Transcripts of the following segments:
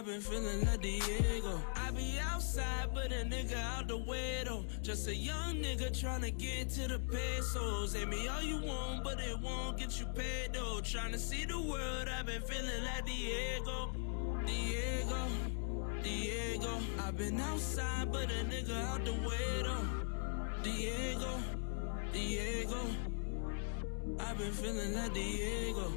I've been feeling like Diego. I be outside, but a nigga out the way though. Just a young nigga tryna get to the pesos. Say me all you want, but it won't get you paid though. Tryna see the world, I've been feeling like Diego. Diego, Diego. I've been outside, but a nigga out the way though. Diego, Diego. I've been feeling like Diego.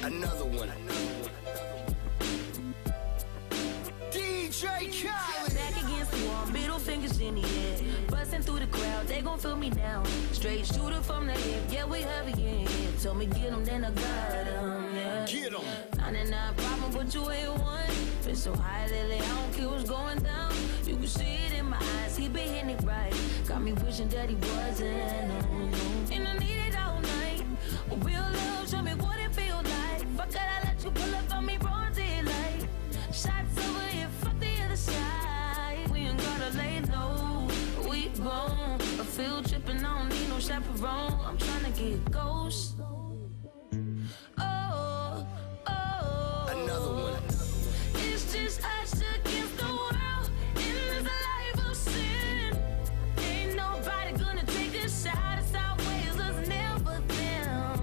Another one. DJ Khaled. Back against the wall, middle fingers in the air. Busting through the crowd, they gon' feel me now. Straight shooter from the hip, yeah, we heavy in here. Told me get 'em, then I got 'em, yeah. Get 'em. 99 problem, but you ain't one. Been so high lately, I don't care what's going down. You can see it in my eyes, he been hitting it right. Got me wishing that he wasn't, no, no. And I need it all night. A real love, show me what it feel like. Fuck it, I let you pull up on me, bronzy light. Shots over here, fuck the other side. We ain't gotta lay low, we grown. A field trip and I don't need no chaperone. I'm tryna get ghost. Oh, oh. Another one. It's just us against the world in this life of sin. Ain't nobody gonna take a shot. It's our ways, us never them.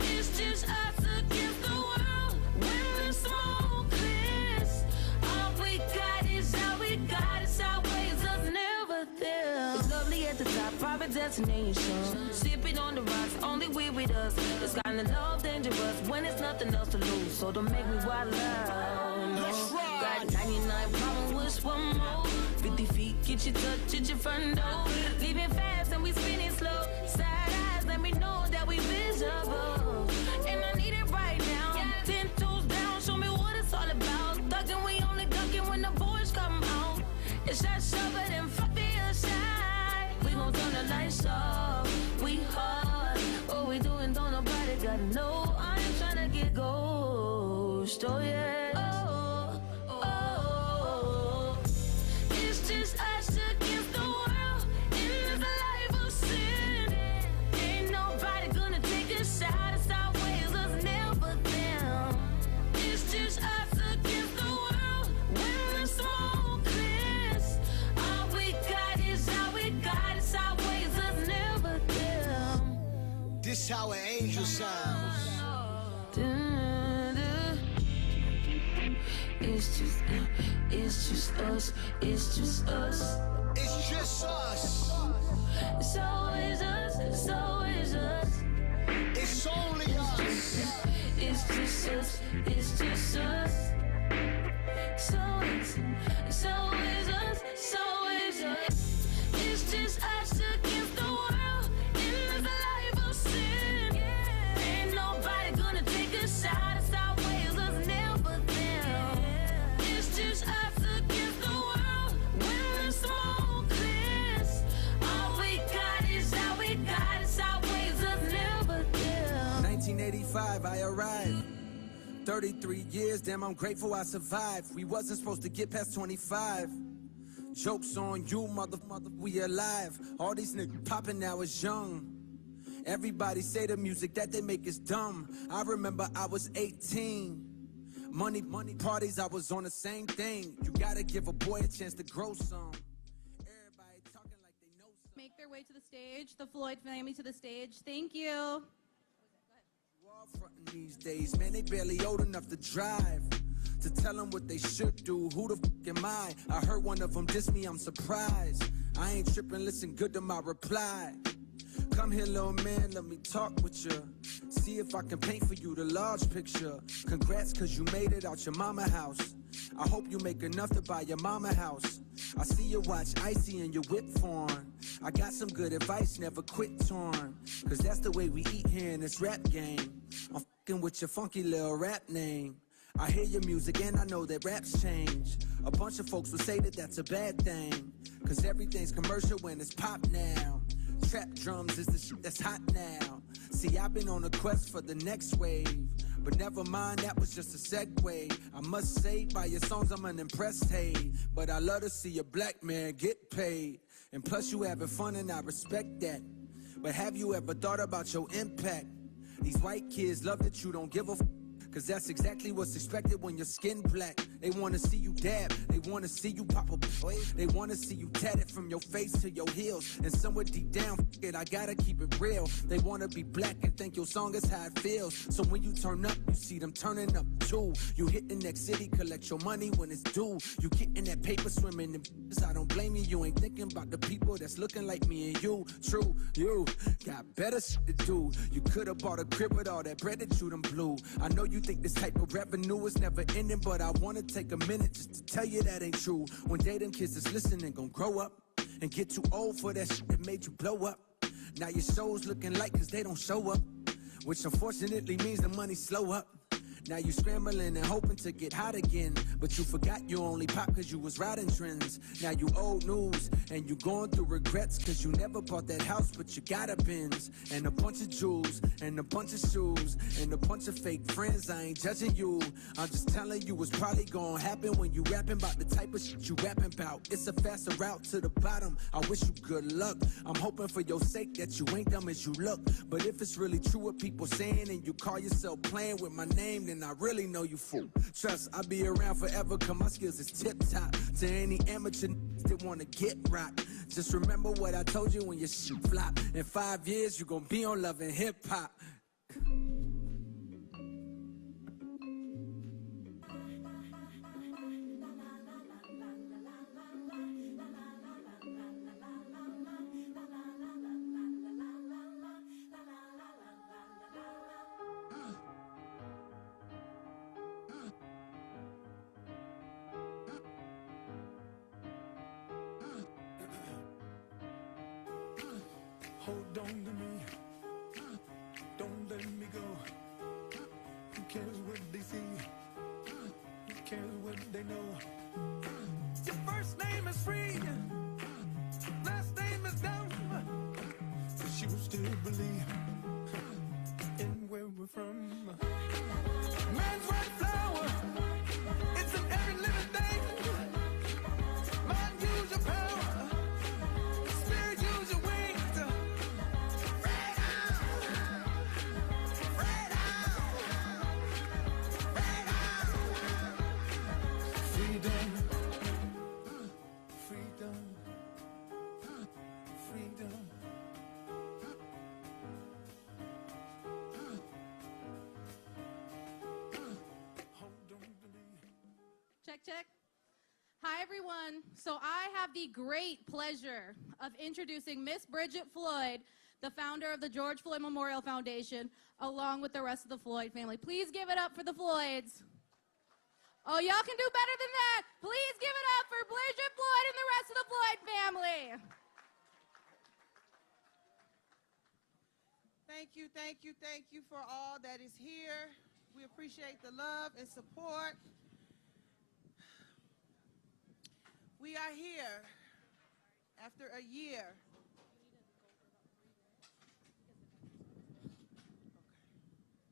It's just us against the world when the smoke clears. All we got is how we got. It's our ways, us never them. It's lovely at the top, private destination. Sipping on the rocks, only we with us. This kind of love dangerous when it's nothing else to lose. So don't make me wild out. Let's ride. Got 99 problems with one more. 50 feet, get your touch at your front door. Leaving fast and we spinning slow. Side eyes, let me know that we visible. And I need it right now. 10 toes down, show me what it's all about. Thugging, we only ducking when the boys come out. It's that shovel and fuck the other side. We gon' turn the lights off. We hard. What we doing, don't nobody gotta know. I ain't tryna get ghost. Oh yeah. Oh, oh. It's just us against the world in this life of sin. Ain't nobody gonna take a shot. It's our ways, us never them. It's just us against the world when the smoke clears. All we got is how we got. It's our ways, us never them. This how an angel sounds. It's just us. It's just us. It's just us. It's always us. It's always us. It's only us. It's just us. It's just us. So it's always us. It's always us. It's just us against the world in this life of sin. Ain't nobody gonna take a shot. It's our ways, us never them. It's just us against the world when the smoke clears. All we got is how we got. It's our ways, us never them. 1985, I arrived. 33 years, damn, I'm grateful I survived. We wasn't supposed to get past 25. Joke's on you, mother, we alive. All these niggas popping now is young. Everybody say the music that they make is dumb. I remember I was 18. Money, parties, I was on the same thing. You gotta give a boy a chance to grow some. Everybody talking like they know some. Make their way to the stage. The Floyd family to the stage. Thank you. You all frontin' these days, man, they barely old enough to drive. To tell them what they should do, who the fuck am I? I heard one of them diss me, I'm surprised. I ain't tripping, listen good to my reply. Come here, little man, let me talk with you. See if I can paint for you the large picture. Congrats, cause you made it out your mama house. I hope you make enough to buy your mama house. I see you watch Icy and your whip form. I got some good advice, never quit torn. Cause that's the way we eat here in this rap game. I'm fucking with your funky little rap name. I hear your music and I know that raps change. A bunch of folks will say that that's a bad thing. Cause everything's commercial when it's pop now. Trap drums is the shit that's hot now. See, I've been on a quest for the next wave. But never mind, that was just a segue. I must say, by your songs I'm unimpressed, hey. But I love to see a black man get paid. And plus you having fun and I respect that. But have you ever thought about your impact? These white kids love that you don't give a f***. Cause that's exactly what's expected when your skin black. They wanna see you dab, they wanna see you pop a boy. They wanna see you tatted from your face to your heels. And somewhere deep down, f it, I gotta keep it real. They wanna be black and think your song is how it feels. So when you turn up, you see them turning up too. You hit the next city, collect your money when it's due. You get in that paper swimming in I don't blame you, you ain't thinking about the people that's looking like me and you. True, you got better shit to do. You could've bought a crib with all that bread that you done blew. I know you think this type of revenue is never ending, but I wanna take a minute just to tell you that ain't true. One day them kids that's listening gon' grow up and get too old for that shit that made you blow up. Now your show's looking light cause they don't show up, which unfortunately means the money slow up. Now you scrambling and hoping to get hot again, but you forgot you only pop cause you was riding trends. Now you old news and you going through regrets cause you never bought that house but you got a Benz and a bunch of jewels and a bunch of shoes and a bunch of fake friends. I ain't judging you, I'm just telling you it's probably gonna happen when you rapping about the type of shit you rapping about. It's a faster route to the bottom, I wish you good luck. I'm hoping for your sake that you ain't dumb as you look, but if it's really true what people saying and you call yourself playing with my name, then I really know you fool. Trust, I'll be around forever cause my skills is tip top. To any amateur that wanna get rocked, just remember what I told you when your shit flop. In 5 years you gon' be on Love and Hip Hop. Hold on to me, don't let me go. Who cares what they see? Who cares what they know? Your first name is free, last name is dumb, but you still believe in where we're from. Man's right flower, it's in every living thing. Mind, use your power. Spirit, use your wings. Check, check. Hi, everyone. So I have the great pleasure of introducing Miss Bridget Floyd, the founder of the George Floyd Memorial Foundation, along with the rest of the Floyd family. Please give it up for the Floyds. Oh, y'all can do better than that. Please give it up for Bridget Floyd and the rest of the Floyd family. Thank you, thank you, thank you for all that is here. We appreciate the love and support. We are here after a year.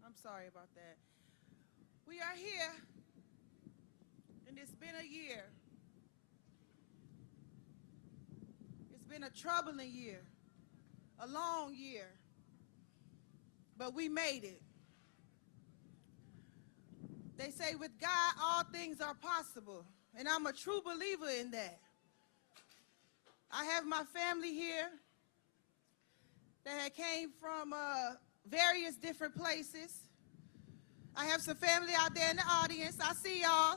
I'm sorry about that. We are here, and it's been a year. It's been a troubling year, a long year, but we made it. They say with God, all things are possible. And I'm a true believer in that. I have my family here that came from various different places. I have some family out there in the audience. I see y'all.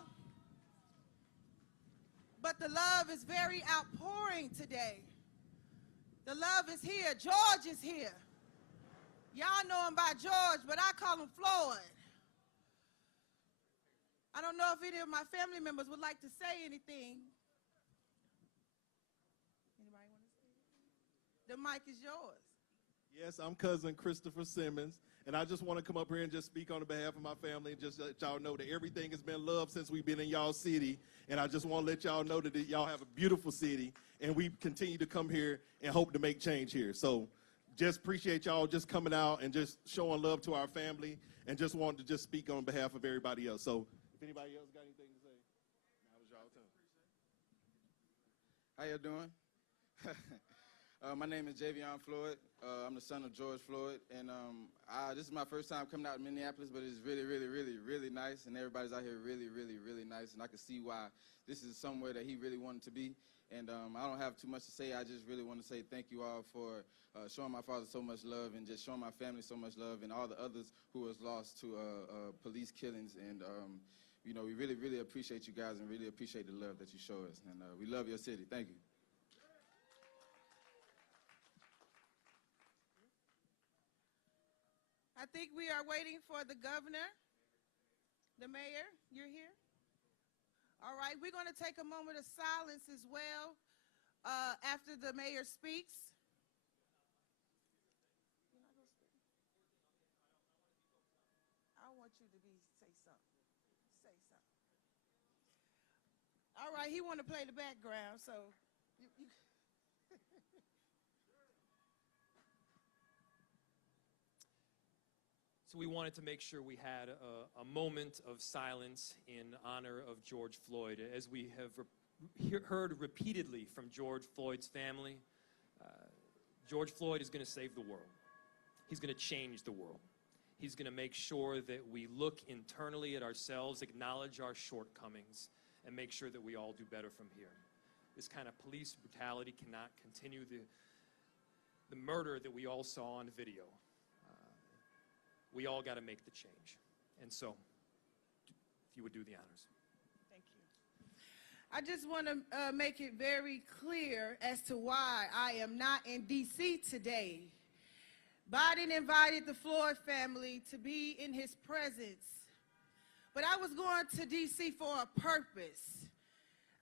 But the love is very outpouring today. The love is here. George is here. Y'all know him by George, but I call him Floyd. I don't know if any of my family members would like to say anything. Anybody want to say anything? The mic is yours. Yes, I'm cousin Christopher Simmons, and I just want to come up here and just speak on behalf of my family and just let y'all know that everything has been love since we've been in y'all city, and I just want to let y'all know that y'all have a beautiful city, and we continue to come here and hope to make change here. So just appreciate y'all just coming out and just showing love to our family, and just wanted to just speak on behalf of everybody else. So if anybody else got anything to say, now is y'all turn. How you doing? My name is Floyd. I'm the son of George Floyd, and this is my first time coming out in Minneapolis, but it's really, really, really, really nice, and everybody's out here really, really, really nice, and I can see why this is somewhere that he really wanted to be. And I don't have too much to say. I just really want to say thank you all for showing my father so much love, and just showing my family so much love, and all the others who was lost to police killings. And you know, we really, really appreciate you guys, and really appreciate the love that you show us. And we love your city. Thank you. I think we are waiting for the governor, the mayor. You're here? All right, we're going to take a moment of silence as well after the mayor speaks. I want you to say something. Say something. All right, he want to play the background, so you So we wanted to make sure we had a moment of silence in honor of George Floyd. As we have heard repeatedly from George Floyd's family, George Floyd is going to save the world. He's going to change the world. He's going to make sure that we look internally at ourselves, acknowledge our shortcomings, and make sure that we all do better from here. This kind of police brutality cannot continue. The murder that we all saw on video. We all got to make the change. And so, if you would do the honors. Thank you. I just want to make it very clear as to why I am not in D.C. today. Biden invited the Floyd family to be in his presence, but I was going to D.C. for a purpose.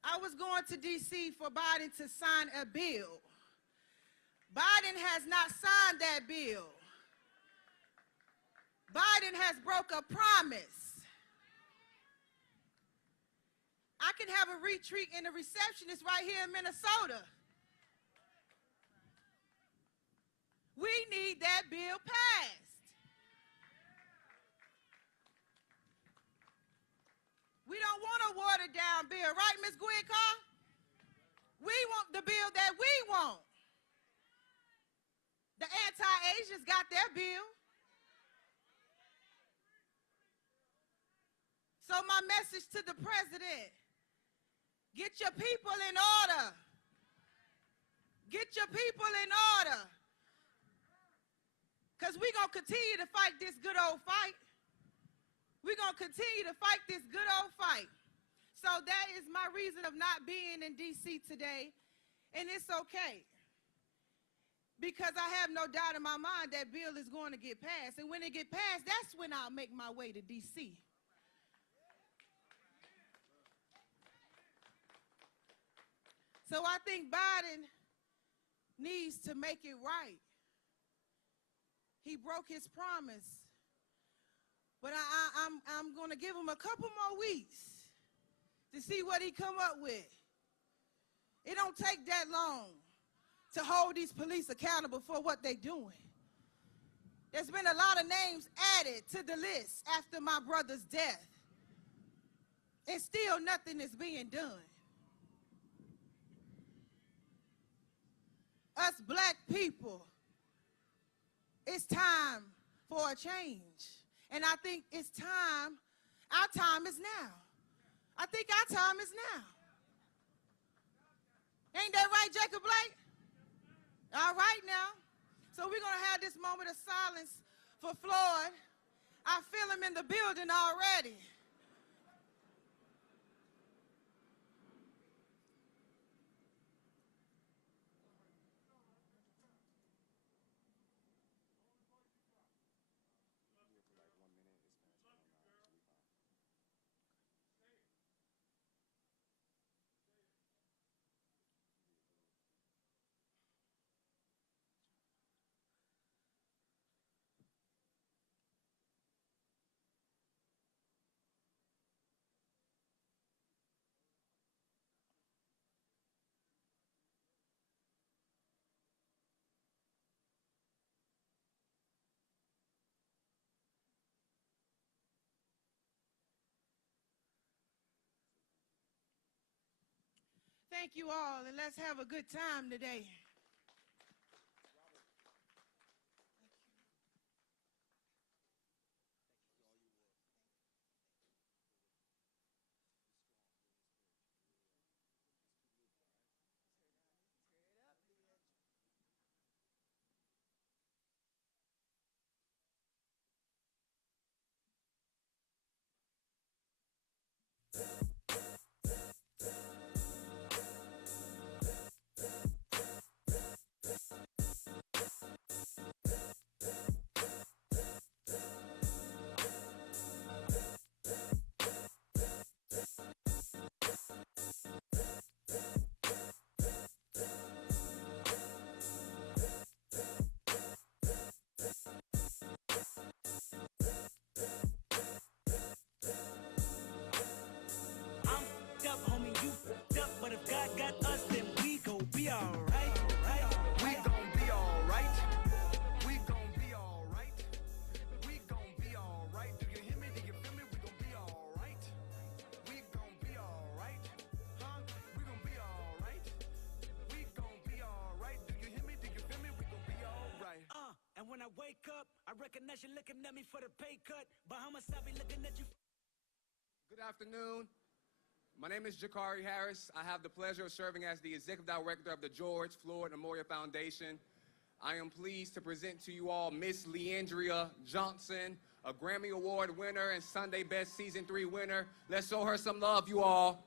I was going to D.C. for Biden to sign a bill. Biden has not signed that bill. Biden has broke a promise. I can have a retreat in the receptionist right here in Minnesota. We need that bill passed. We don't want a watered down bill, right, Ms. Gwyncar? We want the bill that we want. The anti-Asians got their bill. So my message to the president, get your people in order. Get your people in order. Because we're going to continue to fight this good old fight. We're going to continue to fight this good old fight. So that is my reason of not being in D.C. today, and it's okay. Because I have no doubt in my mind that bill is going to get passed. And when it gets passed, that's when I'll make my way to D.C. So I think Biden needs to make it right. He broke his promise. But I'm going to give him a couple more weeks to see what he come up with. It don't take that long to hold these police accountable for what they're doing. There's been a lot of names added to the list after my brother's death. And still nothing is being done. Us black people, it's time for a change. And I think it's time, our time is now. I think our time is now. Ain't that right, Jacob Blake? All right now. So we're going to have this moment of silence for Floyd. I feel him in the building already. thank you all, and let's have a good time today. Wake up, I recognize you looking at me for the pay cut. Bahamas, I be looking at you. Good afternoon. My name is Jakari Harris. I have the pleasure of serving as the Executive Director of the George Floyd Memorial Foundation. I am pleased to present to you all Miss Leandria Johnson, a Grammy Award winner and Sunday Best Season 3 winner. Let's show her some love, you all.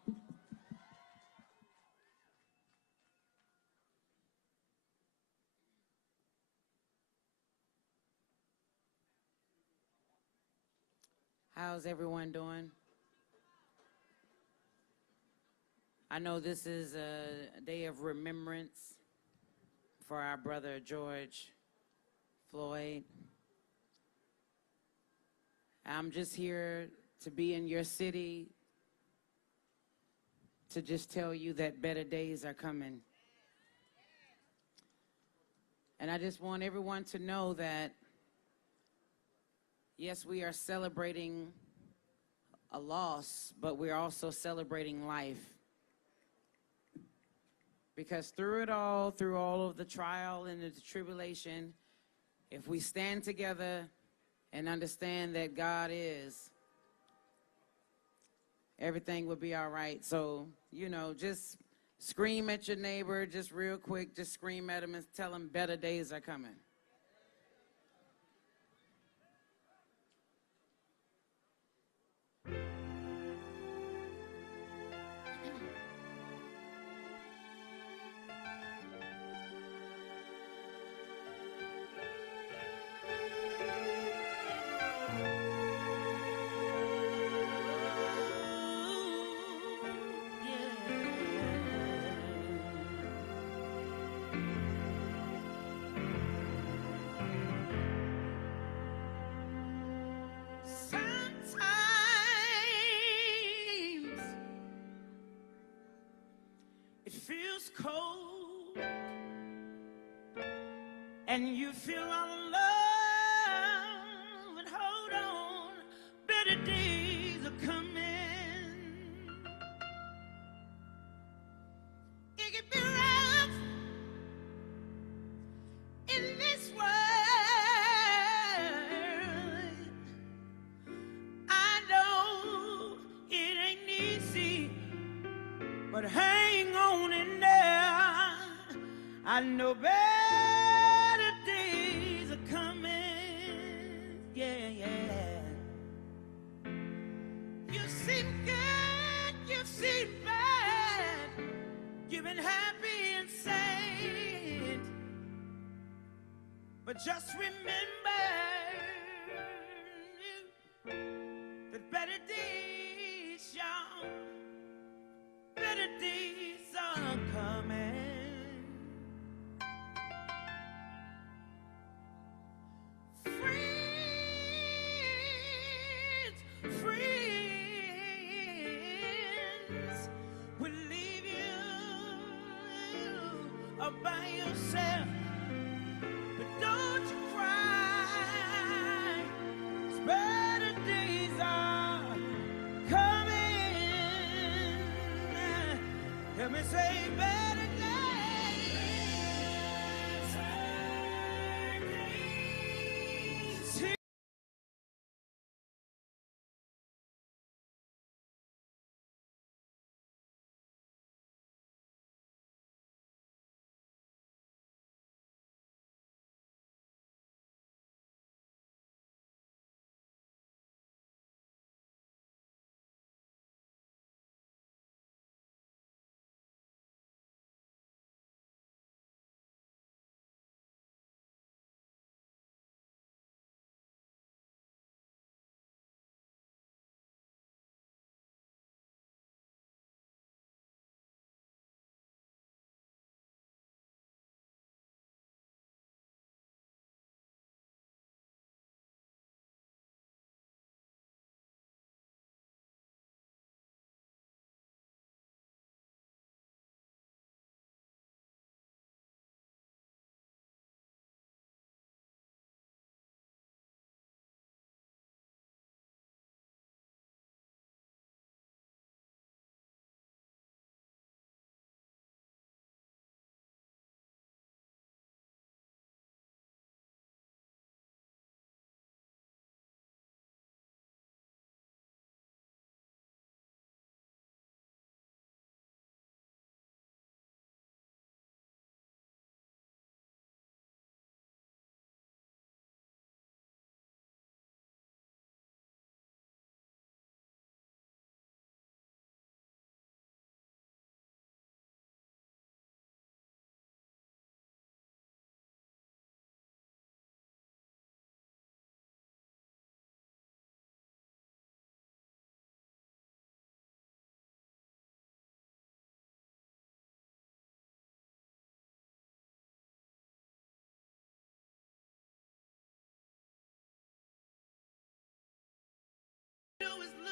How's everyone doing? I know this is a day of remembrance for our brother George Floyd. I'm just here to be in your city to just tell you that better days are coming. And I just want everyone to know that yes, we are celebrating a loss, but we're also celebrating life. Because through it all, through all of the trial and the tribulation, if we stand together and understand that God is, everything will be all right. So, you know, just scream at your neighbor, just real quick, just scream at him and tell him better days are coming. Feels cold and you feel all alone, but hold on, better days are coming. It can be rough in this world. I know it ain't easy, but hang on in there. I know better days are coming. Yeah, yeah. You seem good, you seem bad. You've been happy and sad. But just remember that better days, y'all. Better days are coming. Friends will leave you all by yourself, but don't you cry. 'Cause better days are coming. Let me say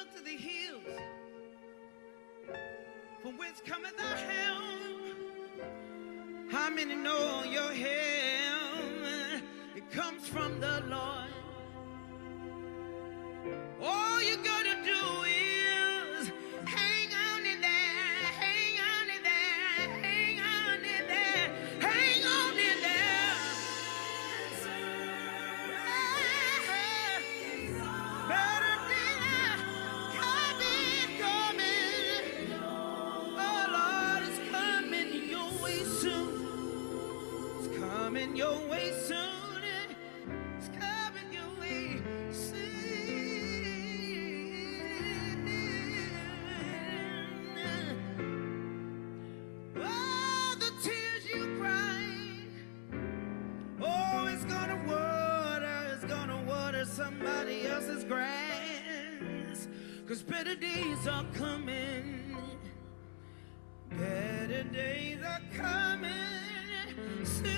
look to the hills, from whence cometh our help? How many know your help? It comes from the Lord. All you gotta do is hang on in there, hang on in there, hang on in there, hang on in there. Better days are coming. Oh Lord, it's coming your way soon. It's coming your way soon. It's coming your way soon. Oh, the tears you cry. Oh, it's gonna water somebody else's grass. 'Cause better days are coming. Better days are coming soon.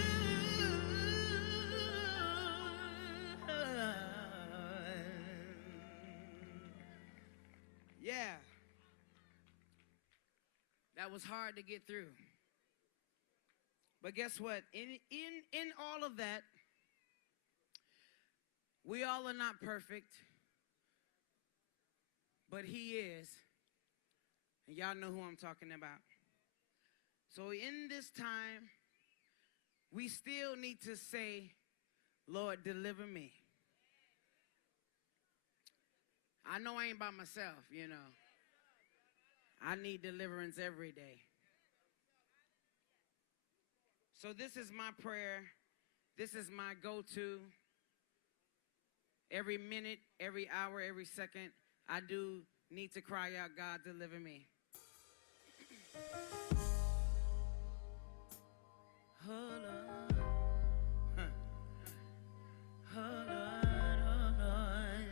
Yeah. That was hard to get through. But guess what? In all of that, we all are not perfect, but he is. And y'all know who I'm talking about. So in this time, we still need to say, Lord, deliver me. I know I ain't by myself, you know. I need deliverance every day. So this is my prayer. This is my go-to. Every minute, every hour, every second, I do need to cry out, God, deliver me. Hold on. Hold on, hold on.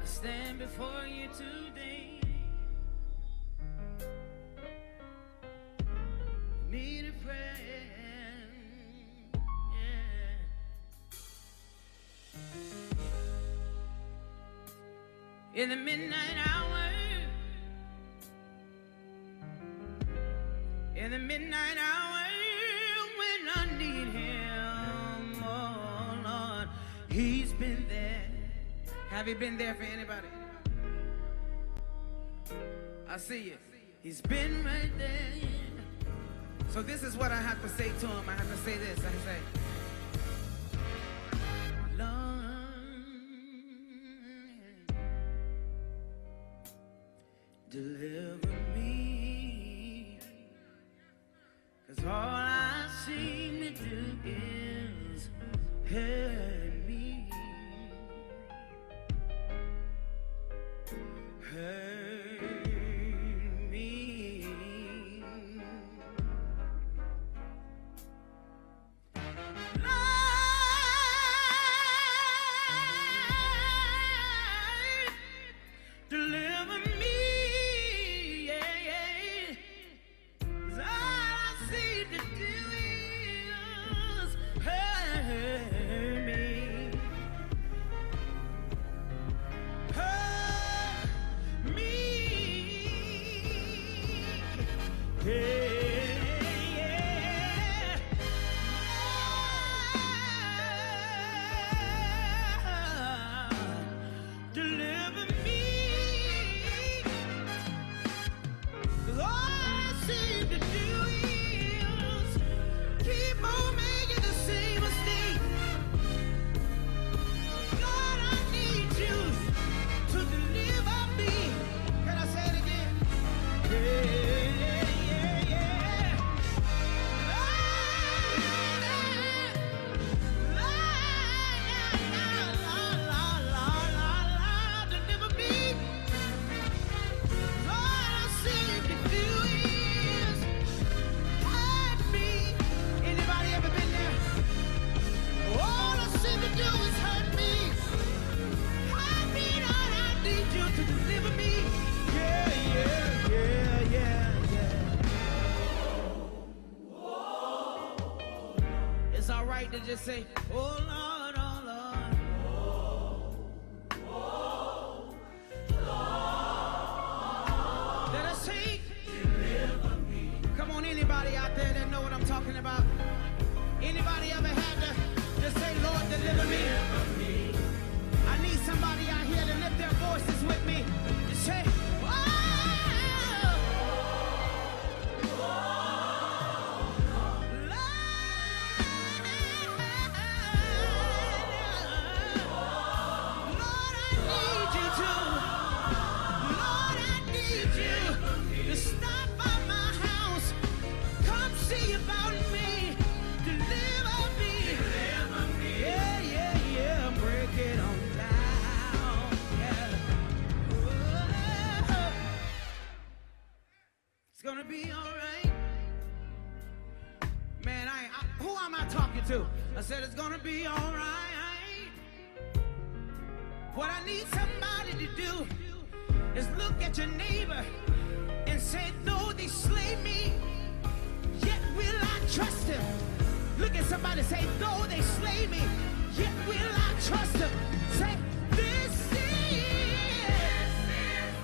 I stand before you today. Need a friend. Yeah. In the midnight hour, in the midnight hour, when I need him, oh Lord, he's been there. Have you been there for anybody? I see you. He's been right there. So this is what I have to say to him. I have to say this. I say, deliver me, 'cause all I seem to do is hurt me, hurt me. Lord, deliver me. just say, oh Lord, oh Lord. Let us sing. Come on, anybody out there that know what I'm talking about? Anybody ever had to just say, Lord, deliver me? I need somebody out here to lift their voices with me. Just say, oh, Lord, I need you to. Lord, I need you to stop by my house. Come see about me. Deliver me. Yeah, yeah, yeah. Break it on down. Yeah. Whoa. It's gonna be all right. Man, who am I talking to? I said it's gonna be all right. What I need somebody to do is look at your neighbor and say, though they slay me, yet will I trust him. Look at somebody and say, though they slay me, yet will I trust him. Say, this is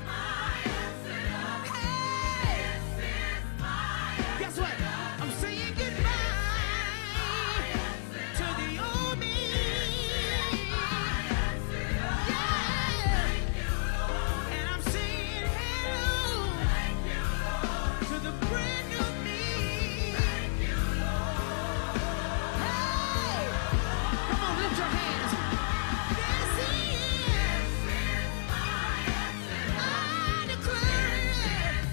my answer. Hey. This is my answer. Guess what? I'm saying goodbye to the old me. Yeah. And I'm saying hello to the brand new me. Hey! Come on, lift your hands. This is my answer. I declare it.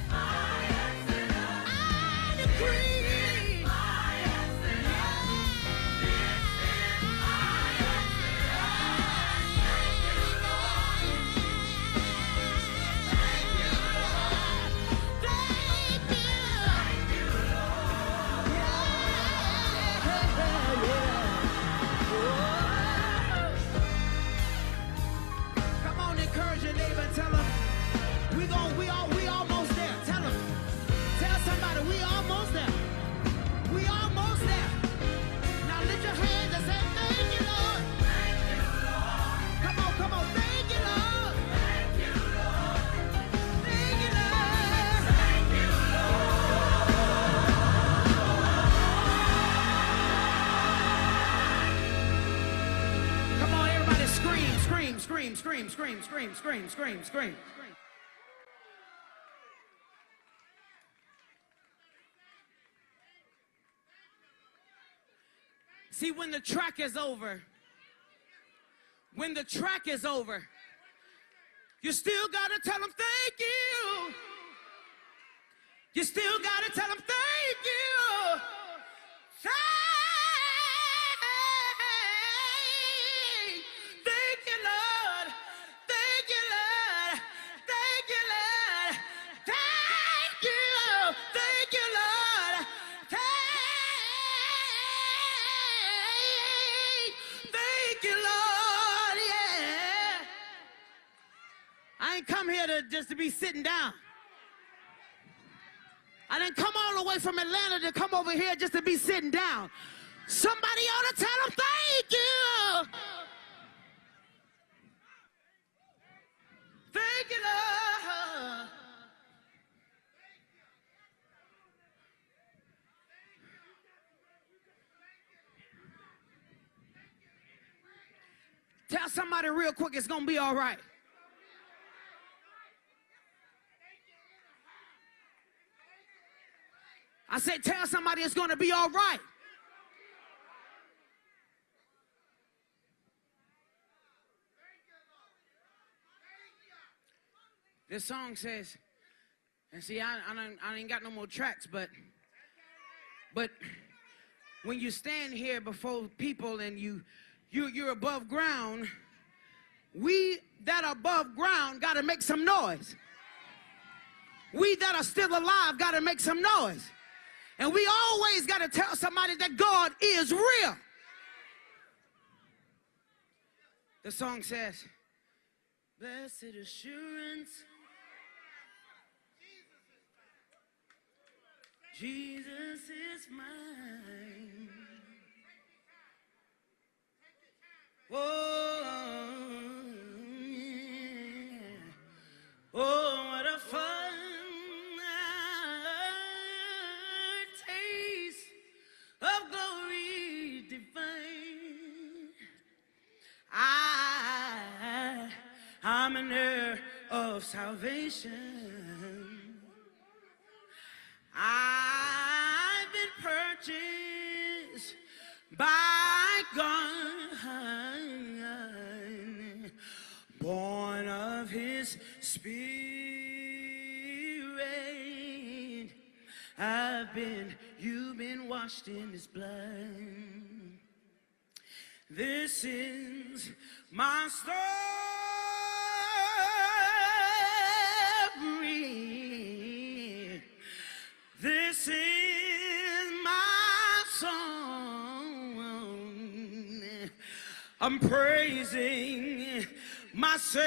I decree. My answer. Come on, encourage your neighbor and tell them we almost there. Tell them. Tell somebody we almost there. We almost there. Now lift your hands and say, thank you, Lord. Thank you, Lord. Come on, come on. Thank you, Lord. Thank you, Lord. Thank you, Lord. Thank you, Lord. Come on, everybody scream, scream, scream, scream, scream, scream, scream, scream, scream. See, when the track is over, you still gotta tell them thank you. You still gotta tell them thank you. Thank you, Lord. Thank you, Lord. Thank you, Lord. Thank you. Thank you, Lord. Thank you, Lord. Yeah. I ain't come here just to be sitting down. I didn't come all the way from Atlanta to come over here just to be sitting down. Somebody ought to tell them thank you. Thank you, Lord. Tell somebody real quick it's going to be all right. I said, tell somebody it's going to be all right. This song says, and see, I ain't got no more tracks, but when you stand here before people and you're above ground, we that are above ground got to make some noise. We that are still alive got to make some noise. And we always got to tell somebody that God is real. The song says, blessed assurance, Jesus is mine. an heir of salvation. I've been purchased by God, born of his spirit. You've been washed in his blood. This is my story. This is my song. I'm praising my Savior.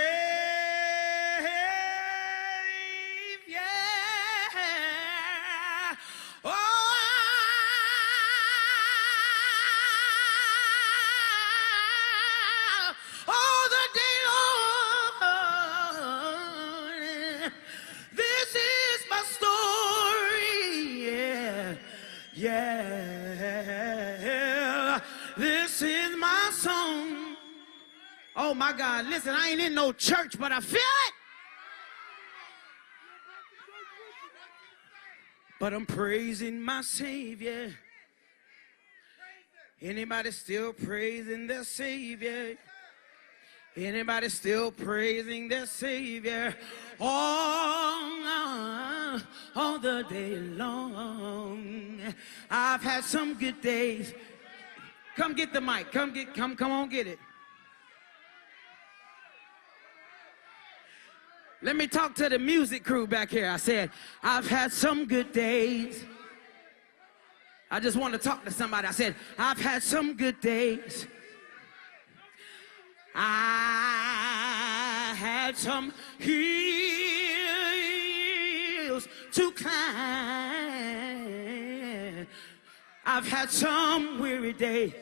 Oh my God, listen, I ain't in no church, but I feel it. But I'm praising my Savior. Anybody still praising their Savior? Anybody still praising their Savior? All the day long. I've had some good days. Come get the mic. Come on, get it. Let me talk to the music crew back here. I said, I've had some good days. I just want to talk to somebody. I said, I've had some good days. I had some hills to climb. I've had some weary days.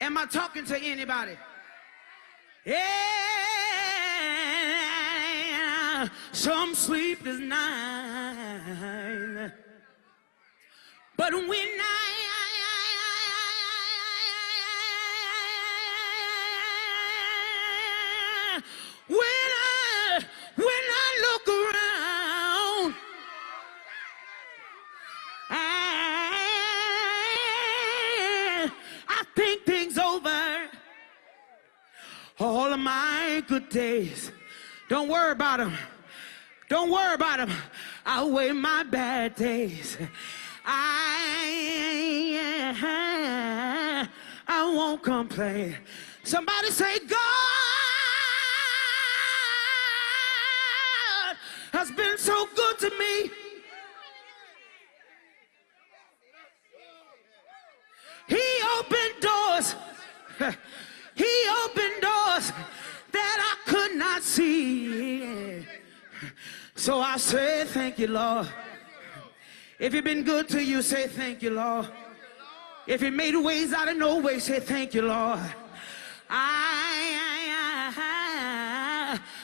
Am I talking to anybody? Yeah. Some sleepless night. But when I look around, I think things over. All of my good days. Don't worry about them. Don't worry about them. I'll weigh my bad days. I won't complain. Somebody say, God has been so good to me. He opened doors. He opened doors that I could not see. So I say thank you, Lord. If you've been good to you, say thank you, Lord. If He made ways out of no way, say thank you, Lord. I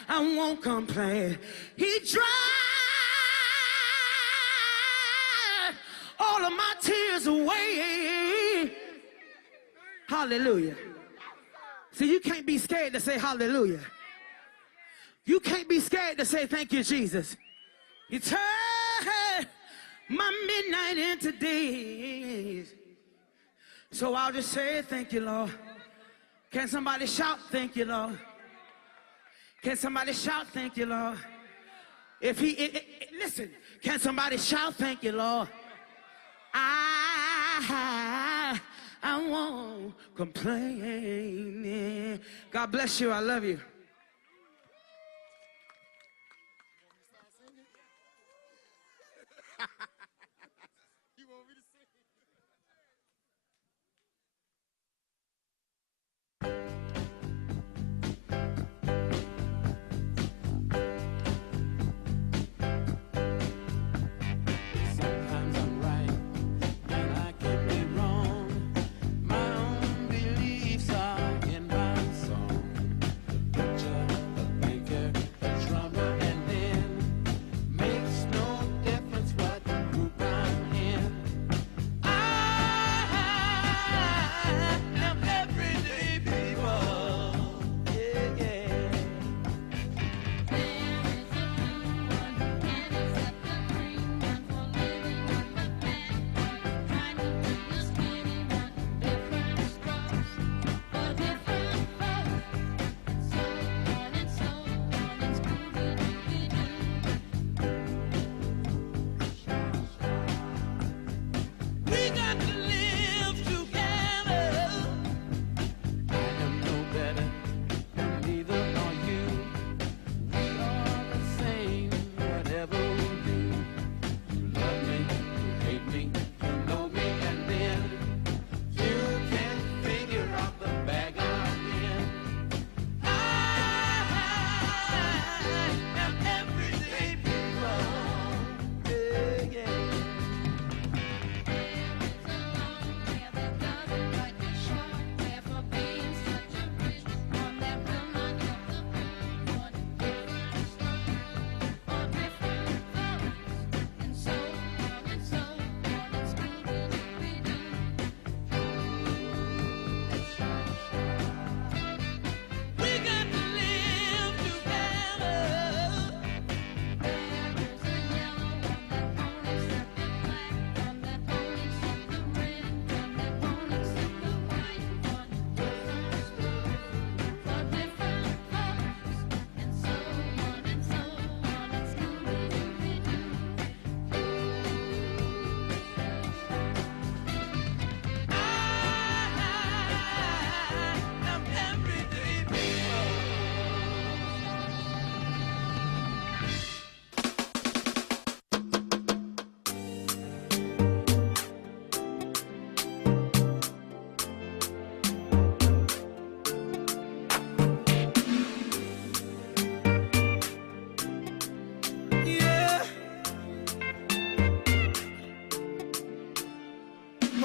won't complain. He dried all of my tears away. Hallelujah. See, you can't be scared to say hallelujah. You can't be scared to say thank you, Jesus. You turned my midnight into days. So I'll just say thank you, Lord. Can somebody shout thank you, Lord? Can somebody shout thank you, Lord? Listen, can somebody shout thank you, Lord? I won't complain. God bless you. I love you.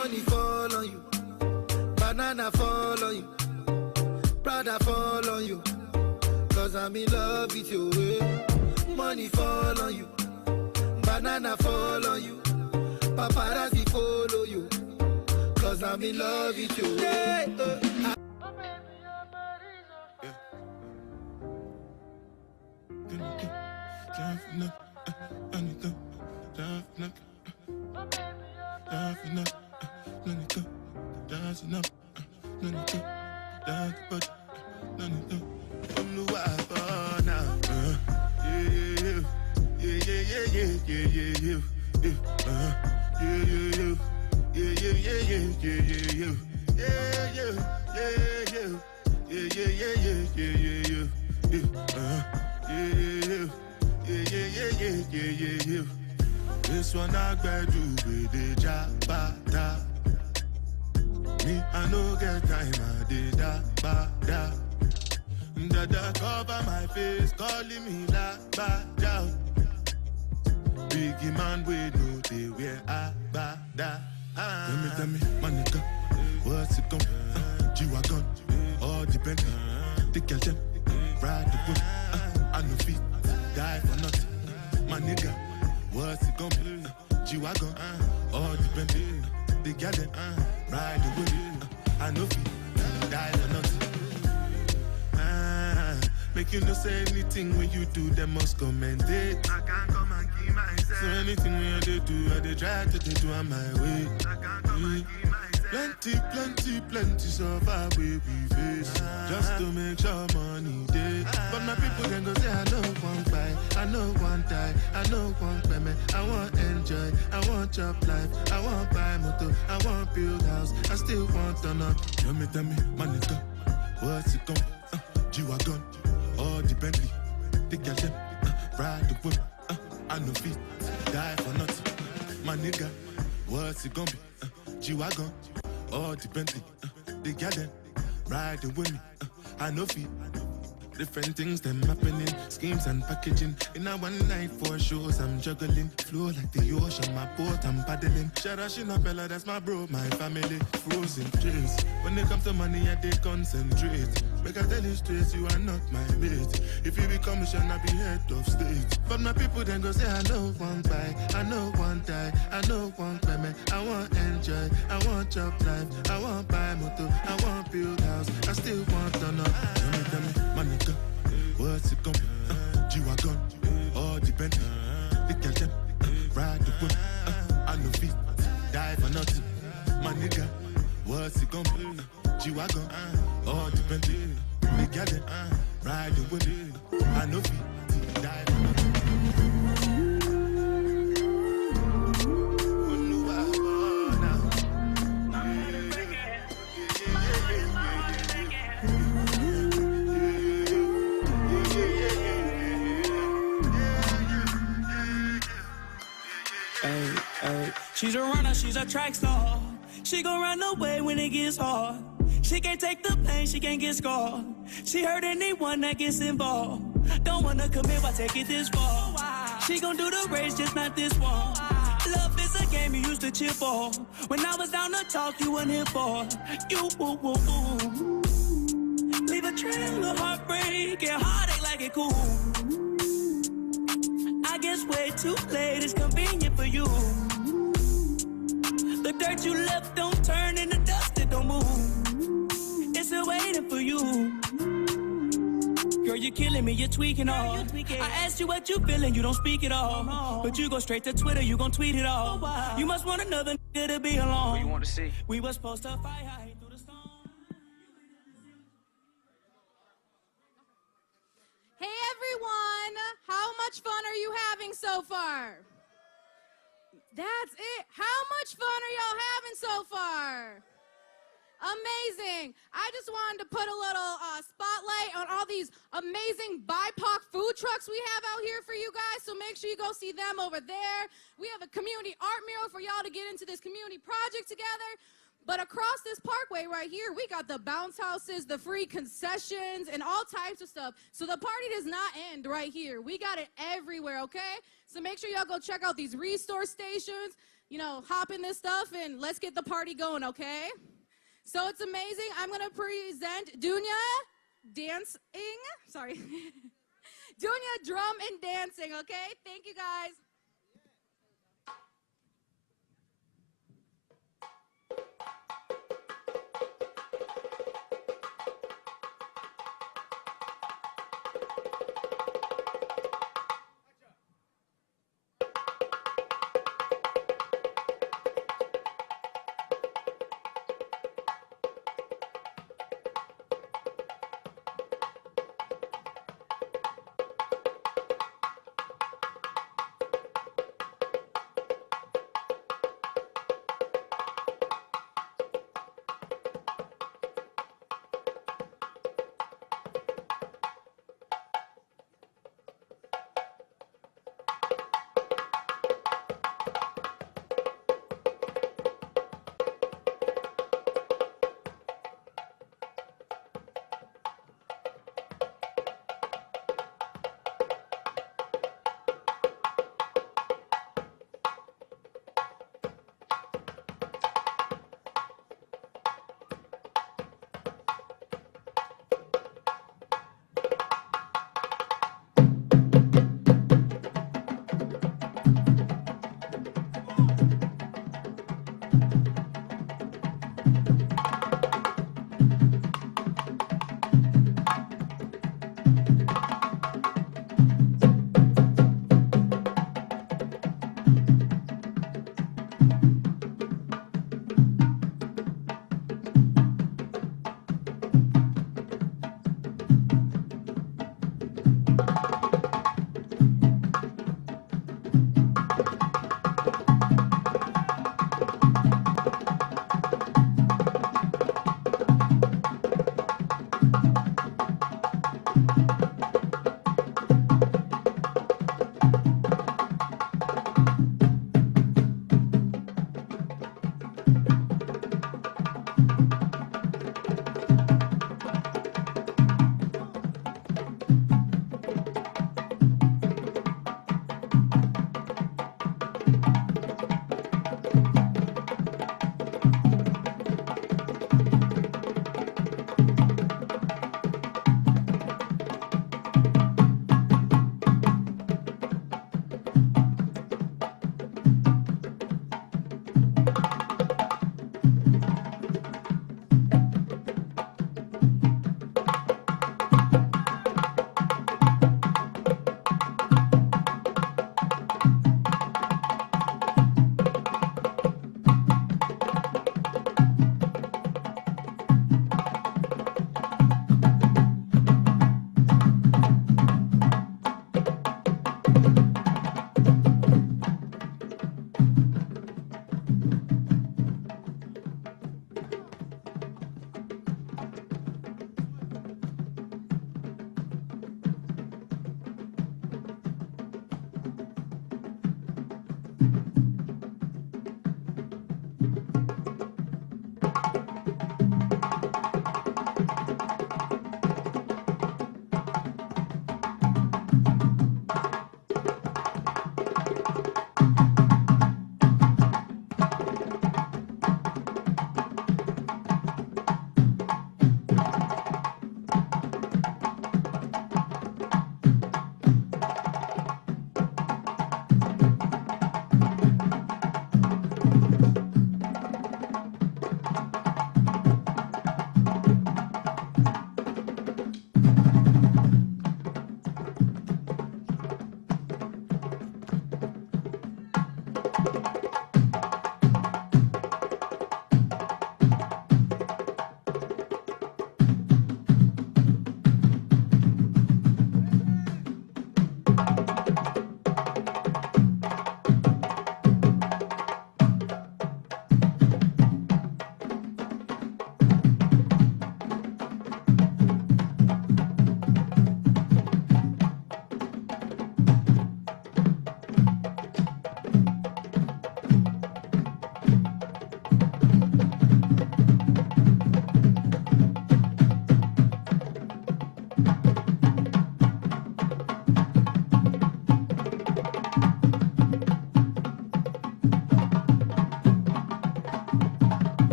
Money fall on you, banana fall on you, Prada fall on you, cause I'm in love with you. Money fall on you, banana fall on you, paparazzi follow you, cause I'm in love with you. This one I better do with the jabata. Me, I no get time, I did da. Dada cover my face, calling me la ba down. Biggie man, we know they wear a ba da. Tell me, my nigga, what's it gon' G-Wagon, all depend. The kitchen, ride the whip, I no feet, die for nothing. My nigga, what's it gon' be? G-Wagon, all depend. The kitchen, ride the whip, I no feet, die for nothing. Make you no say anything when you do, they must commend it. I can't come and keep myself. So anything when they do, I they try to do on my way. I can't come and keep myself. Plenty so far we face. Just to make sure money day. But my people then go say, I know one buy, I know one die, I know one payment. I want enjoy, I want job life, I want buy motor, I want build house, I still want to know. Tell me, my nigga, what's it gon' G-Wagon, all the Bentley, the kitchen, ride the whip, I no feet, die for nothing. My nigga, what's it gon' be? G-Wagon, all the Bentley, the kitchen, ride the whip, I no feet. Different things them happening, schemes and packaging. In a one night for shows, I'm juggling. Flow like the ocean, my boat, I'm paddling. Sharashina Bella, that's my bro, my family. Frozen dreams. When it comes to money, I did concentrate. Make I tell you straight, you are not my mate. If you become a I be head of state. But my people then go say, I know one buy, I know one die, I know one payment. I want enjoy, I want job life, I want buy motor, I want build house, I still want to know. Tell me, my nigga, what's it gon' be? G-Wagon, all the Bentley, the kitchen, ride the whip, I no feet, die for nothing. My nigga, what's it gon' be? G-Wagon, all the Bentley, the kitchen, ride the whip, I no feet, die for nothing. She's a runner, she's a track star. She gon' run away when it gets hard. She can't take the pain, she can't get scarred. She hurt anyone that gets involved. Don't wanna commit, why take it this far? She gon' do the race, just not this one. Love is a game you used to cheer for. When I was down to talk, you weren't here for. You, leave a trail of heartbreak and heartache like it cool. I guess way too late is convenient for you. The dirt you left don't turn into dust, it don't move. It's still waiting for you. Girl, you're killing me, you're tweaking all. I asked you what you feeling, you don't speak at all. But you go straight to Twitter, you gon' tweet it all. You must want another nigga to be alone. What you want to see? We was supposed to fight high through the storm. Hey everyone, how much fun are you having so far? That's it. How much fun are y'all having so far? Amazing. I just wanted to put a little spotlight on all these amazing BIPOC food trucks we have out here for you guys, so make sure you go see them over there. We have a community art mural for y'all to get into this community project together. But across this parkway right here, we got the bounce houses, the free concessions, and all types of stuff. So the party does not end right here. We got it everywhere, okay? So make sure y'all go check out these restore stations. you know, hop in this stuff and let's get the party going, okay? So it's amazing. I'm going to present Dunya dancing. Sorry. Dunya drum and dancing, okay? Thank you, guys.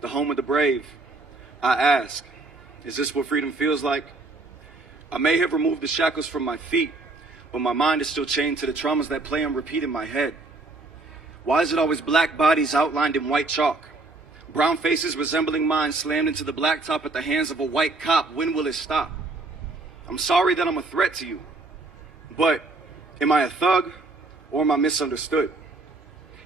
the home of the brave, I ask, is this what freedom feels like? I may have removed the shackles from my feet, but my mind is still chained to the traumas that play on repeat in my head. Why is it always black bodies outlined in white chalk? Brown faces resembling mine slammed into the blacktop at the hands of a white cop. When will it stop? I'm sorry that I'm a threat to you, but am I a thug or am I misunderstood?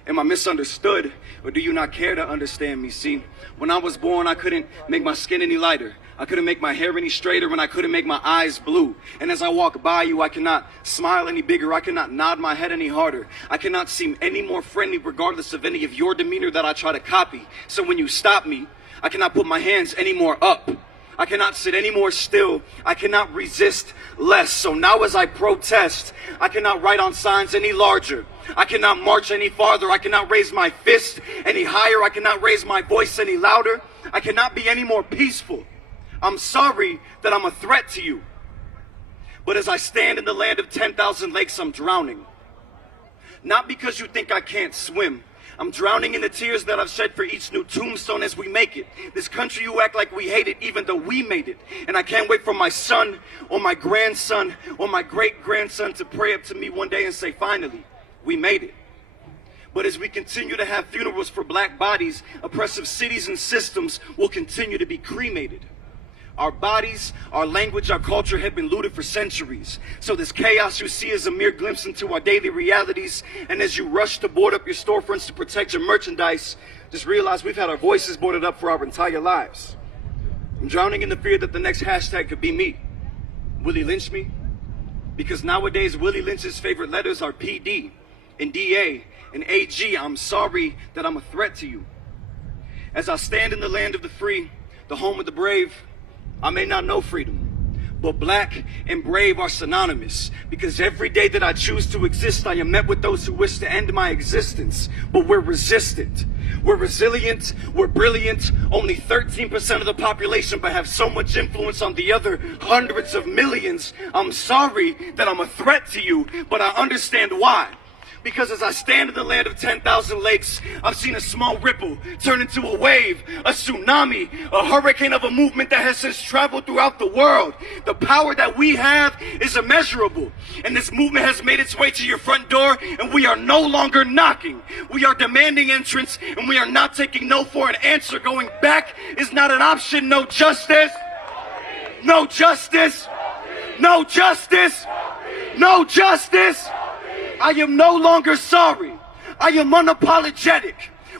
Am I misunderstood, or do you not care to understand me? See, when I was born, I couldn't make my skin any lighter. I couldn't make my hair any straighter, and I couldn't make my eyes blue. And as I walk by you, I cannot smile any bigger. I cannot nod my head any harder. I cannot seem any more friendly regardless of any of your demeanor that I try to copy. So when you stop me, I cannot put my hands any more up. I cannot sit any more still. I cannot resist less. So now as I protest, I cannot write on signs any larger. I cannot march any farther. I cannot raise my fist any higher. I cannot raise my voice any louder. I cannot be any more peaceful. I'm sorry that I'm a threat to you. But as I stand in the land of 10,000 lakes, I'm drowning. Not because you think I can't swim. I'm drowning in the tears that I've shed for each new tombstone as we make it. This country you act like we hate it, even though we made it. And I can't wait for my son or my grandson or my great-grandson to pray up to me one day and say, finally, we made it. But as we continue to have funerals for black bodies, oppressive cities and systems will continue to be cremated. Our bodies, our language, our culture have been looted for centuries. So this chaos you see is a mere glimpse into our daily realities. And as you rush to board up your storefronts to protect your merchandise, just realize we've had our voices boarded up for our entire lives. I'm drowning in the fear that the next hashtag could be me. Will he lynch me? Because nowadays Willie Lynch's favorite letters are PD and DA and AG. I'm sorry that I'm a threat to you. As I stand in the land of the free, the home of the brave, I may not know freedom, but black and brave are synonymous, because every day that I choose to exist, I am met with those who wish to end my existence. But we're resistant, we're resilient, we're brilliant. Only 13% of the population, but have so much influence on the other hundreds of millions. I'm sorry that I'm a threat to you, but I understand why. Because as I stand in the land of 10,000 lakes, I've seen a small ripple turn into a wave, a tsunami, a hurricane of a movement that has since traveled throughout the world. The power that we have is immeasurable. And this movement has made its way to your front door, and we are no longer knocking. We are demanding entrance, and we are not taking no for an answer. Going back is not an option. No justice. No justice. No justice. No justice. I am no longer sorry. I am unapologetic.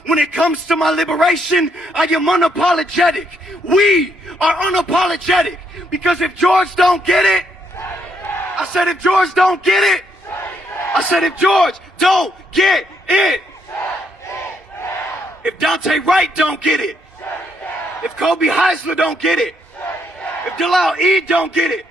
When it comes to my liberation, I am unapologetic. We are unapologetic. Because if George don't get it, I said if George don't get it, I said if George don't get it, if Dante Wright don't get it, if Kobe Heisler don't get it, if Dalal Eid don't get it,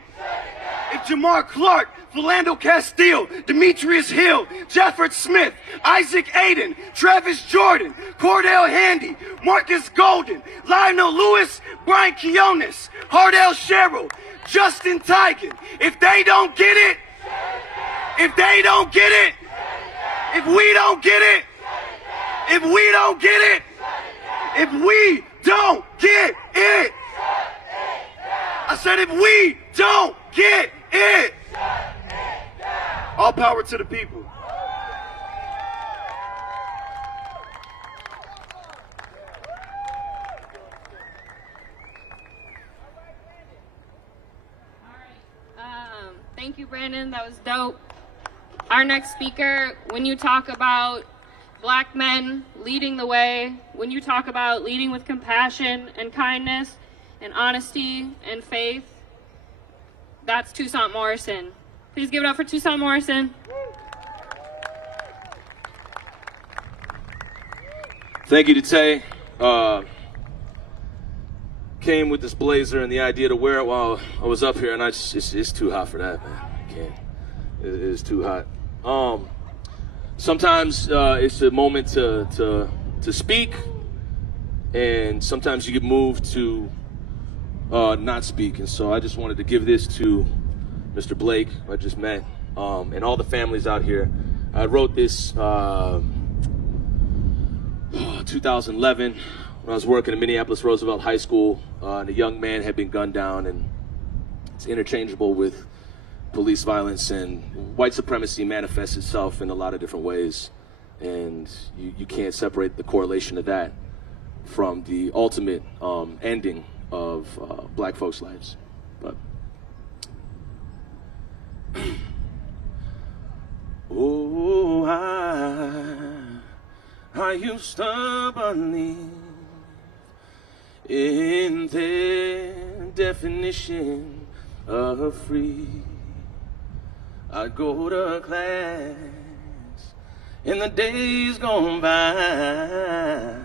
if Jamar Clark, Philando Castile, Demetrius Hill, Jefford Smith, Isaac Aiden, Travis Jordan, Cordell Handy, Marcus Golden, Lionel Lewis, Brian Quiones, Hardell Sherrill, Justin Tigan. If they don't get it, if they don't get it, if we don't get it, if we don't get it, if we don't get it, I said if we don't get it. All power to the people. Thank you, Brandon. That was dope. Our next speaker, when you talk about black men leading the way, when you talk about leading with compassion and kindness and honesty and faith, that's Toussaint Morrison. Please give it up for Toussaint Morrison. Thank you, Tay. Came with this blazer and the idea to wear it while I was up here, and it's too hot for that, man. I can't. It is too hot. Sometimes it's a moment to speak, and sometimes you get moved to not speak. And so I just wanted to give this to Mr. Blake, who I just met, and all the families out here. I wrote this 2011 when I was working at Minneapolis-Roosevelt High School, and a young man had been gunned down, and it's interchangeable with police violence, and white supremacy manifests itself in a lot of different ways, and you can't separate the correlation of that from the ultimate ending of black folks' lives. But oh, I used to believe in their definition of free. I'd go to class in the days gone by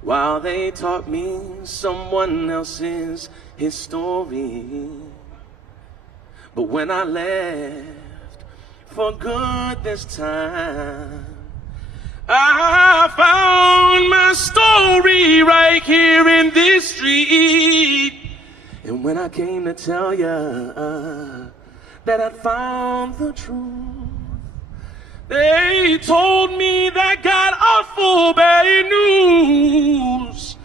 while they taught me someone else's history. But when I left for good this time, I found my story right here in this street. And when I came to tell ya that I'd found the truth, they told me that got awful bad news.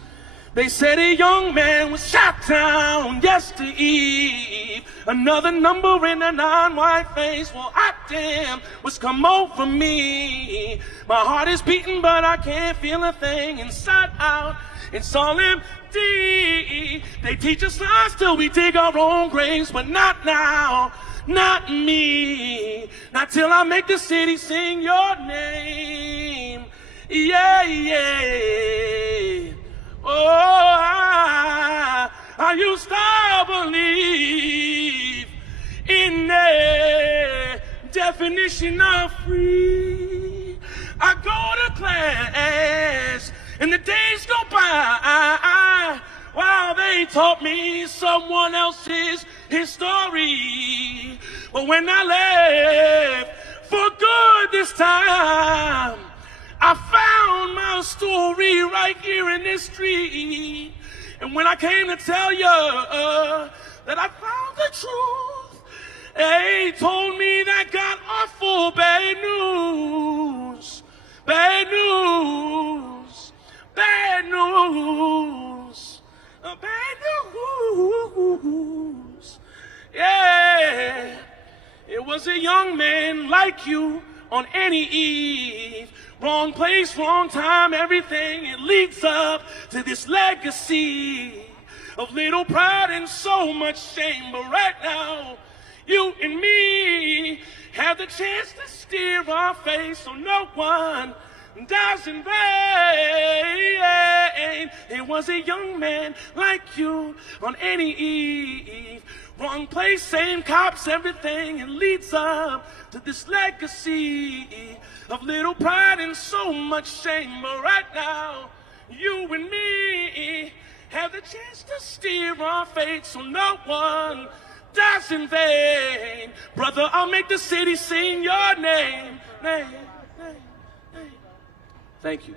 They said a young man was shot down yesterday. Another number in a non-white face. Well, hot damn, what's come over me? My heart is beating, but I can't feel a thing inside out. It's all empty. They teach us lies till we dig our own graves, but not now, not me. Not till I make the city sing your name. Yeah, yeah. Oh, I used to believe in the definition of free. I go to class and the days go by while they taught me someone else's history. But when I left for good this time, I found my story right here in this street. And when I came to tell you that I found the truth, they told me that got awful bad news. Bad news. Bad news. Bad news. Yeah. It was a young man like you on any eve. Wrong place, wrong time, everything. It leads up to this legacy of little pride and so much shame. But right now, you and me have the chance to steer our face so no one dies in vain. It was a young man like you on any eve. Wrong place, same cops, everything. It leads up to this legacy of little pride and so much shame. But right now, you and me have the chance to steer our fate so no one dies in vain. Brother, I'll make the city sing your name. Name, name, name. Thank you.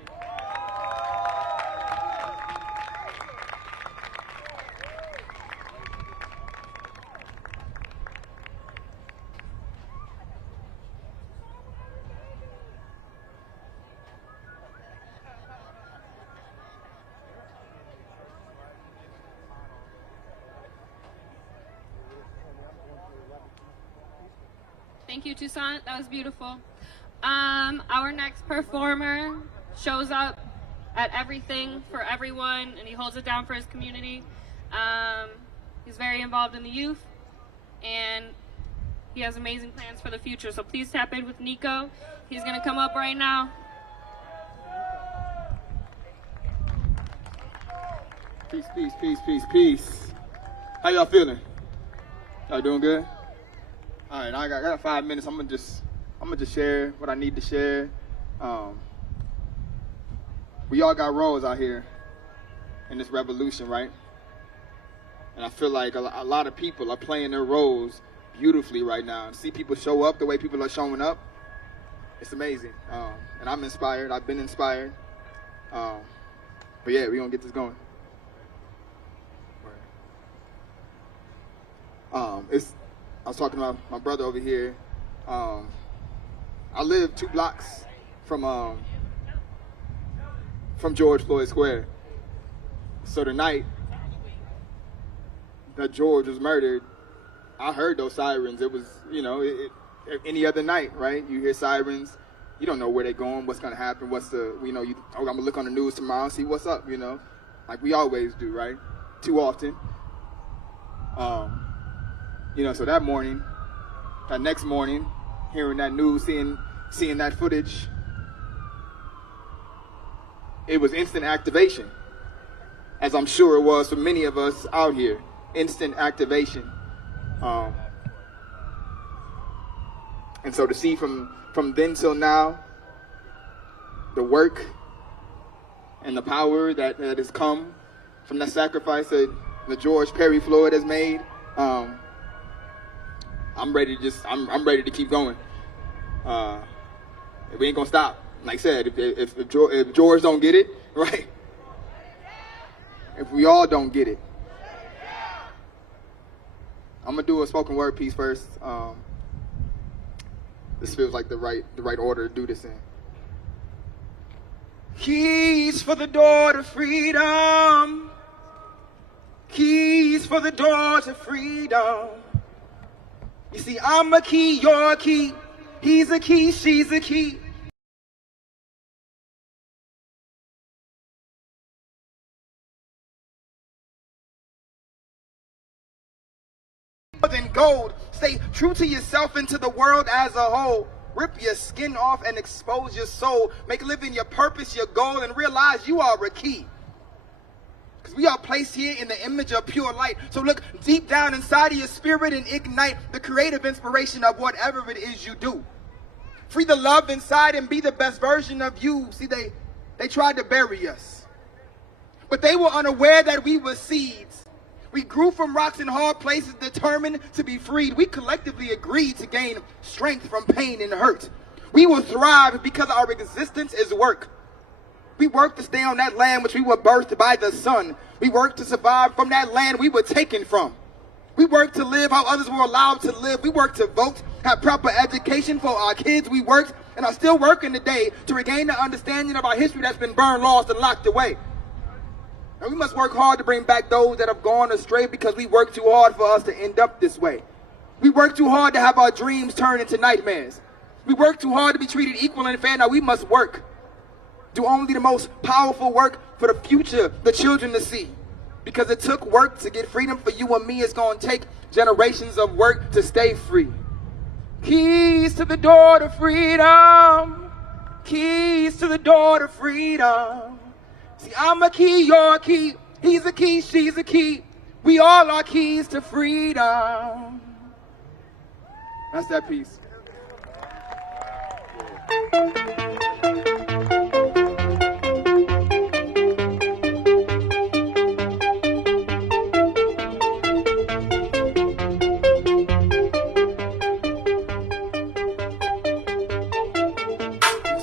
Thank you, Toussaint. That was beautiful. Our next performer shows up at everything for everyone, and he holds it down for his community. He's very involved in the youth, and he has amazing plans for the future. So please tap in with Nico. He's going to come up right now. Peace, peace, peace, peace, peace. How y'all feeling? Y'all doing good? All right, I got 5 minutes. I'm gonna just share what I need to share. We all got roles out here in this revolution, right? And I feel like a lot of people are playing their roles beautifully right now. And see people show up the way people are showing up. It's amazing. And I'm inspired. I've been inspired. But yeah, we're gonna get this going. I was talking about my brother over here. I live 2 blocks from George Floyd Square, So the night that George was murdered, I heard those sirens. It was, you know, any other night, right? You hear sirens. You don't know where they're going, what's going to happen, what's the, you know, I'm going to look on the news tomorrow and see what's up, you know, like we always do, right? Too often. You know, so that morning, that next morning, hearing that news, seeing that footage, it was instant activation, as I'm sure it was for many of us out here. Instant activation. And so to see from then till now, the work and the power that has come from that sacrifice that George Perry Floyd has made, I'm ready to keep going. We ain't gonna stop. Like I said, if George don't get it, right? If we all don't get it, I'm gonna do a spoken word piece first. This feels like the right order to do this in. Keys for the door to freedom. Keys for the door to freedom. You see, I'm a key, you're a key. He's a key, she's a key. More than gold. Stay true to yourself and to the world as a whole. Rip your skin off and expose your soul. Make living your purpose your goal and realize you are a key. Because we are placed here in the image of pure light. So look deep down inside of your spirit and ignite the creative inspiration of whatever it is you do. Free the love inside and be the best version of you. See, they tried to bury us, but they were unaware that we were seeds. We grew from rocks and hard places, determined to be freed. We collectively agreed to gain strength from pain and hurt. We will thrive because our existence is work. We work to stay on that land which we were birthed by the sun. We work to survive from that land we were taken from. We work to live how others were allowed to live. We work to vote, have proper education for our kids. We worked and are still working today to regain the understanding of our history that's been burned, lost, and locked away. And we must work hard to bring back those that have gone astray because we work too hard for us to end up this way. We work too hard to have our dreams turn into nightmares. We work too hard to be treated equal and fair. Now we must work. Do only the most powerful work for the future, the children to see. Because it took work to get freedom for you and me. It's going to take generations of work to stay free. Keys to the door to freedom. Keys to the door to freedom. See, I'm a key, you're a key. He's a key, she's a key. We all are keys to freedom. That's that piece.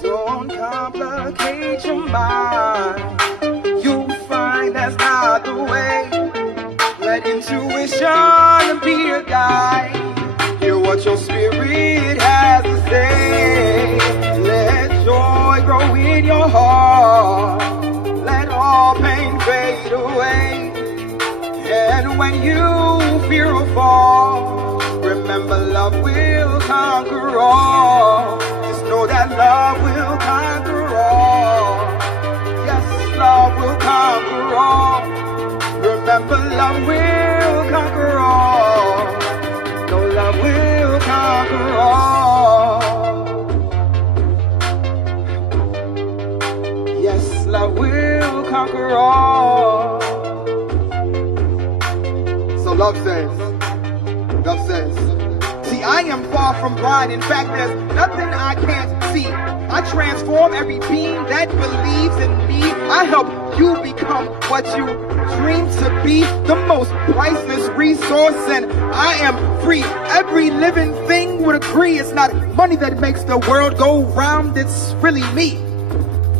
Don't complicate your mind. That's not the way. Let intuition be a guide. Hear what your spirit has to say. Let joy grow in your heart. Let all pain fade away. And when you fear a fall, remember love will conquer all. Just know that love will conquer all. Love will conquer all. Remember, love will conquer all. No, love will conquer all. Yes, love will conquer all. So love says, see, I am far from blind. In fact, there's nothing I can't see. I transform every being that believes in me. I help you become what you dream to be, the most priceless resource, and I am free. Every living thing would agree it's not money that makes the world go round, it's really me.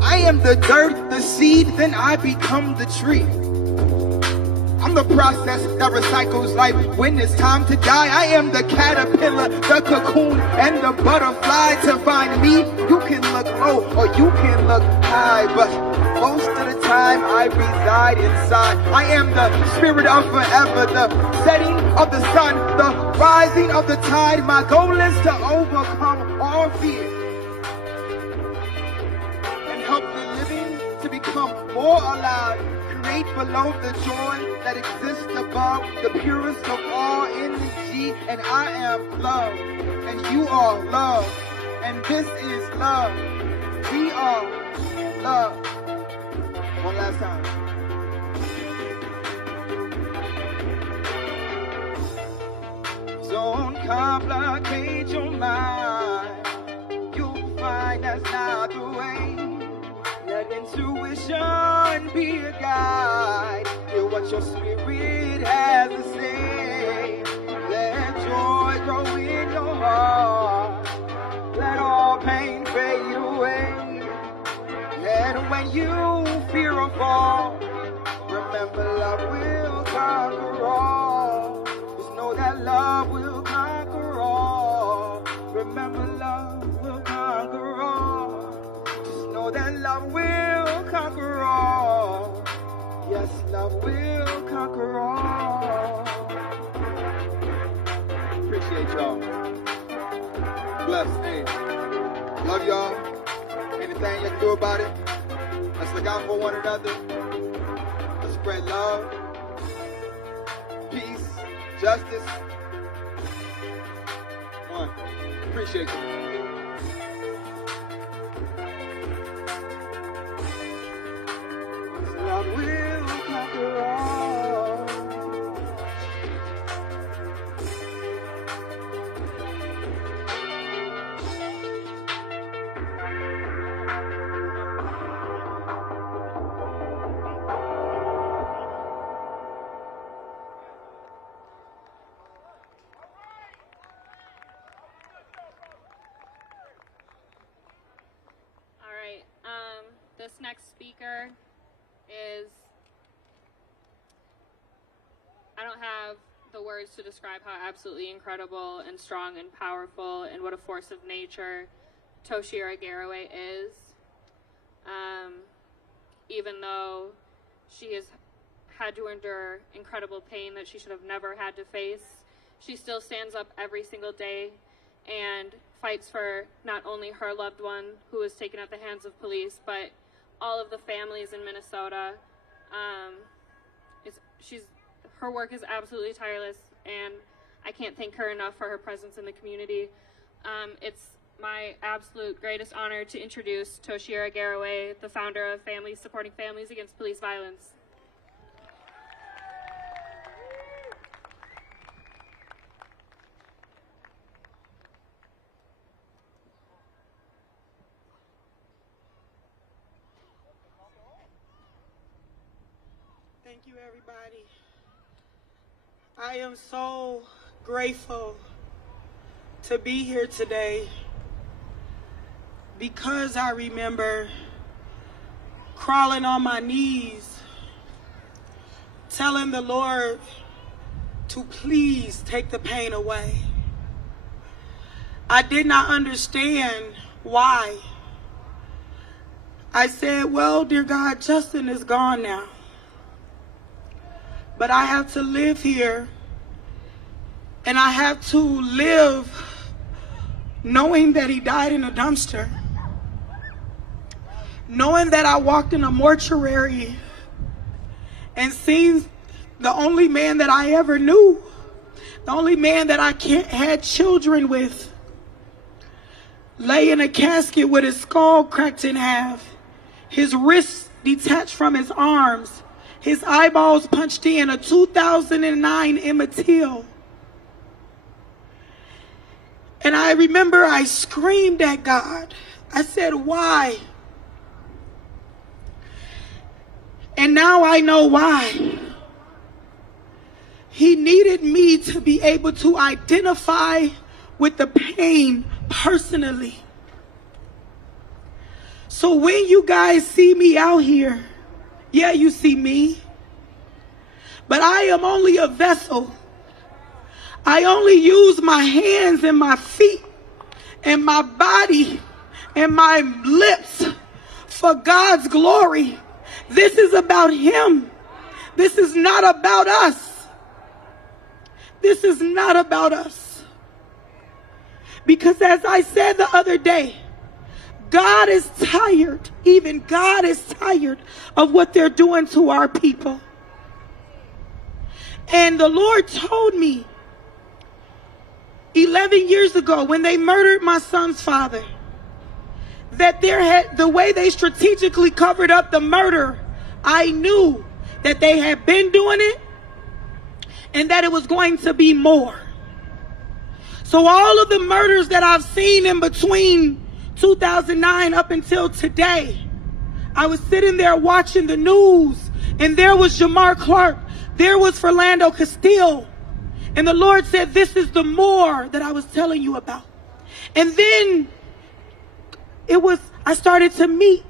I am the dirt, the seed, then I become the tree. I'm the process that recycles life when it's time to die. I am the caterpillar, the cocoon, and the butterfly. To find me, you can look low or you can look high, but most of the time I reside inside. I am the spirit of forever, the setting of the sun, the rising of the tide. My goal is to overcome all fear and help the living to become more alive. Create below the joy that exists above, the purest of all energy. And I am love, and you are love, and this is love. We are love. One last time. Don't complicate your mind. You'll find that's not the way. Let intuition be a guide. Hear what your spirit has to say. Let joy grow in your heart. Let all pain fade away. And when you fear a fall, remember love will conquer all. Just know that love will conquer all. Remember love will conquer all. Just know that love will conquer all. Yes, love will conquer all. Appreciate y'all. Bless. Hey, love y'all. Anything you can do about it, let's look out for one another. Let's spread love, peace, justice. One. Appreciate you. Love will conquer all. This next speaker is, I don't have the words to describe how absolutely incredible and strong and powerful and what a force of nature Toshira Garraway is. Even though she has had to endure incredible pain that she should have never had to face, she still stands up every single day and fights for not only her loved one who was taken at the hands of police, but all of the families in Minnesota. Her work is absolutely tireless, and I can't thank her enough for her presence in the community. It's my absolute greatest honor to introduce Toshira Garraway, the founder of Families Supporting Families Against Police Violence. Thank you, everybody. I am so grateful to be here today because I remember crawling on my knees, telling the Lord to please take the pain away. I did not understand why. I said, well, dear God, Justin is gone now. But I have to live here, and I have to live knowing that he died in a dumpster, knowing that I walked in a mortuary and seen the only man that I ever knew, the only man that I had children with, lay in a casket with his skull cracked in half, his wrists detached from his arms, his eyeballs punched in, a 2009 Emmett Till. And I remember I screamed at God. I said, why? And now I know why. He needed me to be able to identify with the pain personally. So when you guys see me out here, yeah, you see me, but I am only a vessel. I only use my hands and my feet and my body and my lips for God's glory. This is about Him. This is not about us. This is not about us. Because as I said the other day, God is tired, even God is tired of what they're doing to our people. And the Lord told me 11 years ago when they murdered my son's father, that the way they strategically covered up the murder, I knew that they had been doing it and that it was going to be more. So all of the murders that I've seen in between 2009 up until today, I was sitting there watching the news, and there was Jamar Clark, there was Philando Castile, and the Lord said, this is the more that I was telling you about. And then I started to meet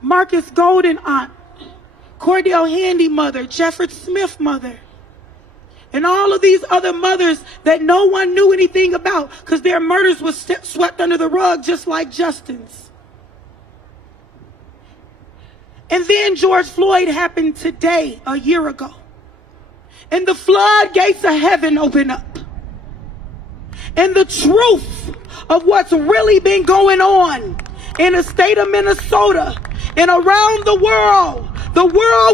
Marcus Golden aunt, Cordell Handy mother, Jeffrey Smith mother, and all of these other mothers that no one knew anything about because their murders were swept under the rug just like Justin's. And then George Floyd happened today, a year ago. And the floodgates of heaven open up. And the truth of what's really been going on in the state of Minnesota and around the world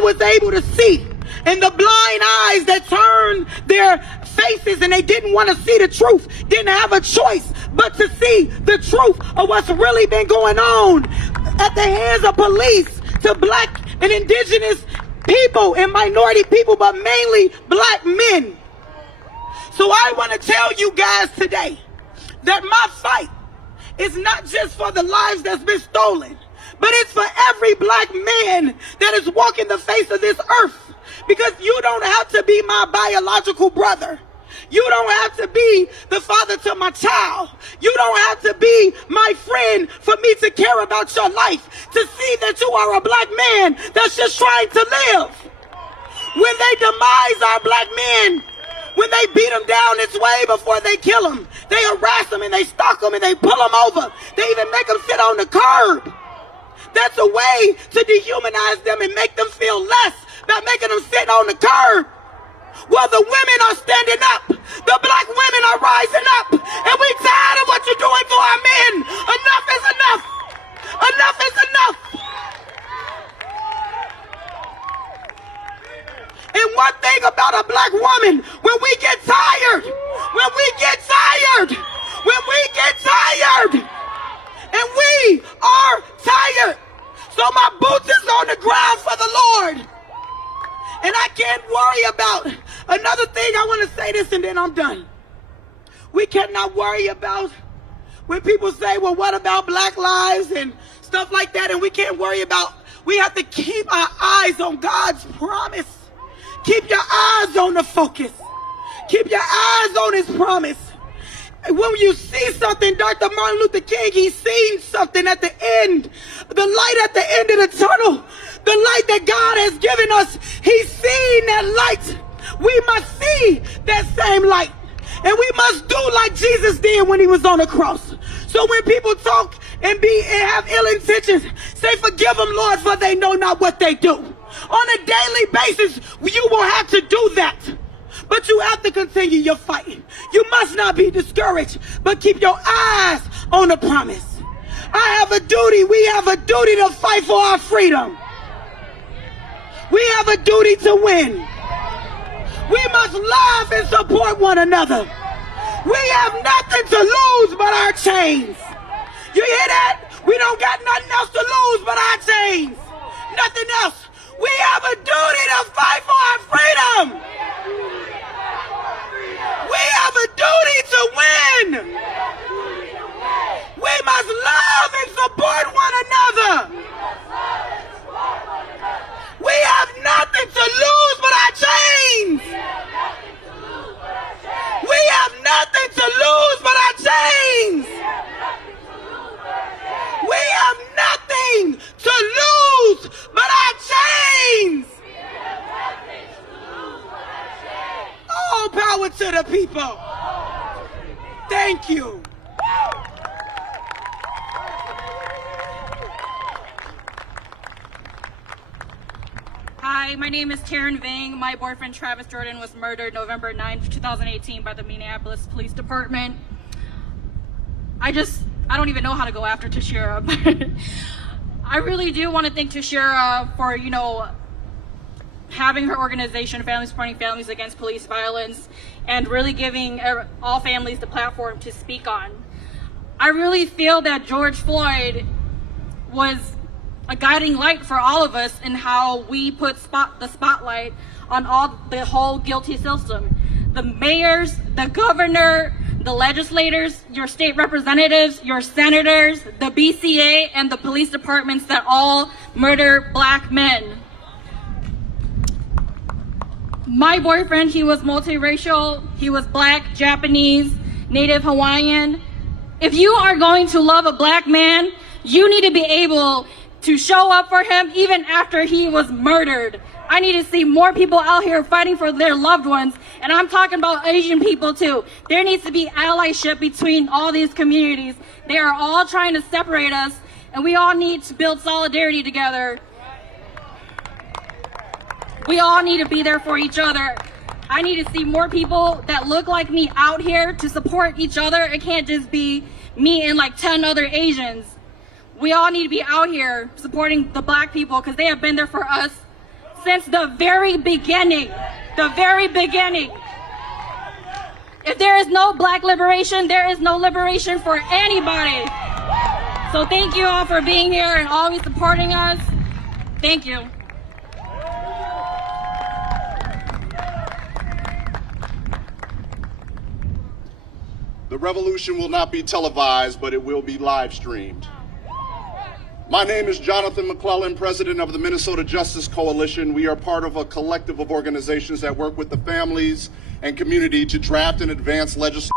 was able to see. And the blind eyes that turned their faces and they didn't want to see the truth, didn't have a choice but to see the truth of what's really been going on at the hands of police to black and indigenous people and minority people, but mainly black men. So I want to tell you guys today that my fight is not just for the lives that's been stolen, but it's for every black man that is walking the face of this earth. Because you don't have to be my biological brother. You don't have to be the father to my child. You don't have to be my friend for me to care about your life, to see that you are a black man that's just trying to live. When they demise our black men, when they beat them down, it's way before they kill them. They harass them and they stalk them and they pull them over. They even make them sit on the curb. That's a way to dehumanize them and make them feel less by making them sit on the curb. Well, the women are standing up. The black women are rising up. And we tired of what you're doing to our men. Enough is enough. Enough is enough. And one thing about a black woman, when we get tired, and we are tired. So my boots is on the ground for the Lord. And I can't worry about another thing. I want to say this and then I'm done. We cannot worry about when people say, well, what about black lives and stuff like that? And we can't worry about, we have to keep our eyes on God's promise. Keep your eyes on the focus. Keep your eyes on His promise. And when you see something, Dr. Martin Luther King, he seen something at the end, the light at the end of the tunnel, the light that God has given us. He's seen that light. We must see that same light. And we must do like Jesus did when He was on the cross. So when people talk and have ill intentions, say, forgive them, Lord, for they know not what they do. On a daily basis, you will have to do that. But you have to continue your fight. You must not be discouraged, but keep your eyes on the promise. I have a duty. We have a duty to fight for our freedom. We have a duty to win. We must love and support one another. We have nothing to lose but our chains. You hear that? We don't got nothing else to lose but our chains. Nothing else. We have a duty to fight for our freedom. We have a duty to win. We must love and support one another. We have nothing to lose but our chains. We have nothing to lose but our chains. We have nothing to lose but our chains. to the people. Thank you. Hi, my name is Taryn Vang. My boyfriend Travis Jordan was murdered November 9th, 2018 by the Minneapolis Police Department. I don't even know how to go after Tashira, but I really do want to thank Tashira for, having her organization, Families Supporting Families Against Police Violence, and really giving all families the platform to speak on. I really feel that George Floyd was a guiding light for all of us in how we put the spotlight on the whole guilty system. The mayors, the governor, the legislators, your state representatives, your senators, the BCA, and the police departments that all murder black men. My boyfriend, he was multiracial, he was black, Japanese, Native Hawaiian. If you are going to love a black man, you need to be able to show up for him even after he was murdered. I need to see more people out here fighting for their loved ones, and I'm talking about Asian people too. There needs to be allyship between all these communities. They are all trying to separate us, and we all need to build solidarity together. We all need to be there for each other. I need to see more people that look like me out here to support each other. It can't just be me and like 10 other Asians. We all need to be out here supporting the black people because they have been there for us since the very beginning. The very beginning. If there is no black liberation, there is no liberation for anybody. So thank you all for being here and always supporting us. Thank you. The revolution will not be televised, but it will be live streamed. My name is Jonathan McClellan, president of the Minnesota Justice Coalition. We are part of a collective of organizations that work with the families and community to draft and advance legislation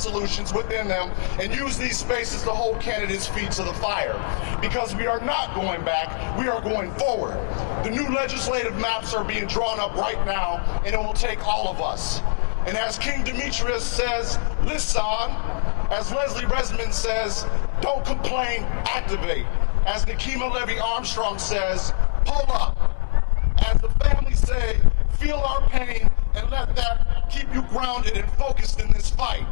resolutions within them and use these spaces to hold candidates' feet to the fire. Because we are not going back, we are going forward. The new legislative maps are being drawn up right now, and it will take all of us. And as King Demetrius says, listen. As Leslie Resman says, don't complain, activate. As Nikema Levy-Armstrong says, pull up. As the families say, feel our pain and let that keep you grounded and focused in this fight.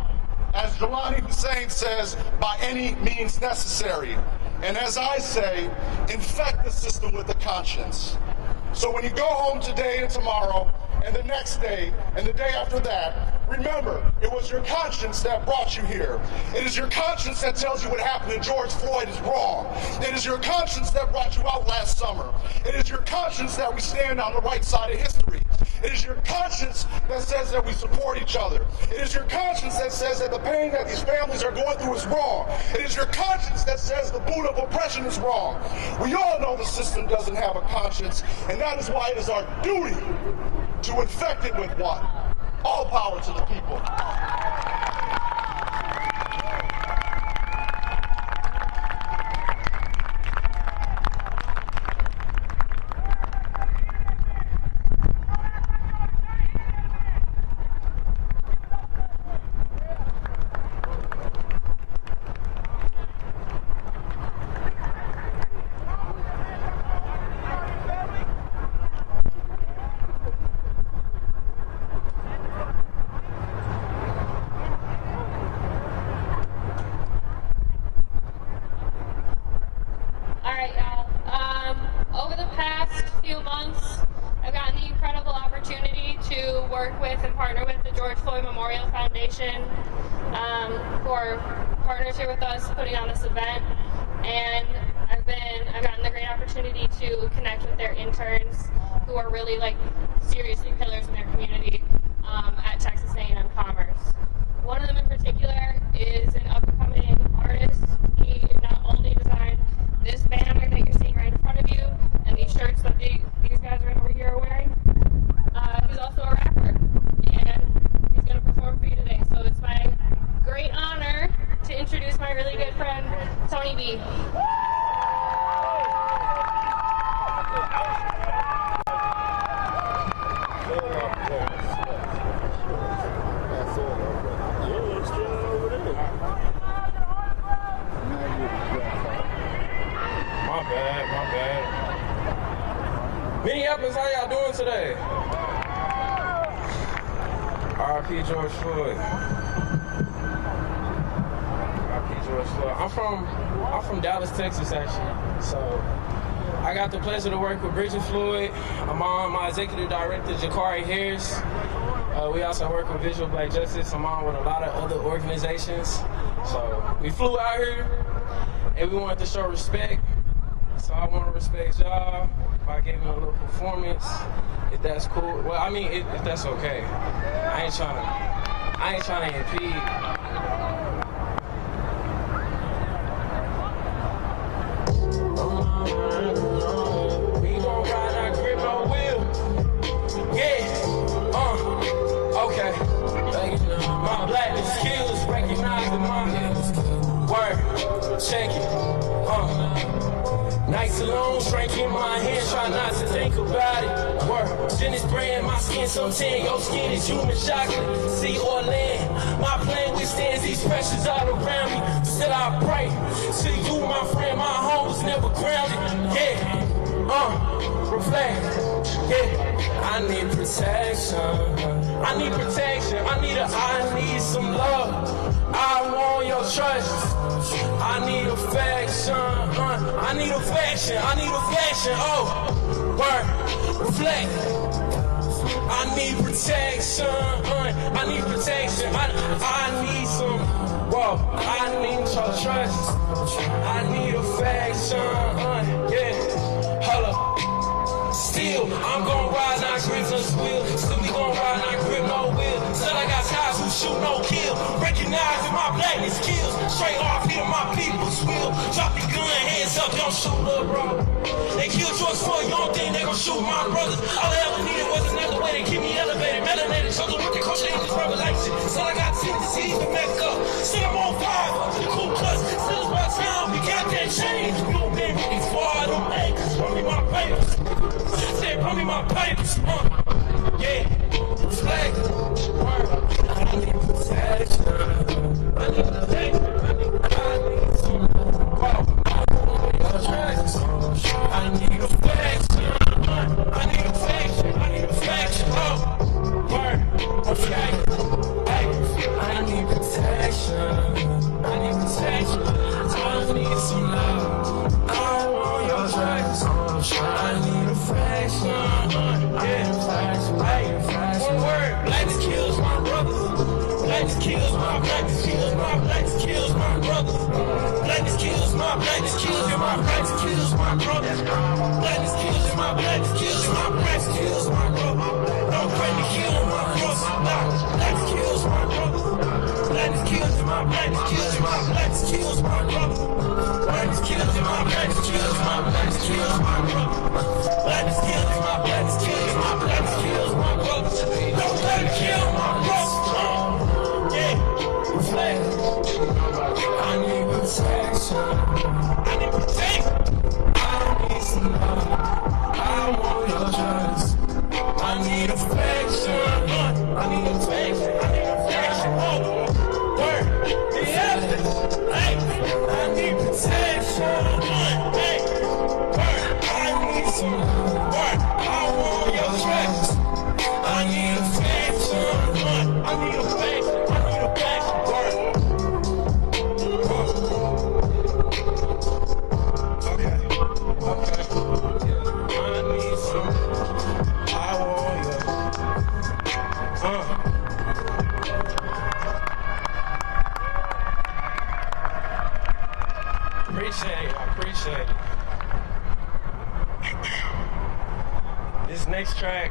As Jelani Hussein says, by any means necessary. And as I say, infect the system with a conscience. So when you go home today and tomorrow, and the next day, and the day after that, remember, it was your conscience that brought you here. It is your conscience that tells you what happened to George Floyd is wrong. It is your conscience that brought you out last summer. It is your conscience that we stand on the right side of history. It is your conscience that says that we support each other. It is your conscience that says that the pain that these families are going through is wrong. It is your conscience that says the boot of oppression is wrong. We all know the system doesn't have a conscience, and that is why it is our duty to infect it with one. All power to the people. For partners here with us putting on this event, and I've gotten the great opportunity to connect with their interns who are really like seriously pillars in their community at Texas A&M Commerce. One of them in particular is an up-and-coming artist. He not only designed this banner that you're seeing right in front of you and these shirts that these guys right over here are wearing, he's also a rapper, and he's going to perform for you today. So it's my great honor to introduce my really good friend, Tony B. My bad. Minneapolis, how y'all doing today? R.I.P. George Floyd. I'm from Dallas, Texas, actually. So I got the pleasure to work with Bridget Floyd. I'm on my executive director, Jakari Harris. We also work with Visual Black Justice. I'm on with a lot of other organizations. So we flew out here and we wanted to show respect. So I want to respect y'all by giving a little performance, if that's cool. Well, I mean, if that's okay. I ain't trying to impede. We gon' ride, I grip my wheel. Yeah, okay. My blackness skills, recognizing my word, check it, Nights alone, drink in my hand, try not to think about it. Word, then it's brand, my skin so tan, your skin is human chocolate. Sea or land, my plan withstands these pressures all around me. Still I pray to you, my friend, my home was never grounded. Yeah, reflect. Yeah, I need protection. I need some love. I want your trust. I need affection. I need affection. Oh, word, reflect. I need protection. I need some. Whoa, I need your trust. I need affection. Yeah, hold up. Still, I'm gon' ride, not grip no squeal. Still, we gon' ride, not grip no wheel. Still, I got guys who shoot, no kill. Recognizing my blackness kills. Straight off here, my people's will. Drop your gun, hands up, don't shoot up, bro. They killed George Floyd, you don't think they gon' shoot my brothers. All I ever needed was another way to keep me elevated. Melanated, chosen working culture, in this brother like action. So I got Tennessee to back up. Sit I'm on fire, the Ku Klux. Since my time, we got that change. We don't been really far, them acres. Run me my papers. Said, run me my papers. Yeah, flag. I need protection. I need protection. I need some. I need affection. I need affection. I need affection. Oh, word, okay. I need protection. I need protection. I need some love. I want your drugs. I need affection. Yeah, affection. I need affection. One word, blackness kills my brothers. Blackness kills my blackness kills my blackness kills my brothers. Blackness kills my blackness kills my blackness kills my brothers. Blackness kills my blackness kills my blackness kills my brothers. Don't pray to kill my brothers. Blackness kills my brothers. Blackness kills my blackness kills my blackness kills my brothers. Blackness kills my blackness kills my blackness kills my brothers. Blackness kills my blackness kills my blackness kills my brothers. Don't pray to kill my brothers. Yeah, flag. I need protection. I need protection. I need some love. I want your drugs. I need affection. I need affection. I need affection. Oh, word. Yeah. Hey, I need protection. Hey, word. I need some love. Word. I want your drugs. I need affection. I need affection. I need affection. Word. Appreciate it. This next track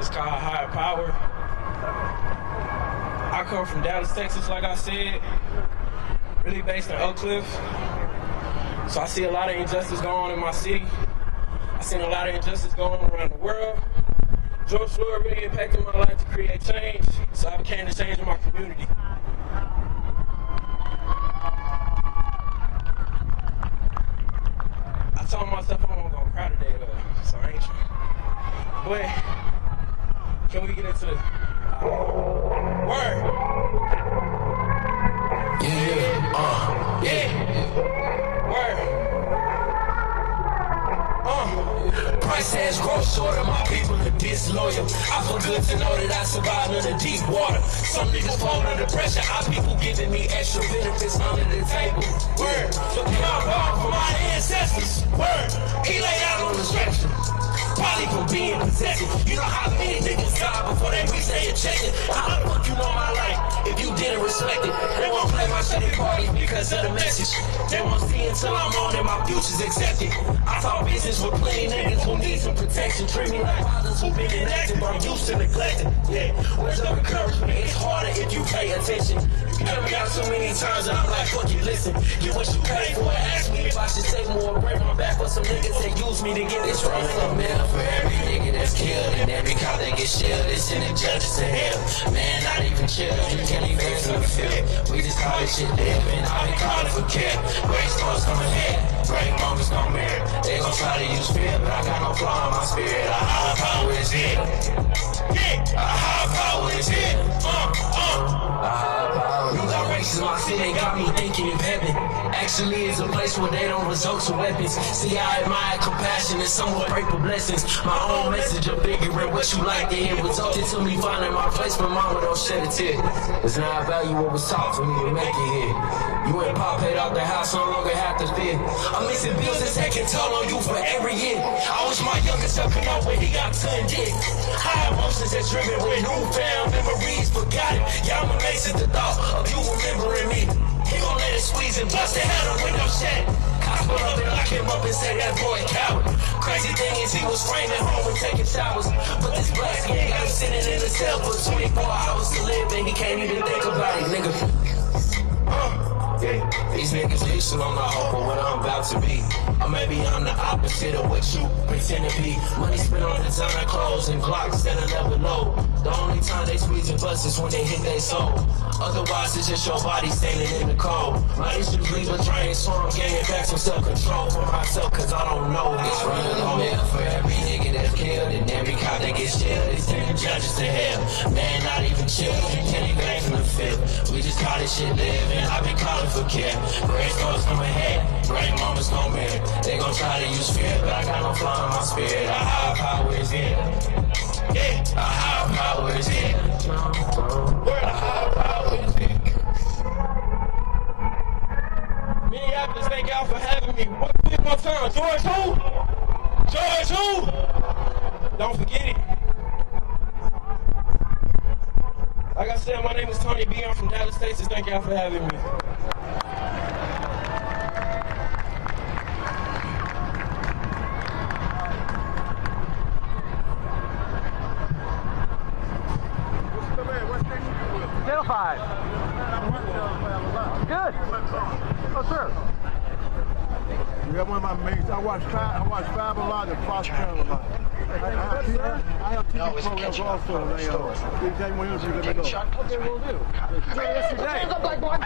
is called Higher Power. I come from Dallas, Texas, like I said, really based in Oak Cliff. So I see a lot of injustice going on in my city. I seen a lot of injustice going on around the world. George Floyd really impacted my life to create change, so I became the change in my community. I told myself I wasn't gonna cry today though, so I ain't trying. But can we get into word? Yeah, word. Price has grown short of my people are disloyal. I feel good to know that I survived under deep water. Some niggas fall under pressure. Our people giving me extra benefits under the table. Word. Look at my ball for my ancestors. Word. He laid out on the stretcher. Probably from being possessive. You know how many niggas die before they reach their attention. How the fuck you know my life if you didn't respect it? They won't play my shit at parties because of the message. They won't see until I'm on and my future's accepted. I talk business with plenty niggas who need some protection. Treat me like fathers who been inactive, I'm used to neglecting. Yeah, words of encouragement, it's harder if you pay attention. You heard me out so many times and I'm like, fuck you, listen. Get what you pay for, ask me if I should take more, break my back for some niggas that use me to get this right. For every nigga that's killed and every cop that gets shielded, it's sending judges to hell. Man, not even chill, you can't even face the field. We just call this shit dead, man, I been calling for care. Great storms come ahead, great moments gon' merit. They gon' try to use fear, but I got no flaw in my spirit. A higher power is here. Yeah, a higher power is here. A higher power. You got races, my city, they got me thinking if heaven actually is a place where they don't resort to weapons. See, I admire compassion and somewhat grateful blessings. My own message of figuring what you like to hear resulted to me finding my place, but mama don't shed a tear. It's not value what was taught for me to make it here. You and Pop paid off the house, no longer have to fear. I'm missing bills that's taking toll on you for every year. I wish my youngest self could know when he got turned dick. High emotions that's driven with newfound memories forgotten. Yeah, I'm amazed at the thought of you remembering me. He gon' let it squeeze and bust the head on window shut. I spun up and lock him up and said that boy coward. Crazy thing is he was framed at home and taking showers. But this black skin got him sitting in the cell for 24 hours to live and he can't even think about it, nigga. Yeah, these niggas listen on the hope of what I'm about to be. Or maybe I'm the opposite of what you pretend to be. Money spent on designer clothes and Glocks that are never low. The only time they squeeze and bust is when they hit their soul. Otherwise, it's just your body standing in the cold. My issue please but drain, so I'm gaining back some self-control for myself, cause I don't know how it's real on hell. For every nigga that's killed and every cop that gets shelled, they send the judges to hell. Man, not even chill, can't even gain from the field. We just call this shit living, I've been calling for care. Great scores come ahead, great moments gon' merit. They gon' try to use fear, but I got no flaw in my spirit. A higher power is here. Yeah, a higher power is here. Where the higher power is here. Minneapolis, thank y'all for having me. One time. George who? George who? Don't forget it. Like I said, my name is Tony B. I'm from Dallas, Texas. Thank y'all for having me. Channel 5. Good. Oh, sir. Yeah, one of my mates. I watch 5 Alive and Fox Channel Alive. I have TV programs also. Anytime you want to interview, let me know. Okay, we'll do. Enjoy the rest of your day. What's up, black boy?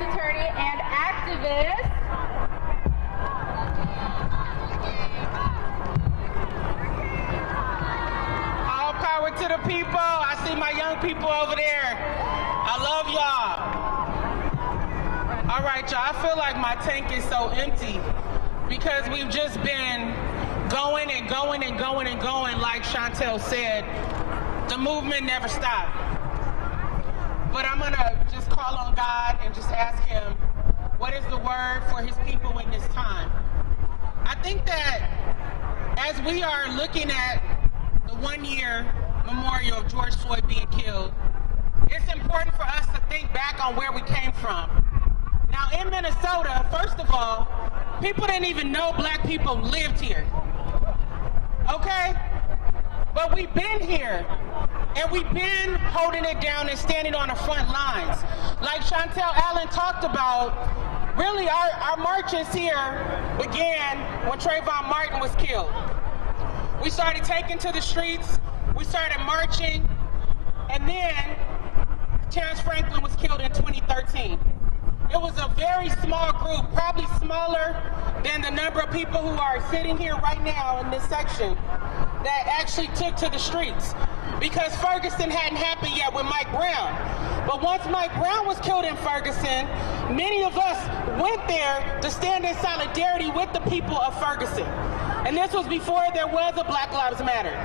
rights attorney and activist. All power to the people. I see my young people over there. I love y'all. All right, y'all, I feel like my tank is so empty because we've just been going and going and going and going, like Chantel said. The movement never stopped. But I'm gonna just call on God and just ask him, what is the word for his people in this time? I think that as we are looking at the 1-year memorial of George Floyd being killed, it's important for us to think back on where we came from. Now in Minnesota, first of all, people didn't even know black people lived here. Okay? But we've been here, and we've been holding it down and standing on the front lines. Like Chantel Allen talked about, really our marches here began when Trayvon Martin was killed. We started taking to the streets, we started marching, and then Terrence Franklin was killed in 2013. It was a very small group, probably smaller than the number of people who are sitting here right now in this section, that actually took to the streets, because Ferguson hadn't happened yet with Mike Brown. But once Mike Brown was killed in Ferguson, many of us went there to stand in solidarity with the people of Ferguson. And this was before there was a Black Lives Matter.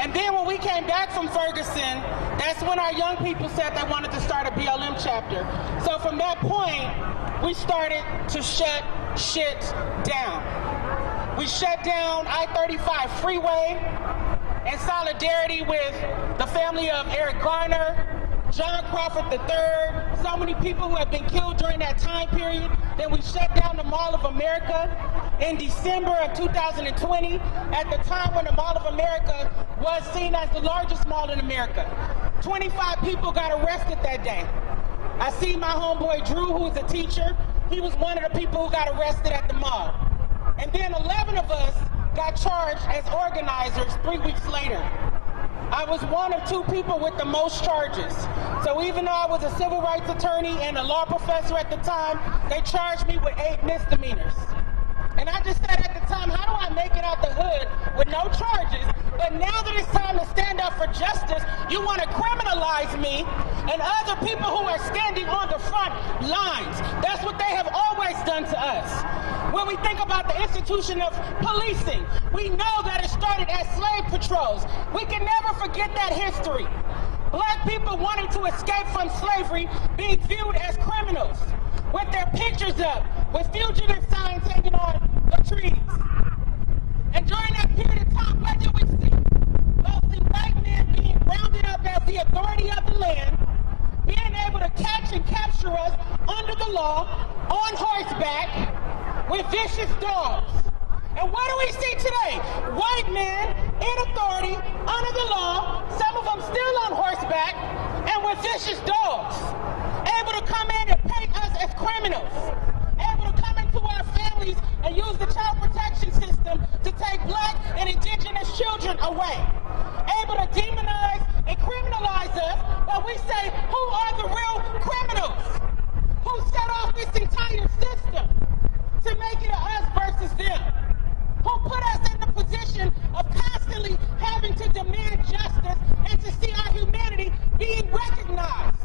And then when we came back from Ferguson, that's when our young people said they wanted to start a BLM chapter. So from that point, we started to shut shit down. We shut down I-35 freeway in solidarity with the family of Eric Garner, John Crawford III, so many people who have been killed during that time period. Then we shut down the Mall of America in December of 2020, at the time when the Mall of America was seen as the largest mall in America. 25 people got arrested that day. I see my homeboy Drew, who is a teacher. He was one of the people who got arrested at the mall. And then 11 of us got charged as organizers 3 weeks later. I was one of 2 people with the most charges. So even though I was a civil rights attorney and a law professor at the time, they charged me with 8 misdemeanors. And I just said at the time, how do I make it out the hood with no charges? But now that it's time to stand up for justice, you want to criminalize me and other people who are standing on the front lines. That's what they have always done to us. When we think about the institution of policing, we know that it started as slave patrols. We can never forget that history. Black people wanting to escape from slavery being viewed as criminals, with their pictures up, with fugitive signs hanging on the trees. And during that period of time, what did we see? Mostly white men being rounded up as the authority of the land, being able to catch and capture us under the law, on horseback, with vicious dogs. And what do we see today? White men in authority, under the law, some of them still on horseback, and with vicious dogs, able to come in and paint us as criminals, able to come into our families and use the child protection system to take black and indigenous children away, able to demonize and criminalize us, but we say, who are the real criminals? Who set off this entire system to make it us versus them? Who put us in the position of constantly having to demand justice and to see our humanity being recognized?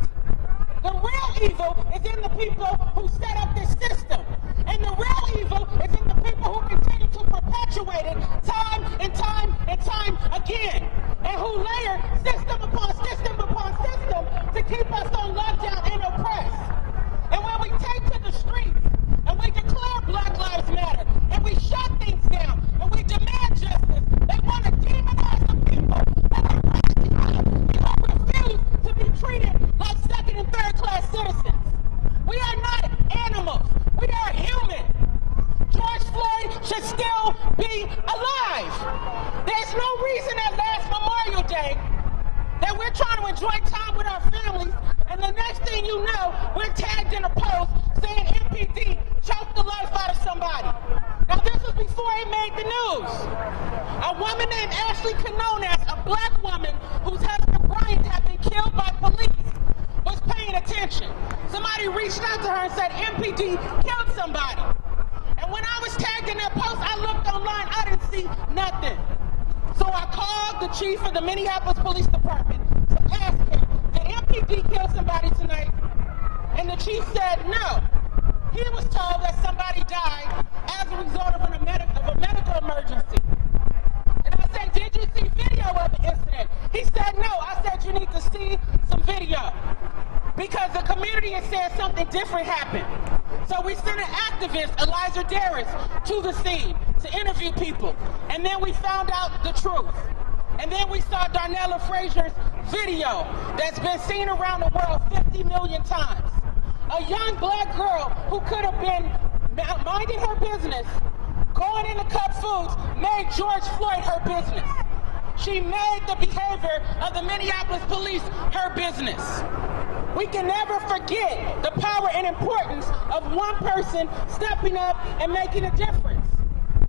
The real evil is in the people who set up this system. And the real evil is in the people who continue to perpetuate it time and time and time again. And who layer system upon system upon system to keep us on lockdown and oppressed. And when we take to the streets and we declare Black Lives Matter and we shut things down and we demand justice, they want to demonize the people that are racially refuse to be treated like second and third class citizens. We are not animals. We are human. George Floyd should still be alive. There's no reason at last Memorial Day that we're trying to enjoy time with our families, and the next thing you know, we're tagged in a post saying MPD choked the life out of somebody. Now this was before it made the news. A woman named Ashley Canonas, a black woman whose husband Brian had been killed by police, was paying attention. Somebody somebody reached out to her and said MPD killed somebody. And when I was tagged in that post, I looked online, I didn't see nothing. So I called the chief of the Minneapolis Police Department to ask him, did MPD kill somebody tonight? And the chief said no. He was told that somebody died as a result of a medical emergency. And I said, did you see video of the incident? He said no. I said, you need to see some video. Because the community is saying something different happened. So we sent an activist, Eliza Darris, to the scene to interview people. And then we found out the truth. And then we saw Darnella Frazier's video that's been seen around the world 50 million times. A young black girl who could have been minding her business, going into Cup Foods, made George Floyd her business. She made the behavior of the Minneapolis police her business. We can never forget the power and importance of one person stepping up and making a difference.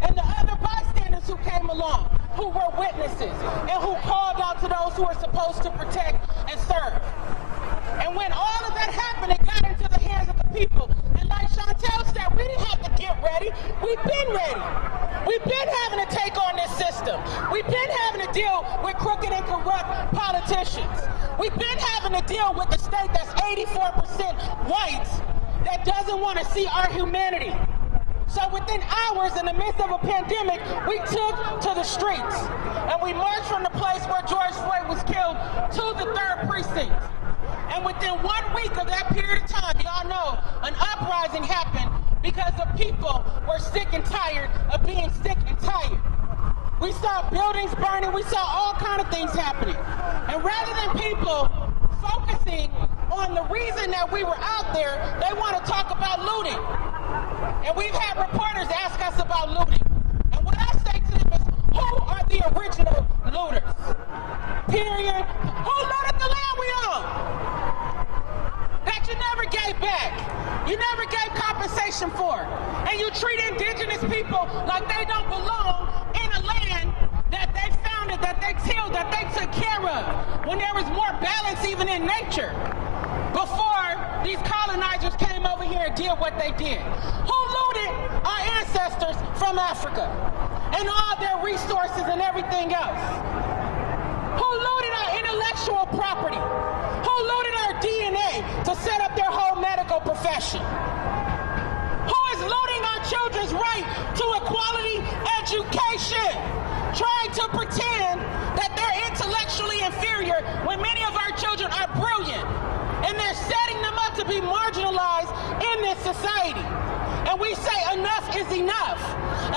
And the other bystanders who came along, who were witnesses, and who called out to those who are supposed to protect and serve. And when all of that happened, it got into the hands of the people. And like Chantel said, we didn't have to get ready. We've been ready. We've been having to take on this system. We've been having to deal with crooked and corrupt politicians. We've been having to deal with a state that's 84% white that doesn't want to see our humanity. So within hours, in the midst of a pandemic, we took to the streets. And we marched from the place where George Floyd was killed to the 3rd precinct. And within 1 week of that period of time, y'all know, an uprising happened because the people were sick and tired of being sick and tired. We saw buildings burning, we saw all kinds of things happening. And rather than people focusing on the reason that we were out there, they want to talk about looting. And we've had reporters ask us about looting. And what I say to them is, who are the original looters? Period. Who looted the land we own? That you never gave back. You never gave compensation for. And you treat indigenous people like they don't belong in a land that they founded, that they tilled, that they took care of, when there was more balance even in nature. Before these colonizers came over here and did what they did. Who looted our ancestors from Africa and all their resources and everything else? Who looted our intellectual property? Who looted our DNA to set up their whole medical profession? Who is looting our children's right to a quality education? Trying to pretend that they're intellectually inferior when many of our children are brilliant. And they're setting them up to be marginalized in this society. And we say enough is enough.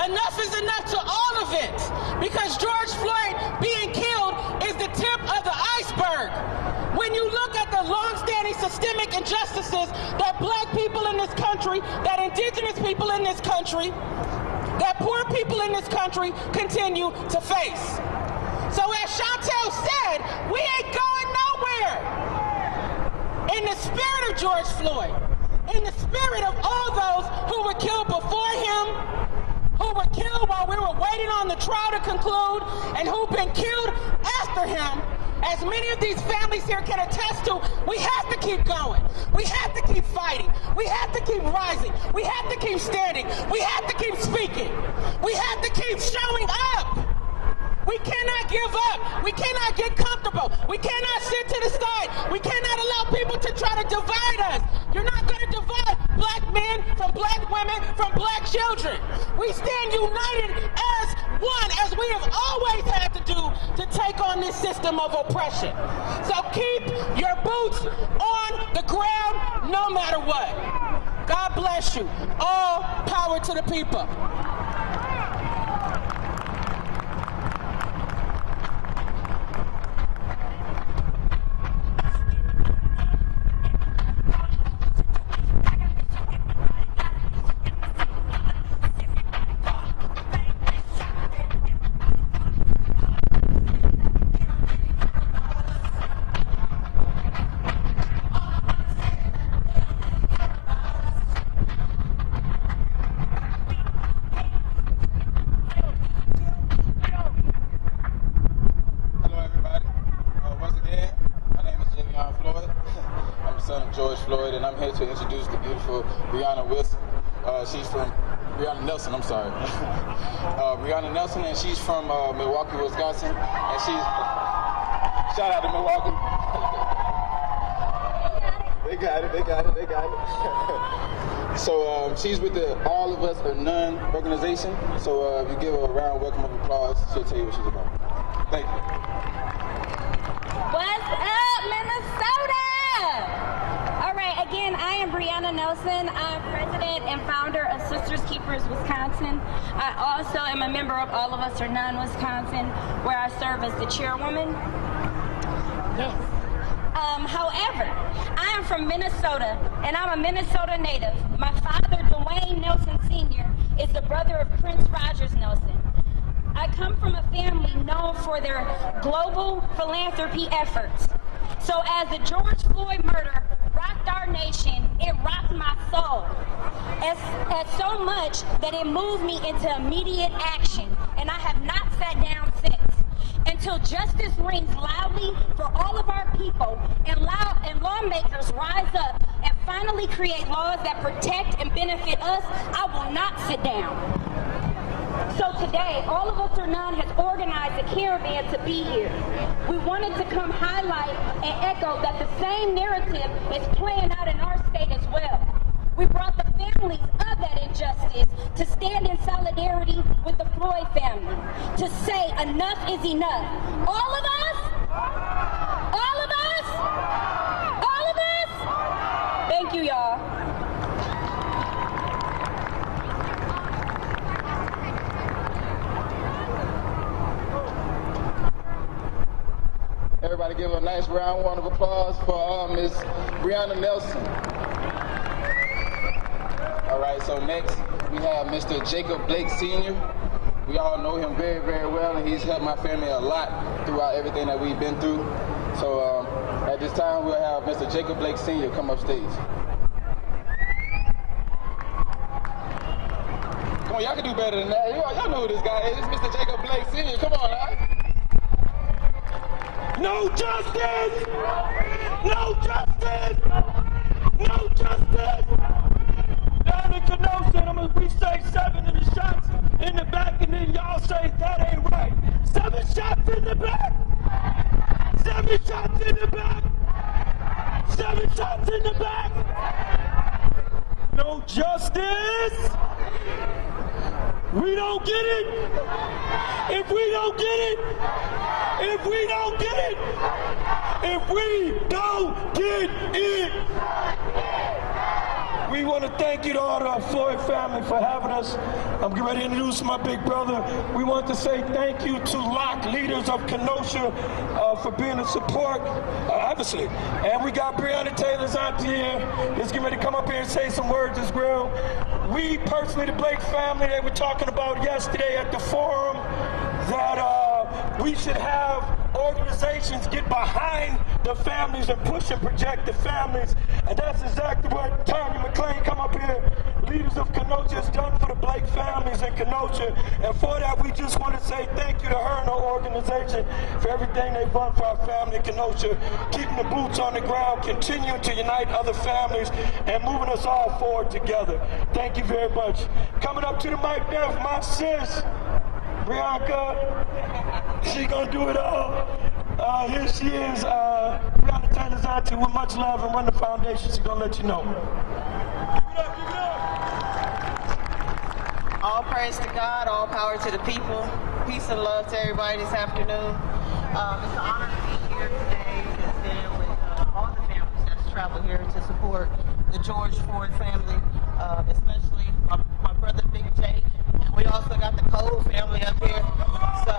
Enough is enough to all of it. Because George Floyd being killed is the tip of the iceberg. When you look at the long-standing systemic injustices that black people in this country, that indigenous people in this country, that poor people in this country continue to face. So as Chantel said, we ain't going nowhere. In the spirit of George Floyd, in the spirit of all those who were killed before him, who were killed while we were waiting on the trial to conclude, and who've been killed after him, as many of these families here can attest to, we have to keep going. We have to keep fighting. We have to keep rising. We have to keep standing. We have to keep speaking. We have to keep showing up. We cannot give up. We cannot get comfortable. We cannot sit to the side. We cannot allow people to try to divide us. You're not going to divide black men from black women from black children. We stand united as one, as we have always had to do to take on this system of oppression. So keep your boots on the ground no matter what. God bless you. All power to the people. Floyd, and I'm here to introduce the beautiful Breonna Wilson. She's from Breonna Nelson, I'm sorry. Breonna Nelson, and she's from Milwaukee, Wisconsin, and she's, shout out to Milwaukee. They got it. So she's with the All of Us or None organization. So if you give her a round welcome of applause, she'll tell you what she's about. Thank you. What's up, Minnesota? All right, again, I am Breonna Nelson. I'm president and founder of Sisters Keepers Wisconsin. I also am a member of All of Us or None Wisconsin, where I serve as the chairwoman. Yes. However, I am from Minnesota, and I'm a Minnesota native. My father, Dwayne Nelson Sr., is the brother of Prince Rogers Nelson. I come from a family known for their global philanthropy efforts. So as the George Floyd murder rocked our nation, it rocked my soul. As so much that it moved me into immediate action, and I have not sat down since. Until justice rings loudly for all of our people and lawmakers rise up and finally create laws that protect and benefit us, I will not sit down. So today, All of Us or None has organized a caravan to be here. We wanted to come highlight and echo that the same narrative is playing out in our state as well. We brought the families of that injustice to stand in solidarity with the Floyd family, to say enough is enough. All of us? All of us? All of us? Thank you, y'all. Everybody give a nice round of applause for Ms. Breonna Nelson. All right, so next we have Mr. Jacob Blake Sr. We all know him very, very well, and he's helped my family a lot throughout everything that we've been through. So at this time, we'll have Mr. Jacob Blake Sr. come up stage. Come on, y'all can do better than that. Y'all know who this guy is. It's Mr. Jacob Blake Sr. Come on, huh? No justice! No justice! No justice! Down in Kenosha, we say 7 in the shots in the back, and then y'all say that ain't right. 7 shots in the back! 7 shots in the back! 7 shots in the back! No justice! We don't get it! If we don't get it! If we don't get it! If we don't get it! We want to thank you to all the Floyd family for having us. I'm getting ready to introduce my big brother. We want to say thank you to LOC leaders of Kenosha for being a support, obviously. And we got Breonna Taylor's auntie here. Is getting ready to come up here and say some words as well. We personally, the Blake family, they were talking about yesterday at the forum that we should have organizations get behind the families and push and project the families. And that's exactly what Tanya McClain come up here, leaders of Kenosha, has done for the Blake families in Kenosha. And for that, we just want to say thank you to her and her organization for everything they've done for our family in Kenosha, keeping the boots on the ground, continuing to unite other families, and moving us all forward together. Thank you very much. Coming up to the mic now for my sis, Brianka. She gonna do it all. Here she is, Breonna Taylor's auntie, with much love, and run the foundation. She's gonna let you know. Give it up, give it up. All praise to God, all power to the people. Peace and love to everybody this afternoon. It's an honor to be here today to stand with all the families that's traveled here to support the George Floyd family, especially my brother Big Jake. And we also got the Cole family up here. So,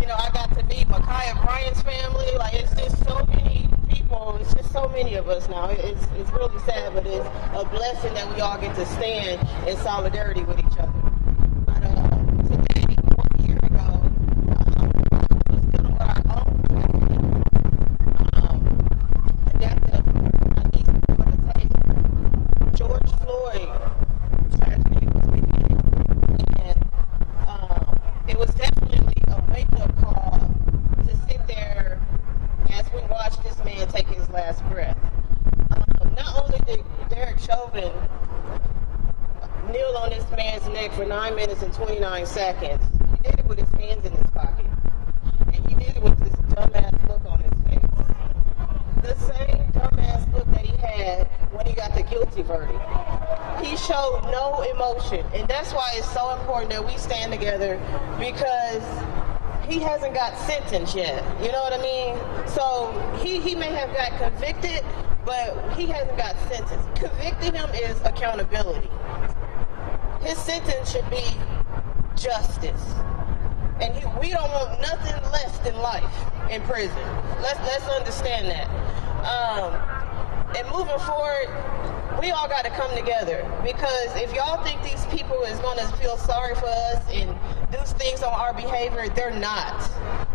you know, I got to meet Micaiah Bryant's family. Like, it's just so many people. It's just so many of us now. It's really sad, but it's a blessing that we all get to stand in solidarity with each other. But today, 1 year ago, we stood on our own death of East George Floyd tragedy was beginning. And it was definitely a wake-up call to sit there as we watched this man take his last breath. kneel on this man's neck for 9 minutes and 29 seconds. He did it with his hands in his pocket. And he did it with this dumbass look on his face. The same dumbass look that he had when he got the guilty verdict. He showed no emotion. And that's why it's so important that we stand together, because he hasn't got sentenced yet. You know what I mean? So he may have got convicted, but he hasn't got sentenced. Convicting him is accountability. His sentence should be justice. And we don't want nothing less than life in prison. Let's understand that. And moving forward, we all got to come together, because if y'all think these people is going to feel sorry for us and do things on our behavior, they're not.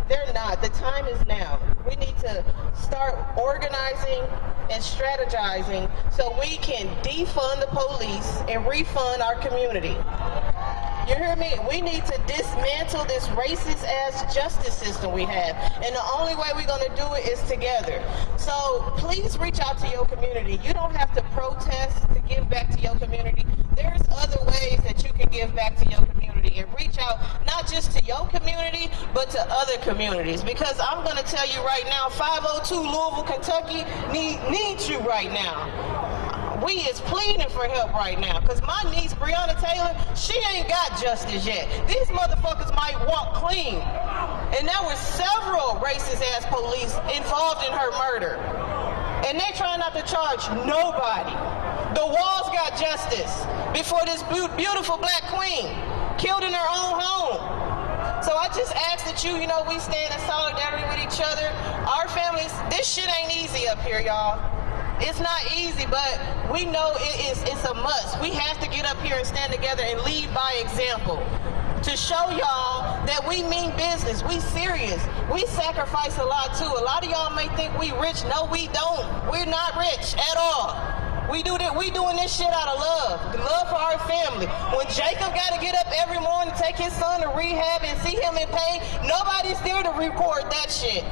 They're not. The time is now. We need to start organizing and strategizing so we can defund the police and refund our community. You hear me? We need to dismantle this racist-ass justice system we have. And the only way we're going to do it is together. So please reach out to your community. You don't have to protest to give back to your community. There's other ways that you can give back to your community and reach out not just to your community, but to other communities. Because I'm going to tell you right now, 502 Louisville, Kentucky needs you right now. We is pleading for help right now, because my niece, Breonna Taylor, she ain't got justice yet. These motherfuckers might walk clean. And there were several racist-ass police involved in her murder. And they try not to charge nobody. The walls got justice before this beautiful black queen killed in her own home. So I just ask that you know, we stand in solidarity with each other. Our families, this shit ain't easy up here, y'all. It's not easy, but we know it's a must. We have to get up here and stand together and lead by example to show y'all that we mean business. We serious. We sacrifice a lot too. A lot of y'all may think we rich. No, we don't. We're not rich at all. We doing this shit out of love for our family. When Jacob got to get up every morning to take his son to rehab and see him in pain, nobody's there to record that shit.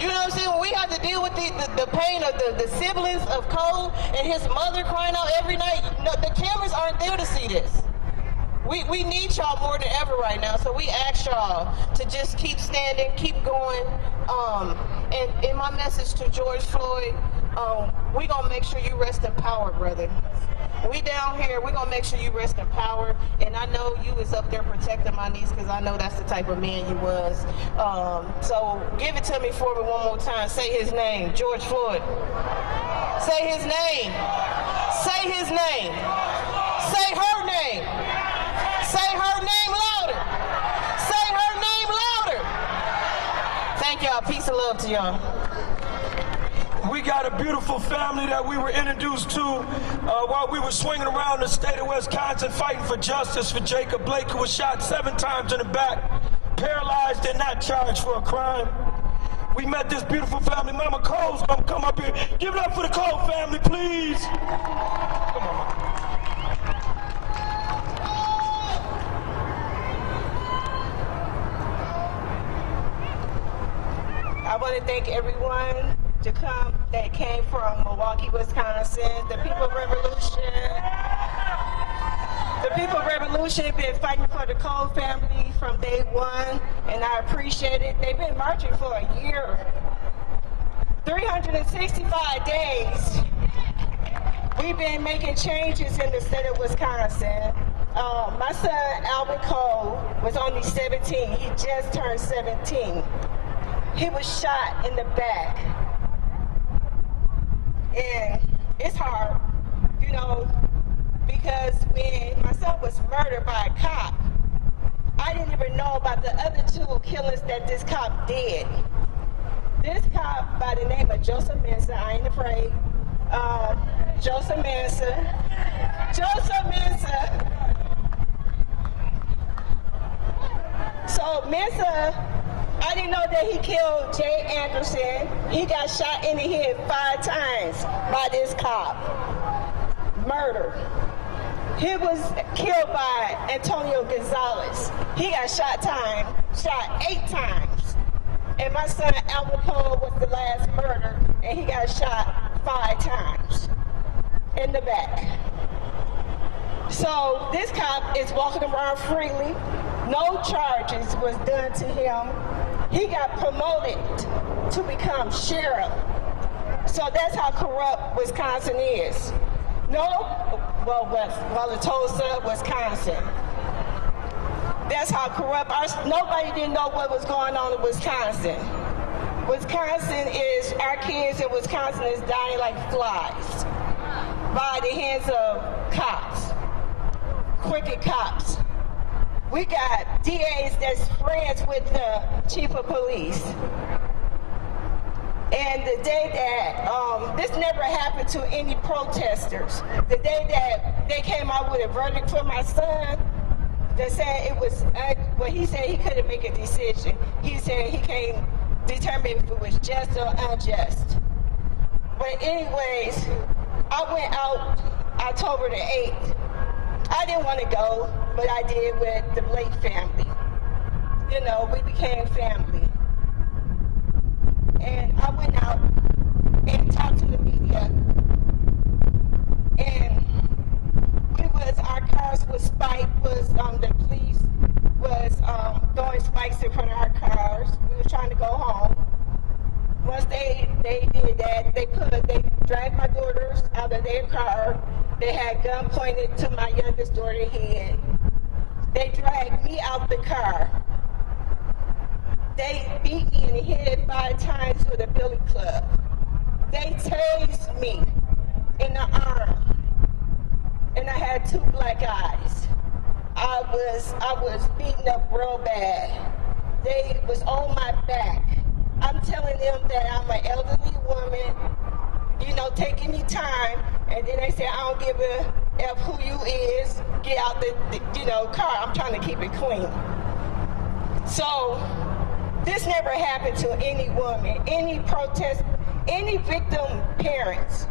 You know what I'm saying? When we have to deal with the pain of the siblings of Cole and his mother crying out every night, no, the cameras aren't there to see this. We need y'all more than ever right now, so we ask y'all to just keep standing, keep going. And in my message to George Floyd, we gonna make sure you rest in power, brother. We down here, we gonna make sure you rest in power. And I know you was up there protecting my niece, because I know that's the type of man you was. So give it to me for me one more time. Say his name, George Floyd. Say his name. Say his name. Say her name. Say her name louder. Say her name louder. Thank y'all. Peace and love to y'all. We got a beautiful family that we were introduced to while we were swinging around the state of Wisconsin fighting for justice for Jacob Blake, who was shot 7 times in the back, paralyzed and not charged for a crime. We met this beautiful family. Mama Cole's gonna come up here. Give it up for the Cole family, please. Come on, Mama. I want to thank everyone that came from Milwaukee, Wisconsin. The People Revolution. The People Revolution have been fighting for the Cole family from day one, and I appreciate it. They've been marching for a year. 365 days. We've been making changes in the state of Wisconsin. My son, Albert Cole, was only 17. He just turned 17. He was shot in the back. And it's hard, you know, because when my son was murdered by a cop, I didn't even know about the other 2 killings that this cop did. This cop by the name of Joseph Mensa, I ain't afraid, Joseph Mensa. So Mensa, I didn't know that he killed Jay Anderson. He got shot in the head 5 times by this cop. Murder. He was killed by Antonio Gonzalez. He got shot 8 times. And my son Albert Cole was the last murder, and he got shot 5 times in the back. So this cop is walking around freely. No charges was done to him. He got promoted to become sheriff. So that's how corrupt Wisconsin is. Tulsa, Wisconsin. That's how corrupt. Nobody didn't know what was going on in Wisconsin. Our kids in Wisconsin is dying like flies by the hands of cops, crooked cops. We got DAs that's friends with the chief of police. And the day that, this never happened to any protesters. The day that they came out with a verdict for my son, they said it was, he said he couldn't make a decision. He said he can't determine if it was just or unjust. But anyways, I went out October the 8th. I didn't want to go, but I did with the Blake family. You know, we became family. And I went out and talked to the media. And our cars was spiked, the police was throwing spikes in front of our cars. We were trying to go home. Once they did that, they dragged my daughters out of their car. They had gun pointed to my youngest daughter's head. They dragged me out the car. They beat me in the head 5 times with a billy club. They tased me in the arm. And I had 2 black eyes. I was beaten up real bad. They was on my back. I'm telling them that I'm an elderly woman, you know, taking me time, and then they say, I don't give a F who you is, get out the car. I'm trying to keep it clean. So this never happened to any woman, any protest, any victim parents.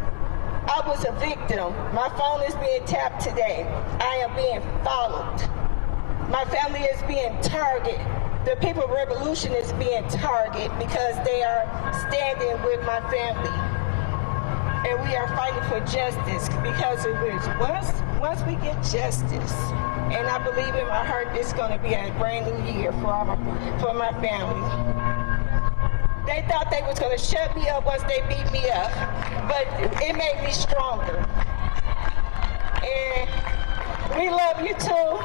I was a victim. My phone is being tapped today. I am being followed. My family is being targeted. The People Revolution is being targeted because they are standing with my family. And we are fighting for justice because of which once we get justice, and I believe in my heart it's going to be a brand new year for my family. They thought they was going to shut me up once they beat me up, but it made me stronger. And we love you too.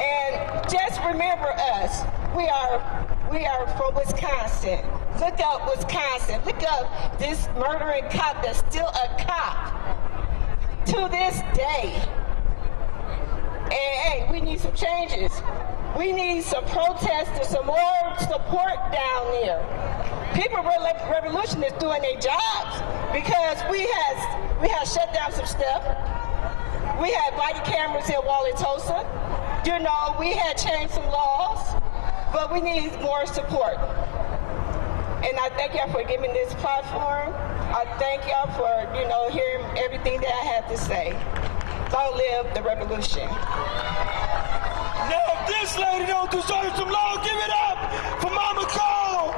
And just remember us. We are from Wisconsin. Look up Wisconsin. Look up this murdering cop that's still a cop to this day. And hey, we need some changes. We need some protesters, some more support down there. People Revolution is doing their jobs because we have shut down some stuff. We had body cameras in Tulsa. You know, we had changed some laws, but we need more support. And I thank y'all for giving this platform. I thank y'all for, hearing everything that I have to say. Long live the revolution. Now, if this lady don't deserve some love, give it up for Mama Cole.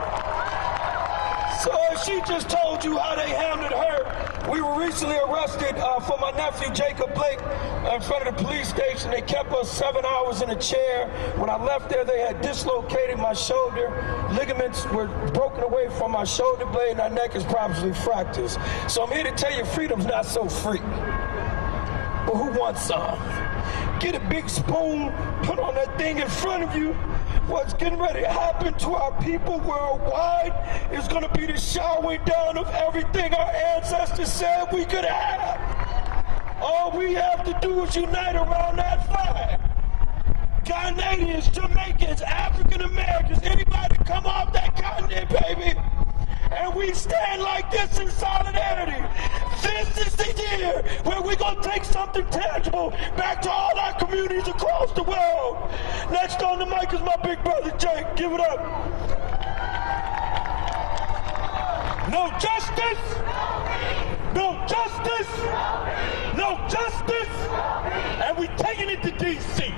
So she just told you how they handled her. We were recently arrested for my nephew, Jacob Blake, in front of the police station. They kept us 7 hours in a chair. When I left there, they had dislocated my shoulder. Ligaments were broken away from my shoulder blade, and my neck is probably fractures. So I'm here to tell you, freedom's not so free. But who wants some? Get a big spoon, put on that thing in front of you. What's getting ready to happen to our people worldwide is going to be the showering down of everything our ancestors said we could have. All we have to do is unite around that flag. Ghanaians, Jamaicans, African Americans, anybody come off that continent, baby. And we stand like this in solidarity. This is the year where we're going to take something tangible back to all our communities across the world. Next on the mic is my big brother, Jake. Give it up. No justice. No justice. No justice. And we're taking it to D.C.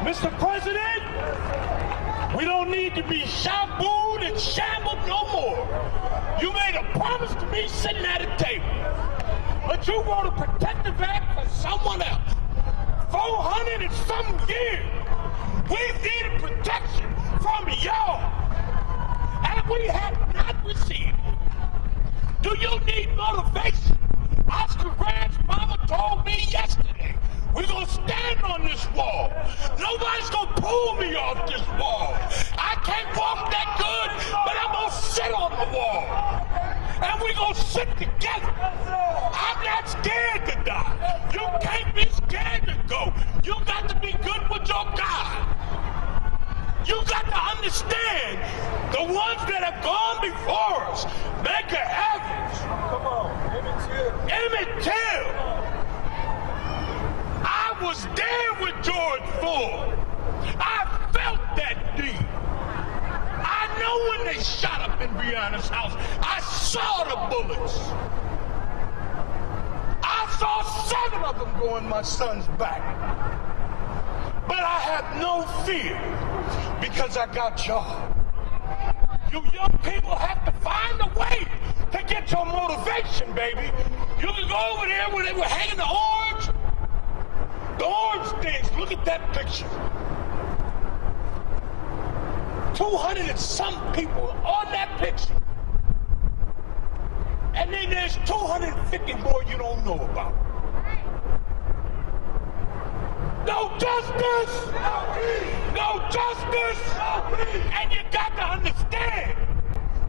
Mr. President, we don't need to be shampooed and shambled no more. You made a promise to me sitting at a table, but you wrote a protective act for someone else. some years. We've needed protection from y'all, and we have not received it. Do you need motivation? Oscar Grant's mama told me yesterday, we're going to stand on this wall. Nobody's going to pull me off this wall. I can't walk that good, but I'm going to sit on the wall. And we're going to sit together. I'm not scared to die. You can't be scared to go. You got to be good with your God. You got to understand the ones that have gone before us. Medgar Evers. Come on, Emmett Till. Emmett Till. I was there with George Floyd. I felt that need. I know when they shot up in Breonna's house, I saw the bullets. I saw 7 of them go in my son's back. But I have no fear because I got y'all. You young people have to find a way to get your motivation, baby. You can go over there where they were hanging the orange things. Look at that picture. 200 and some people on that picture. And then there's 250 more you don't know about. No justice! No justice! And you got to understand,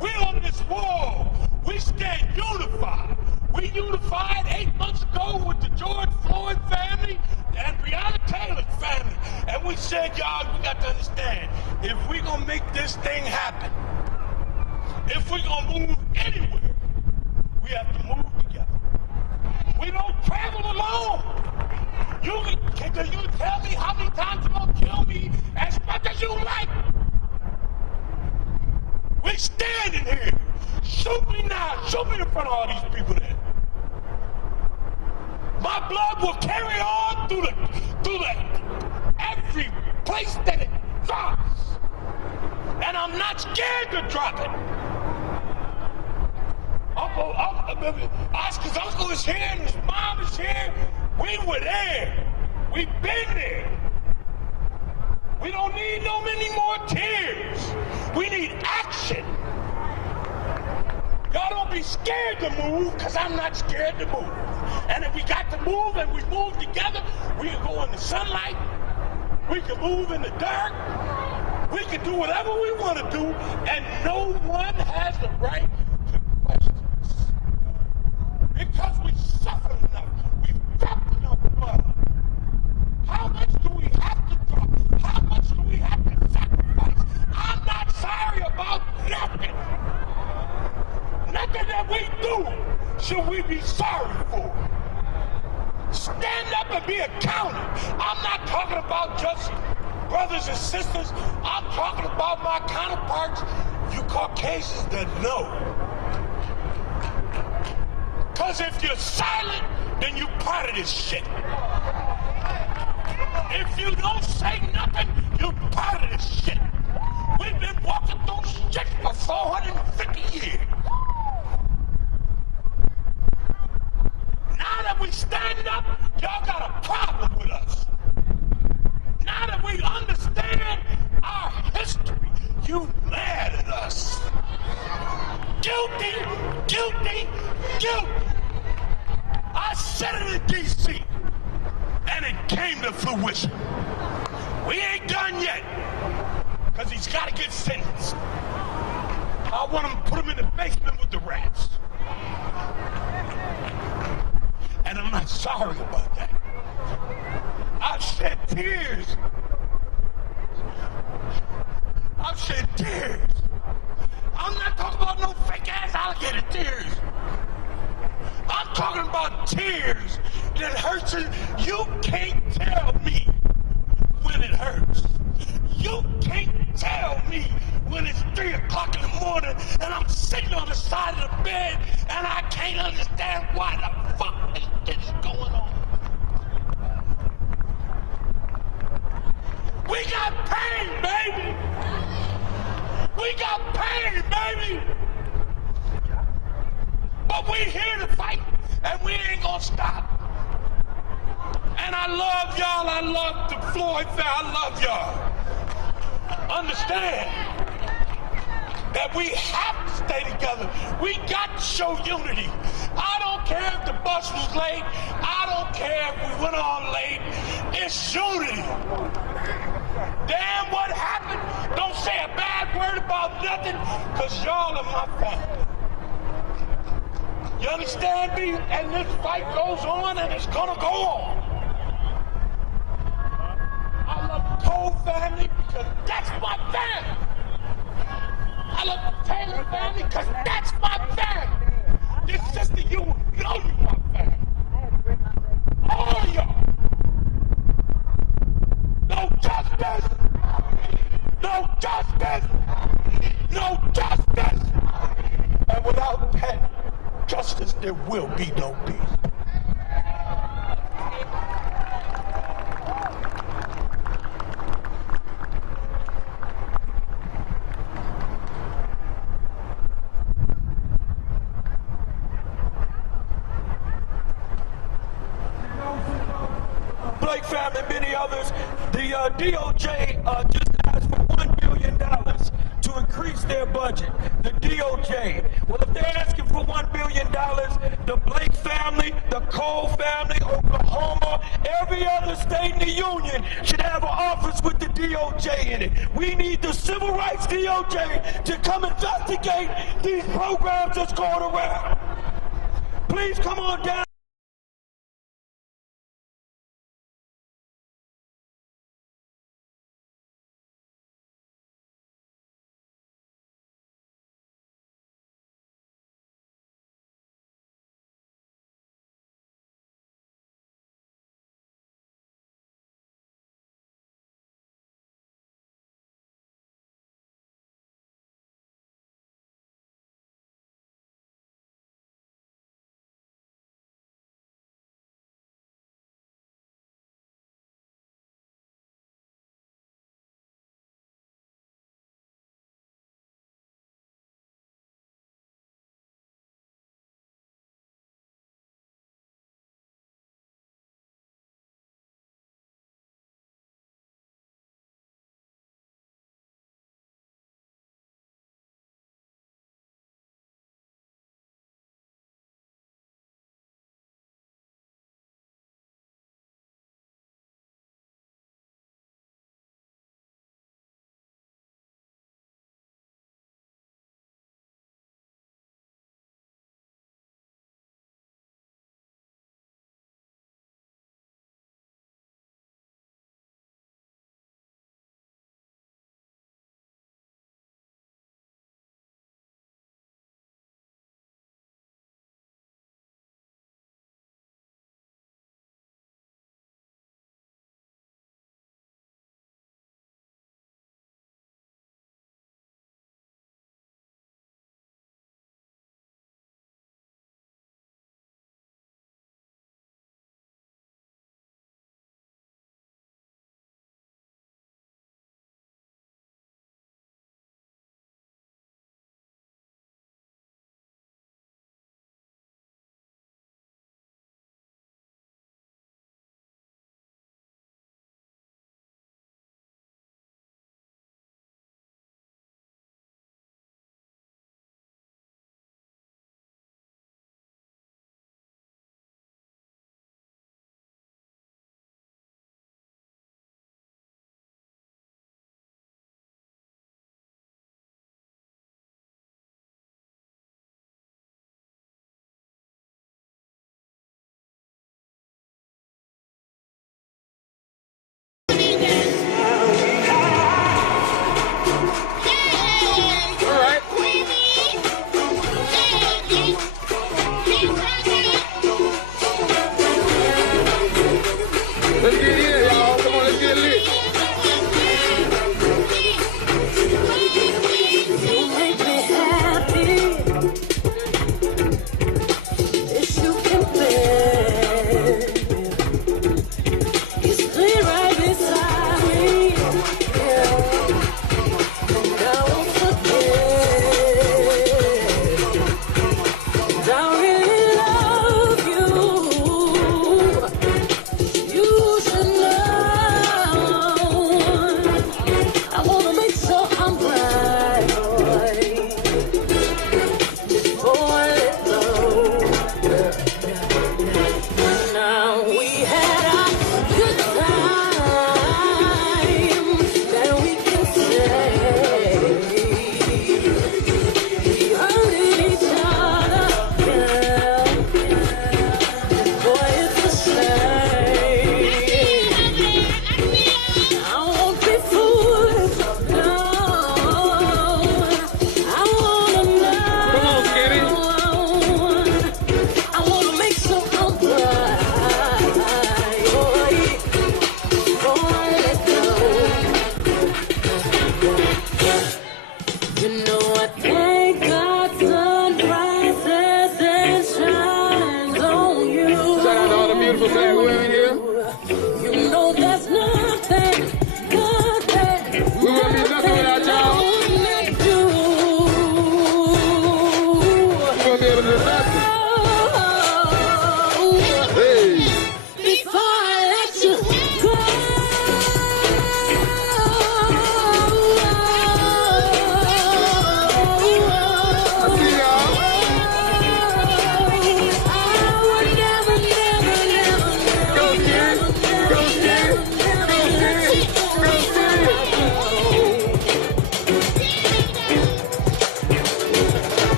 we on this wall, we stand unified. We unified 8 months ago with the George Floyd family and Breonna Taylor's family. And we said, y'all, we got to understand, if we're going to make this thing happen, if we're going to move anywhere, we have to move together. We don't travel alone. Can you tell me how many times you're going to kill me as much as you like? We standing here. Shoot me now. Shoot me in front of all these people there. My blood will carry on through every place that it drops. And I'm not scared to drop it. Oscar's uncle is here and his mom is here. We were there. We've been there. We don't need no many more tears. We need action. Y'all don't be scared to move, because I'm not scared to move. And if we got to move and we move together, we can go in the sunlight. We can move in the dark. We can do whatever we want to do, and no one has the right to question us. Because we suffered enough. We've dropped enough blood. How much do we have to drop? How much do we have to sacrifice? I'm not sorry about nothing. Nothing that we do should we be sorry for. Stand up and be accounted. I'm not talking about just brothers and sisters. I'm talking about my counterparts, you Caucasians that know. Because if you're silent, then you're part of this shit. If you don't say nothing, you're part of this shit. We've been walking through shit for 450 years. Now that we stand up, y'all got a problem with us. Now that we understand our history, you mad at us. Guilty, guilty, guilty. I said it in D.C., and it came to fruition. We ain't done yet, because he's got to get sentenced. I want him to put him in the basement with the rats. And I'm not sorry about that. I've shed tears. I've shed tears. I'm not talking about no fake-ass alligator tears. I'm talking about tears that hurts you. You can't tell me when it hurts. You can't tell me when it's 3 o'clock in the morning and I'm sitting on the side of the bed and I can't understand why the fuck this shit is going on. We got pain, baby. We got pain, baby. But we here to fight, and we ain't gonna stop. And I love y'all. I love the Floyd family. I love y'all. Understand that we have to stay together. We got to show unity. I don't care if the bus was late. I don't care if we went on late. It's unity. Damn what happened. Don't say a bad word about nothing, because y'all are my family. You understand me? And this fight goes on, and it's gonna go on. I love the Cole family because that's my family. I love the Taylor family because that's my family. Your sister, you know you my family. All of y'all. No justice. No justice. No justice. And without that justice, there will be no peace. Blake family and many others, the DOJ just asked for $1 billion to increase their budget. The DOJ. Well, if they're asking for $1 billion, the Blake family, the Cole family, Oklahoma, every other state in the union should have an office with the DOJ in it. We need the civil rights DOJ to come investigate these programs that's going around. Please come on down.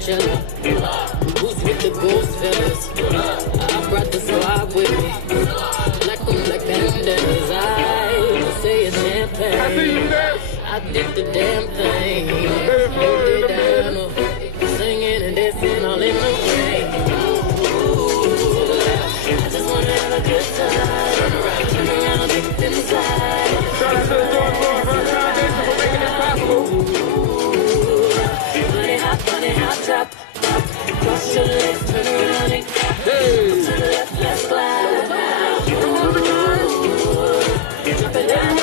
Coachella. Boots with the ghost feathers. I brought the squad with me. Black on black bandanas. I say it's champagne. I did the damn thing. Hold it down. Singing and dancing all in the rain. I just wanna have a good time. Turn around, deep inside. Shout out to the George Floyd Foundation for making this possible. Funny how drop. Cross your legs, turn around and clap. To the left, let's glide. Drop it down,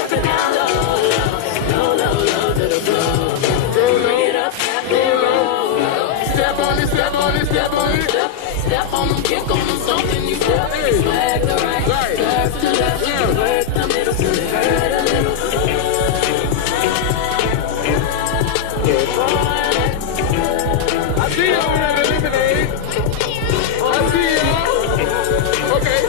low to the floor. Bring it up, tap it, roll. Step on it, step on it, step on it. Step on them, kick on them, something you feel. Swag the right, curve to left, work the middle till it hurt a little. I see y'all in the lemonade. I see y'all. Okay.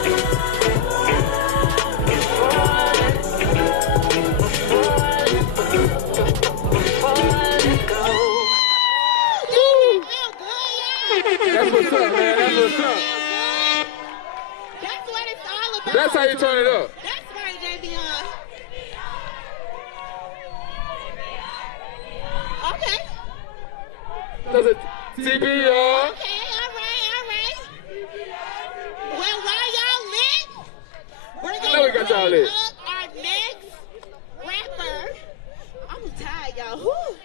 That's what's up, man. That's what's up. That's what it's all about. That's how you turn it up. That's right, Javion. Okay. Does it TB, y'all? Okay, all right. Well, while y'all lit, we're I know we got y'all lit. our next rapper. I'm tired, y'all. Whew.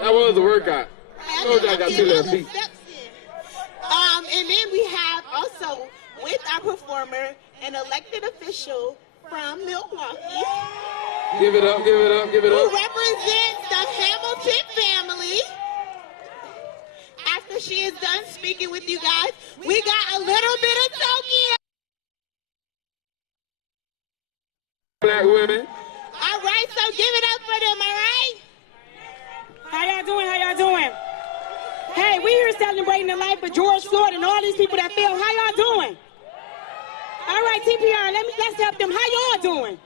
That was a workout. I told y'all I got 2 left feet. And then we have also with our performer an elected official from Milwaukee. Give it up, give it up, give it Who up. represents the Hamilton family. After she is done speaking with you guys, we got a little bit of Tokyo. Black women. All right, so give it up for them, all right? How y'all doing? How y'all doing? Hey, we here celebrating the life of George Floyd and all these people that fell. How y'all doing? All right, TPR, let's help them. How y'all doing?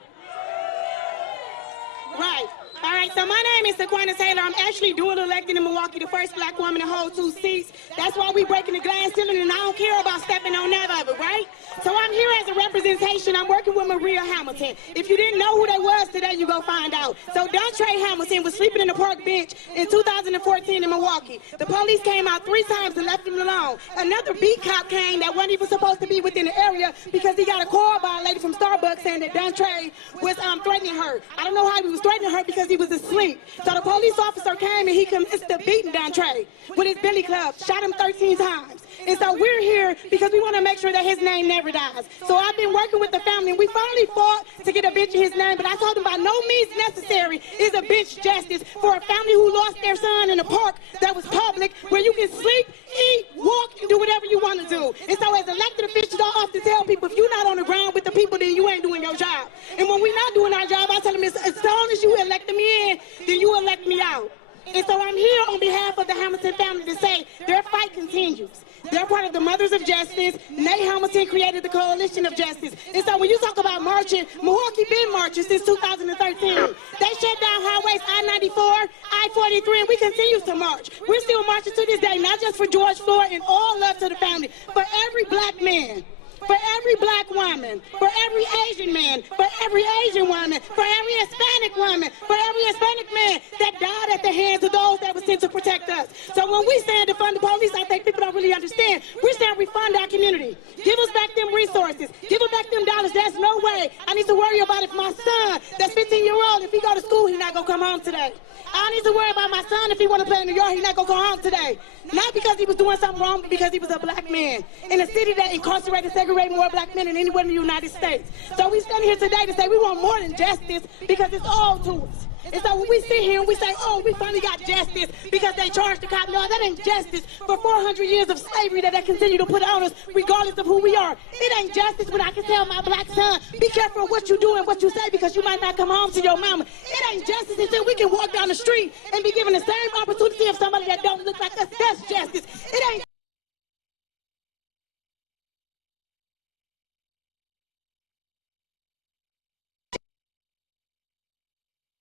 Right. All right, so my name is Taquana Taylor. I'm actually dual elected in Milwaukee, the first black woman to hold 2 seats. That's why we breaking the glass ceiling, and I don't care about stepping on that of it, right? So I'm here as a representation. I'm working with Maria Hamilton. If you didn't know who they was today, you go find out. So Dontre Hamilton was sleeping in the park bench in 2014 in Milwaukee. The police came out 3 times and left him alone. Another beat cop came that wasn't even supposed to be within the area because he got a call by a lady from Starbucks saying that Dontre was threatening her. I don't know how he was threatening her because he was asleep. So the police officer came and he commenced to beating Dontre with his billy club, shot him 13 times. And so we're here because we want to make sure that his name never dies. So I've been working with the family, and we finally fought to get a bench in his name, but I told them by no means necessary is a bench justice for a family who lost their son in a park that was public, where you can sleep, eat, walk, and do whatever you want to do. And so as elected officials, I often tell people, if you're not on the ground with the people, then you ain't doing your job. And when we're not doing our job, I tell them, as long as you elect me in, then you elect me out. And so I'm here on behalf of the Hamilton family to say their fight continues. They're part of the Mothers of Justice. Nate Hamilton created the Coalition of Justice. And so when you talk about marching, Milwaukee been marching since 2013. They shut down highways I-94, I-43, and we continue to march. We're still marching to this day, not just for George Floyd and all love to the family, for every black man, for every black woman, for every Asian man, for every Asian woman, for every Hispanic woman, for every Hispanic man that died at the hands of those that were sent to protect us. So when we stand to fund the police, I think people don't really understand. We're saying refund our community. Give us back them resources. Give us back them dollars. There's no way I need to worry about if my son, that's 15-year-old, if he go to school, he's not going to come home today. I don't need to worry about my son if he want to play in New York, he's not going to go home today. Not because he was doing something wrong, but because he was a black man in a city that incarcerated, segregated more black men than anywhere in the United States. So we stand here today to say we want more than justice because it's all to us. And so when we sit here and we say, oh, we finally got justice because they charged the cop, no, that ain't justice for 400 years of slavery that they continue to put on us regardless of who we are. It ain't justice when I can tell my black son, be careful of what you do and what you say because you might not come home to your mama. It ain't justice until we can walk down the street and be given the same opportunity of somebody that don't look like us. That's justice. It ain't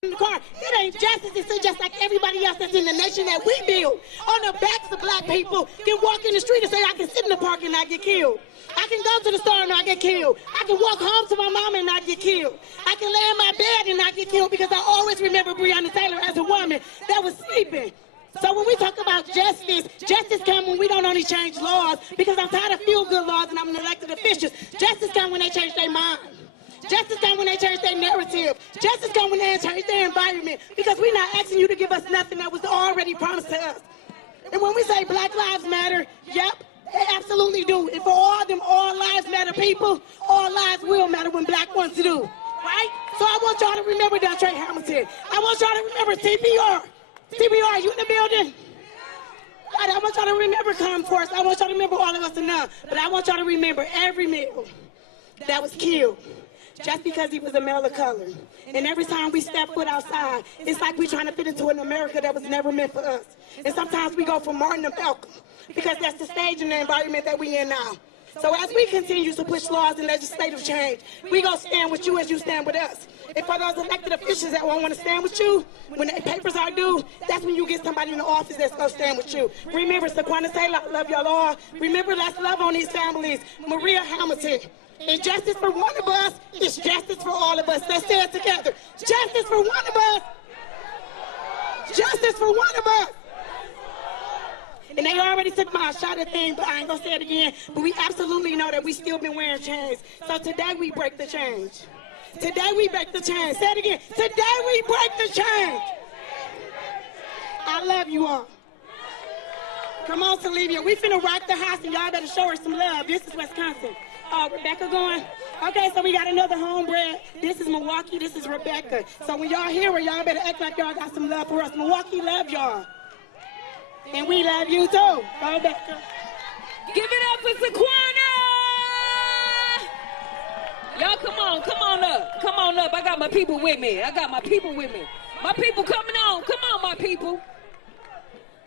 in the car. It ain't justice. It's just like everybody else that's in the nation that we build. On the backs of black people can walk in the street and say, I can sit in the park and not get killed. I can go to the store and not get killed. I can walk home to my mama and not get killed. I can lay in my bed and not get killed because I always remember Breonna Taylor as a woman that was sleeping. So when we talk about justice, justice comes when we don't only change laws, because I'm tired of feel-good laws and I'm an elected official. Justice comes when they change their mind. Justice comes when they change their narrative. Justice comes when they change their environment, because we're not asking you to give us nothing that was already promised to us. And when we say Black Lives Matter, yep, they absolutely do. And for all them all lives matter people, all lives will matter when black ones do, right? So I want y'all to remember Dontre Hamilton. I want y'all to remember TPR. TPR, you in the building? I want y'all to remember Comforce. I want y'all to remember all of us enough. But I want y'all to remember every male that was killed just because he was a male of color. And every time we step foot outside, it's like we're trying to fit into an America that was never meant for us. And sometimes we go from Martin to Malcolm, because that's the stage and the environment that we in now. So as we continue to push laws and legislative change, we gonna stand with you as you stand with us. And for those elected officials that won't want to stand with you, when their papers are due, that's when you get somebody in the office that's gonna stand with you. Remember, Saquana Taylor, I love y'all all. Remember, let's love on these families. Maria Hamilton. And justice for one of us is justice for all of us. Let's say it together. Justice for one of us. Justice for one of us. And they already took my shot at thing, but I ain't gonna say it again. But we absolutely know that we still been wearing chains. So today we break the change. Today we break the chains. Say it again. Today we break the change. I love you all. Come on, Sylvia. We finna rock the house, and y'all better show her some love. This is Wisconsin. Oh, Rebecca going? Okay, so we got another homebred. This is Milwaukee. This is Rebecca. So when y'all hear her, y'all better act like y'all got some love for us. Milwaukee love y'all. And we love you too. Go, Rebecca. Give it up for Saquana! Y'all come on up. Come on up. I got my people with me. My people coming on. Come on, my people.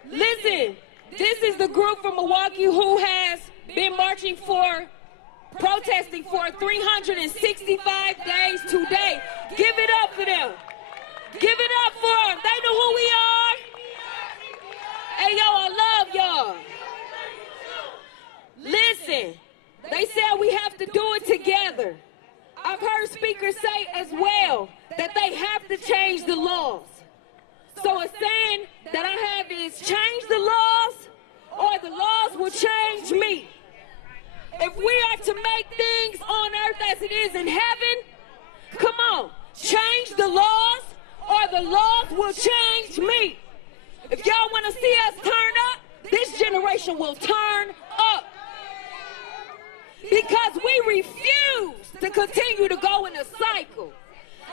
Listen, this is the group from Milwaukee who has been protesting for 365 days today. Give it up for them. Give it up for them. They know who we are. Hey, yo, I love y'all. Listen, they said we have to do it together. I've heard speakers say as well that they have to change the laws. So a saying that I have is change the laws or the laws will change me. If we are to make things on earth as it is in heaven, come on, change the laws or the laws will change me. If y'all want to see us turn up, this generation will turn up. Because we refuse to continue to go in a cycle.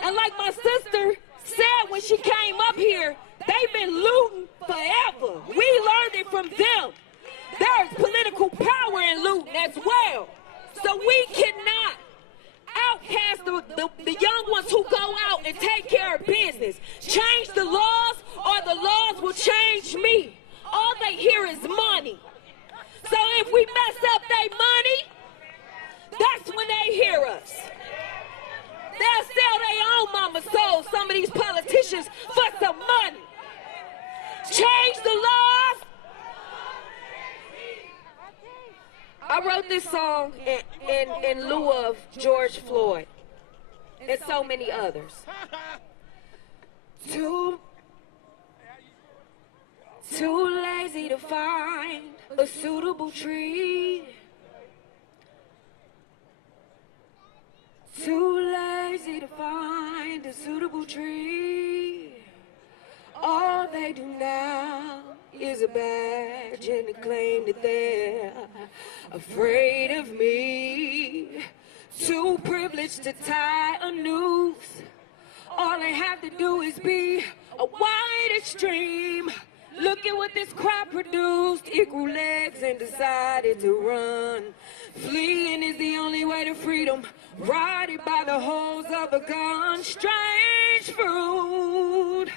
And like my sister said when she came up here, they've been looting forever. We learned it from them. There is political power in looting as well. So we cannot outcast the young ones who go out and take care of business. Change the laws or the laws will change me. All they hear is money. So if we mess up their money, that's when they hear us. They'll sell their own mama's soul, some of these politicians, for some money. Change the laws. I wrote this song in lieu of George Floyd and so many others. Too lazy to find a suitable tree. Too lazy to find a suitable tree. All they do now is a badge and a claim that they're afraid of me. Too privileged to tie a noose. All they have to do is be a white extreme. Look at what this crowd produced. It grew legs and decided to run. Fleeing is the only way to freedom. Rotted by the holes of a gun. Strange fruit.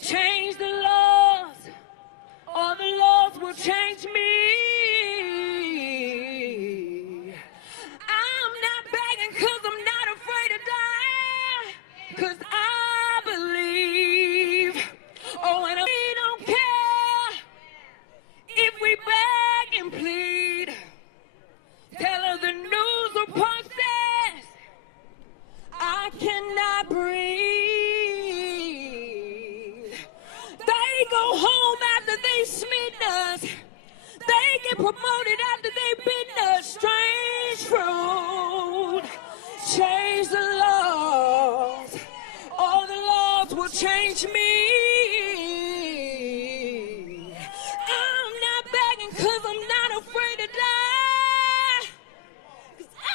Change the laws, or the laws will change me. I'm not begging 'cause I'm not afraid to die. 'Cause I believe get promoted after they've been estranged fruit. Change the laws. All the laws will change me. I'm not begging because I'm not afraid to die. Because I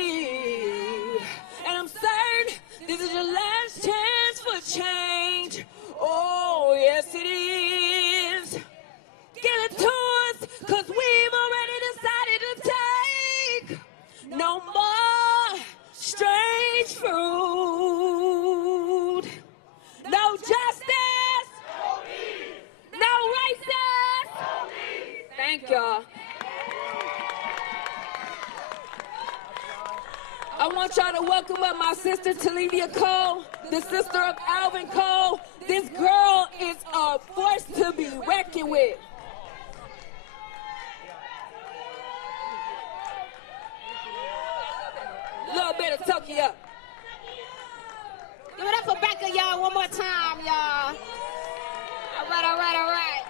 believe. And I'm certain this is your last chance for change. Oh, yes it is. Give it to us because we've already decided to take no more strange fruit. No justice. No racist. Thank y'all. I want y'all to welcome up my sister Talivia Cole, the sister of Alvin Cole. This girl is a force to be reckoned with. Little bit of Tokyo. Give it up for Becca, y'all, one more time, y'all. All right.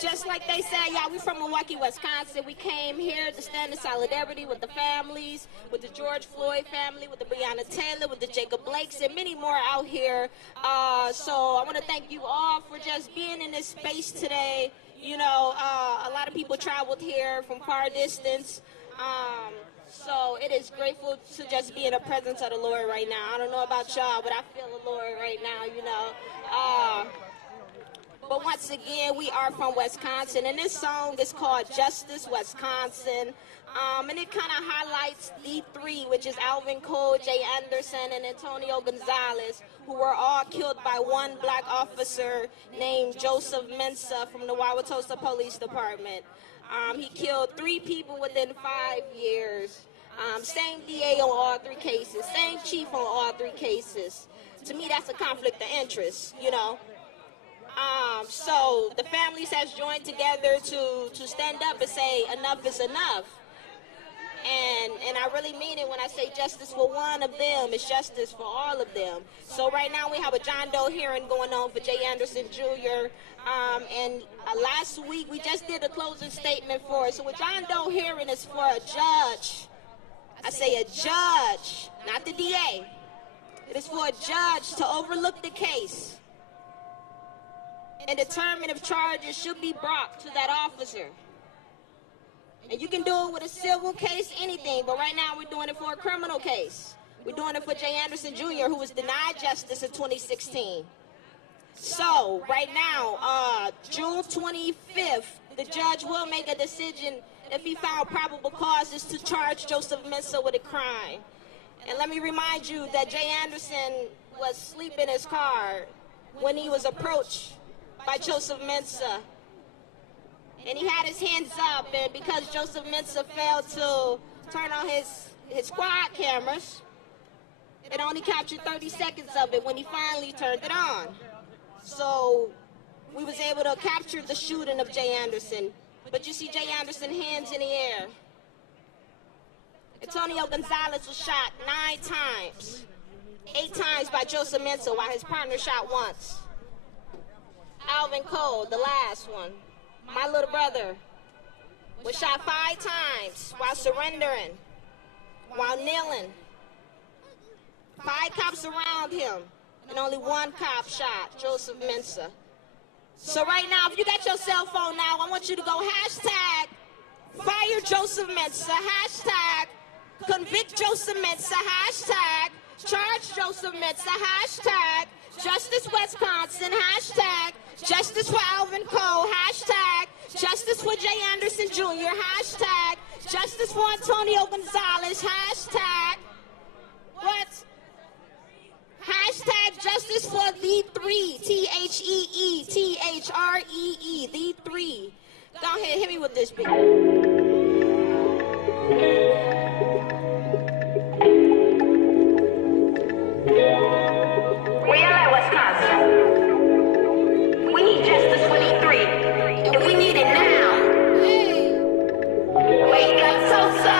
Just like they said, y'all, we from Milwaukee, Wisconsin. We came here to stand in solidarity with the families, with the George Floyd family, with the Breonna Taylor, with the Jacob Blakes, and many more out here. So I want to thank you all for just being in this space today. You know, a lot of people traveled here from far distance. So it is grateful to just be in the presence of the Lord right now. I don't know about y'all, but I feel the Lord right now, you know. But once again, we are from Wisconsin, and this song is called Justice Wisconsin. And it kind of highlights D3, which is Alvin Cole, Jay Anderson, and Antonio Gonzalez, who were all killed by one black officer named Joseph Mensah from the Wauwatosa Police Department. He killed 3 people within 5 years. Same DA on all 3 cases, same chief on all 3 cases. To me, that's a conflict of interest, you know. So the families has joined together to stand up and say enough is enough. And I really mean it when I say justice for one of them is justice for all of them. So right now we have a John Doe hearing going on for Jay Anderson Jr. And last week we just did a closing statement for it. So a John Doe hearing is for a judge. I say a judge, not the DA. It is for a judge to overlook the case and determine if charges should be brought to that officer. And you can do it with a civil case, anything, but right now we're doing it for a criminal case. We're doing it for Jay Anderson Jr., who was denied justice in 2016. So, right now, June 25th, the judge will make a decision if he found probable causes to charge Joseph Mensah with a crime. And let me remind you that Jay Anderson was asleep in his car when he was approached by Joseph Mensah. And he had his hands up, and because Joseph Mensah failed to turn on his squad cameras, it only captured 30 seconds of it when he finally turned it on. So we was able to capture the shooting of Jay Anderson. But you see Jay Anderson hands in the air. Antonio Gonzalez was shot 9 times. 8 times by Joseph Mensah, while his partner shot once. Alvin Cole, the last one, my little brother, was shot 5 times while surrendering, while kneeling. 5 cops around him, and only 1 cop shot, Joseph Mensah. So right now, if you got your cell phone now, I want you to go hashtag fire Joseph Mensah, hashtag convict Joseph Mensah, hashtag charge Joseph Mensah, hashtag Justice Wisconsin, hashtag Justice for Alvin Cole, hashtag Justice for Jay Anderson Jr., hashtag Justice for Antonio Gonzalez, hashtag what? Hashtag Justice for the 3, T-H-E-E, T-H-R-E-E, the 3. Go ahead, hit me with this beat. We are at Wisconsin. We need justice for the 3, and we need it now. Wake up, Tulsa.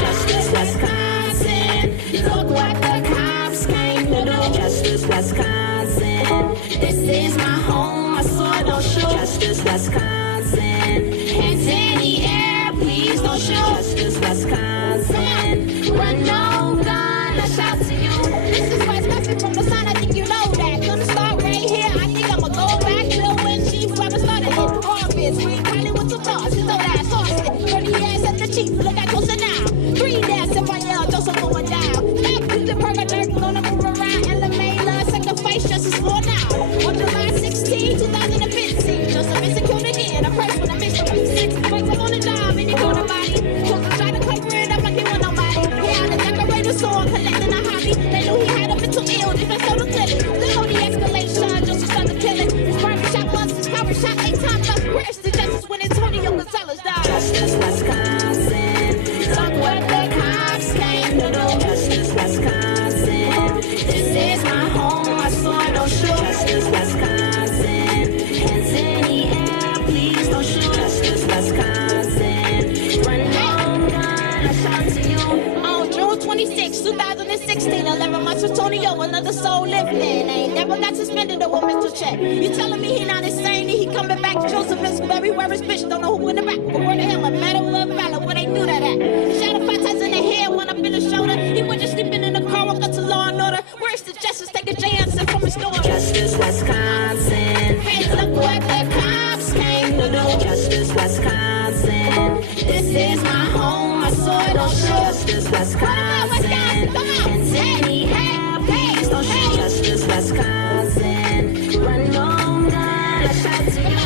Justice Wisconsin. Look what the cops came to do. Justice Wisconsin. This is my home. I saw no show. Justice Justice Wisconsin. Hands in the air, please don't shoot. Justice Wisconsin. Run no gun, I shout to you. This is Wisconsin from the sun, I think you know that. Gonna start right here, I think I'ma go back to when Chief Weber started in the office. We probably with some thoughts, his old ass Austin. 30 years at the chief, look at closer now. 3 days if I yell, Joseph going down. Back to the purgatory, gonna move around. LMA, sacrifice, justice for now. On July 16, 2015, Joseph is secured again. A person with a mission for 6 months on the job, and he called nobody. Joseph tried to cover it up like he want nobody. He had a decorator song, collecting a hobby. They knew he had a mental ill, different so the clinic. Still on the escalation, Joseph started killing. His private shot once, his power shot 8 times. Where's the justice when Antonio Gonzalez died? Justice Wisconsin. Look what the cops came to do. Justice Wisconsin. This is my home, my sword, don't shoot. Justice Wisconsin. Hands in the air, please don't shoot. Justice Wisconsin. Run no gun, I shout to you. On June 26, 2016, 11 months with Tonio, another soul lifting. Ain't never got suspended or Mr. Check. You telling me he not insane? He coming back? Joseph is everywhere his bitch. Don't know who in the back. But word to him, a matter of valor. Where they do that at? He shot a 5 times in the head, 1 up in the shoulder. He was just sleeping in the car, woke up to law and order. Where's the justice? Take a Jansen from his door. Justice Wisconsin. Hey, look what the cops came to do. Justice Wisconsin. This is my home, my sword, don't shoot. Justice Wisconsin. Hands in the air, please don't shoot. Justice Wisconsin. Run no gun, I shout to you.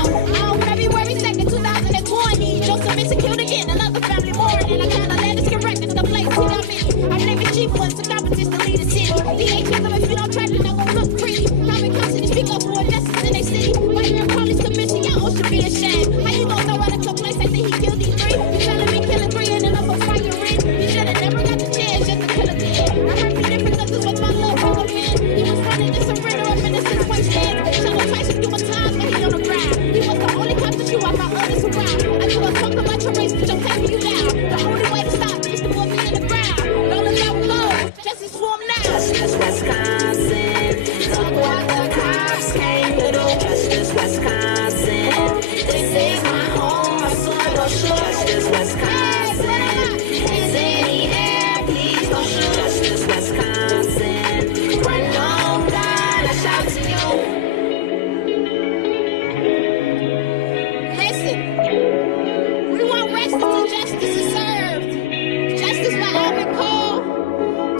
On February 2nd, 2020, Joseph is secured again. Another family mourning. I kinda let us get reckoned. The place he got me. I'm naming chief ones to competence to lead the city. The agents of if you don't try to not gonna look pretty. Common custody speak up for justice in their city. Why you're in police commission, y'all should be ashamed. How you gonna throw out a complaint and say he killed these 3? You telling me killing 3 and another firing? You should've never got the chance just to kill a kid. I heard 3 different guns was my little brother man. He was running this surrender up in the 6.6. Shot him twice a few times, but he on the ground. He was the only cop that you out my others around. I give a fuck about your race, but I'm taking you down. The only way to stop me is to put me in the ground. Don't let out low, justice for him now. Justice Wisconsin. Look what the cops came to do. Justice Wisconsin. This is my home, my sword, don't shoot. Justice Wisconsin. Hands in the air, please don't shoot. Justice Wisconsin. Run no gun, I shout to you. Listen, we want justice until justice is served. Justice for Alvin Cole.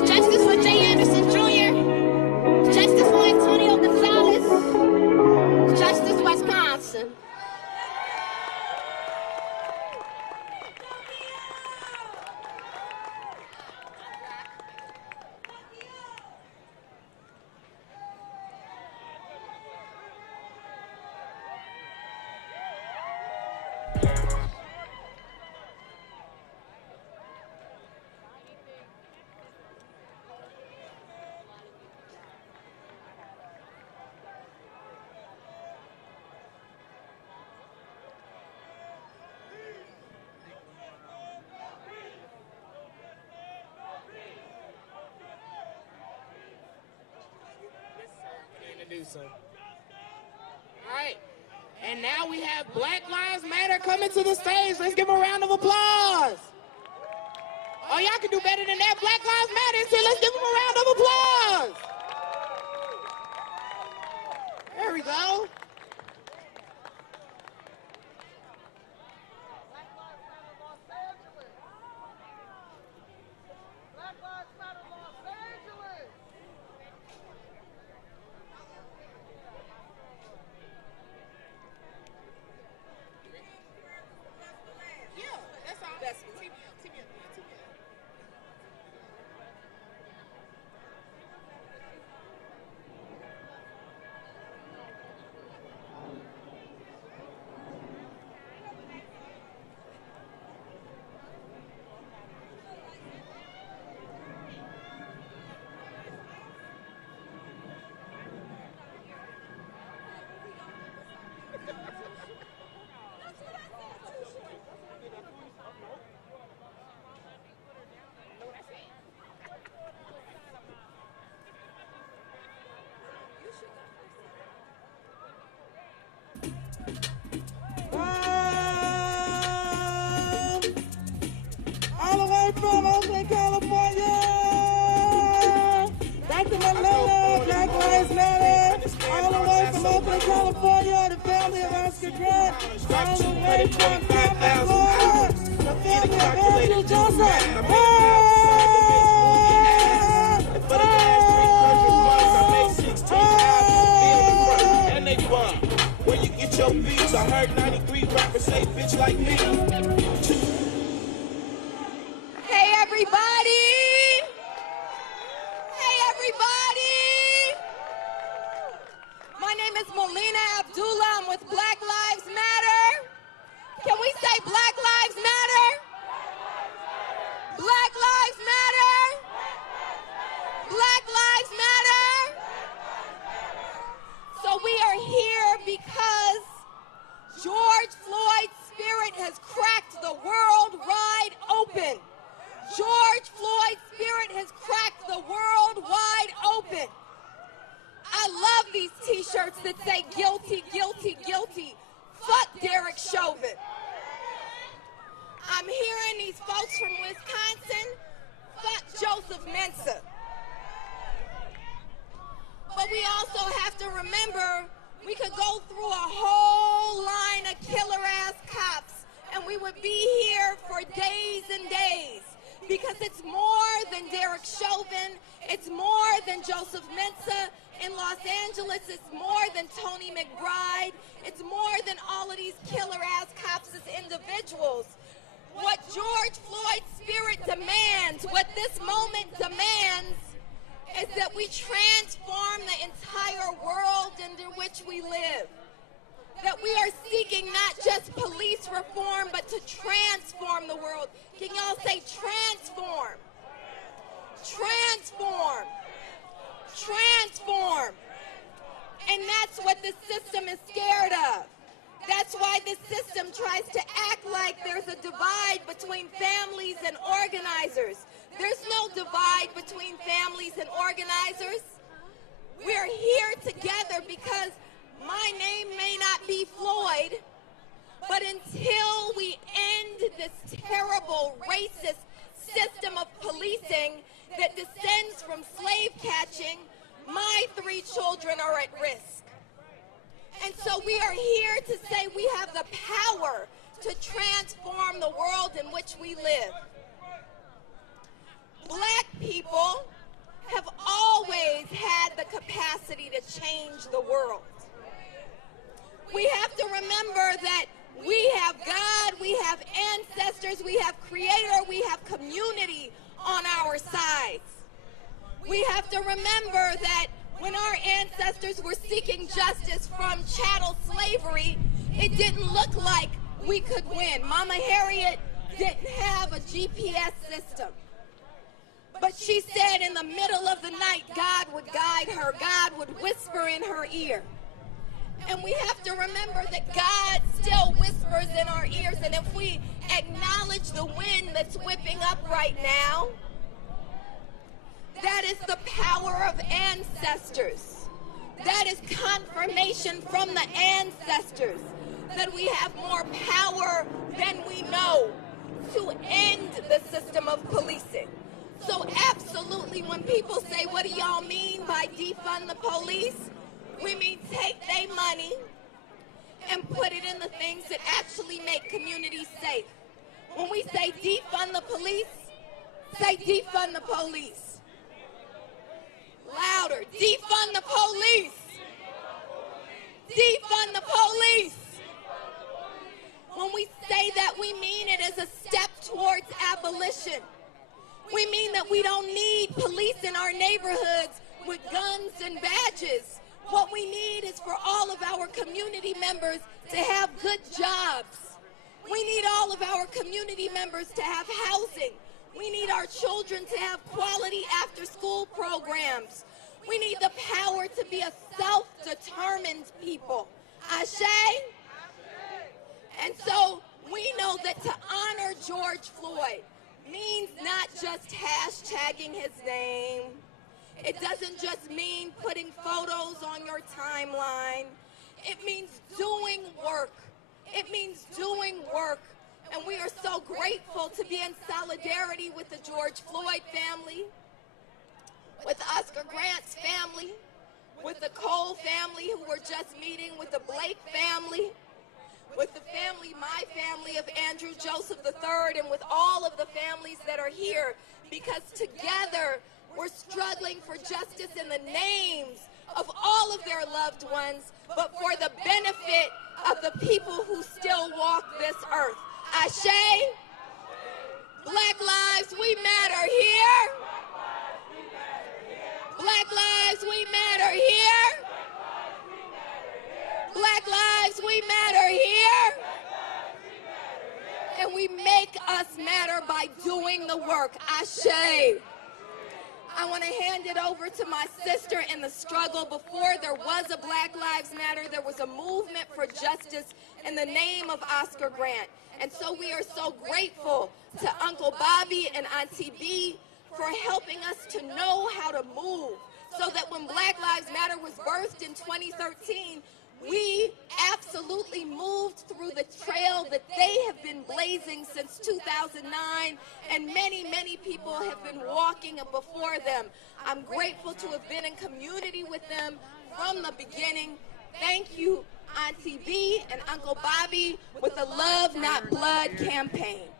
Justice for Jay Anderson Jr. Justice for Antonio Gonzalez. Justice Wisconsin. All right, and now we have Black Lives Matter coming to the stage. Let's give them a round of applause. Oh, y'all can do better than that. Black Lives Matter, so let's give them a round of applause. There we go. Stop 245,000 hours. Get a calculator, do the math. I'm in and for the last 300 months, I made 16 albums. Feel the front, and they bump. Where you get your beats? I heard 93 rappers say bitch like me. Hey everybody! Hey everybody! My name is Molina Abdullah. I'm with Black Lives Matter. Can we say Black Lives Matter? Black Lives Matter! Black Lives Matter! So we are here because George Floyd's spirit has cracked the world wide open. George Floyd's spirit has cracked the world wide open. I love these t-shirts that say guilty, guilty, guilty. Fuck Derek Chauvin. I'm hearing these folks from Wisconsin, fuck Joseph Mensah. But we also have to remember we could go through a whole line of killer-ass cops and we would be here for days and days. Because it's more than Derek Chauvin, it's more than Joseph Mensah in Los Angeles, it's more than Tony McBride, it's more than all of these killer-ass cops as individuals. What George Floyd's spirit demands, what this moment demands, is that we transform the entire world into which we live. That we are seeking not just police reform, but to transform the world. Can y'all say transform? Transform. Transform. And that's what the system is scared of. That's why the system tries to act like there's a divide between families and organizers. There's no divide between families and organizers. We're here together because my name may not be Floyd, but until we end this terrible racist system of policing that descends from slave catching, my 3 children are at risk. And so we are here to say we have the power to transform the world in which we live. Black people have always had the capacity to change the world. We have to remember that we have God, we have ancestors, we have Creator, we have community on our sides. We have to remember that when our ancestors were seeking justice from chattel slavery, it didn't look like we could win. Mama Harriet didn't have a GPS system. But she said in the middle of the night, God would guide her. God would whisper in her ear. And we have to remember that God still whispers in our ears. And if we acknowledge the wind that's whipping up right now, that is the power of ancestors. That is confirmation from the ancestors that we have more power than we know to end the system of policing. So absolutely, when people say, what do y'all mean by defund the police? We mean take their money and put it in the things that actually make communities safe. When we say defund the police, say defund the police. Louder, defund the police. Defund the police. When we say that, we mean it as a step towards abolition. We mean that we don't need police in our neighborhoods with guns and badges. What we need is for all of our community members to have good jobs. We need all of our community members to have housing. We need our children to have quality after-school programs. We need the power to be a self-determined people. Ashe? And so we know that to honor George Floyd means not just hashtagging his name. It doesn't just mean putting photos on your timeline. It means doing work. It means doing work. And we are so grateful to be in solidarity with the George Floyd family, with Oscar Grant's family, with the Cole family who were just meeting, with the Blake family. with the family, my family of Andrew Joseph III, and with all of the families that are here, because together we're struggling for justice in the names of all of their loved ones, but for the benefit of the people who still walk this earth. Ashe, Black lives, we matter here. Black lives, we matter here. Black lives, we matter here. And we make us matter by doing the work. Ashe. I want to hand it over to my sister in the struggle. Before there was a Black Lives Matter, there was a movement for justice in the name of Oscar Grant. And so we are so grateful to Uncle Bobby and Auntie B for helping us to know how to move, so that when Black Lives Matter was birthed in 2013, we absolutely moved through the trail that they have been blazing since 2009, and many, many people have been walking before them. I'm grateful to have been in community with them from the beginning. Thank you, Auntie B and Uncle Bobby, with the Love Not Blood campaign.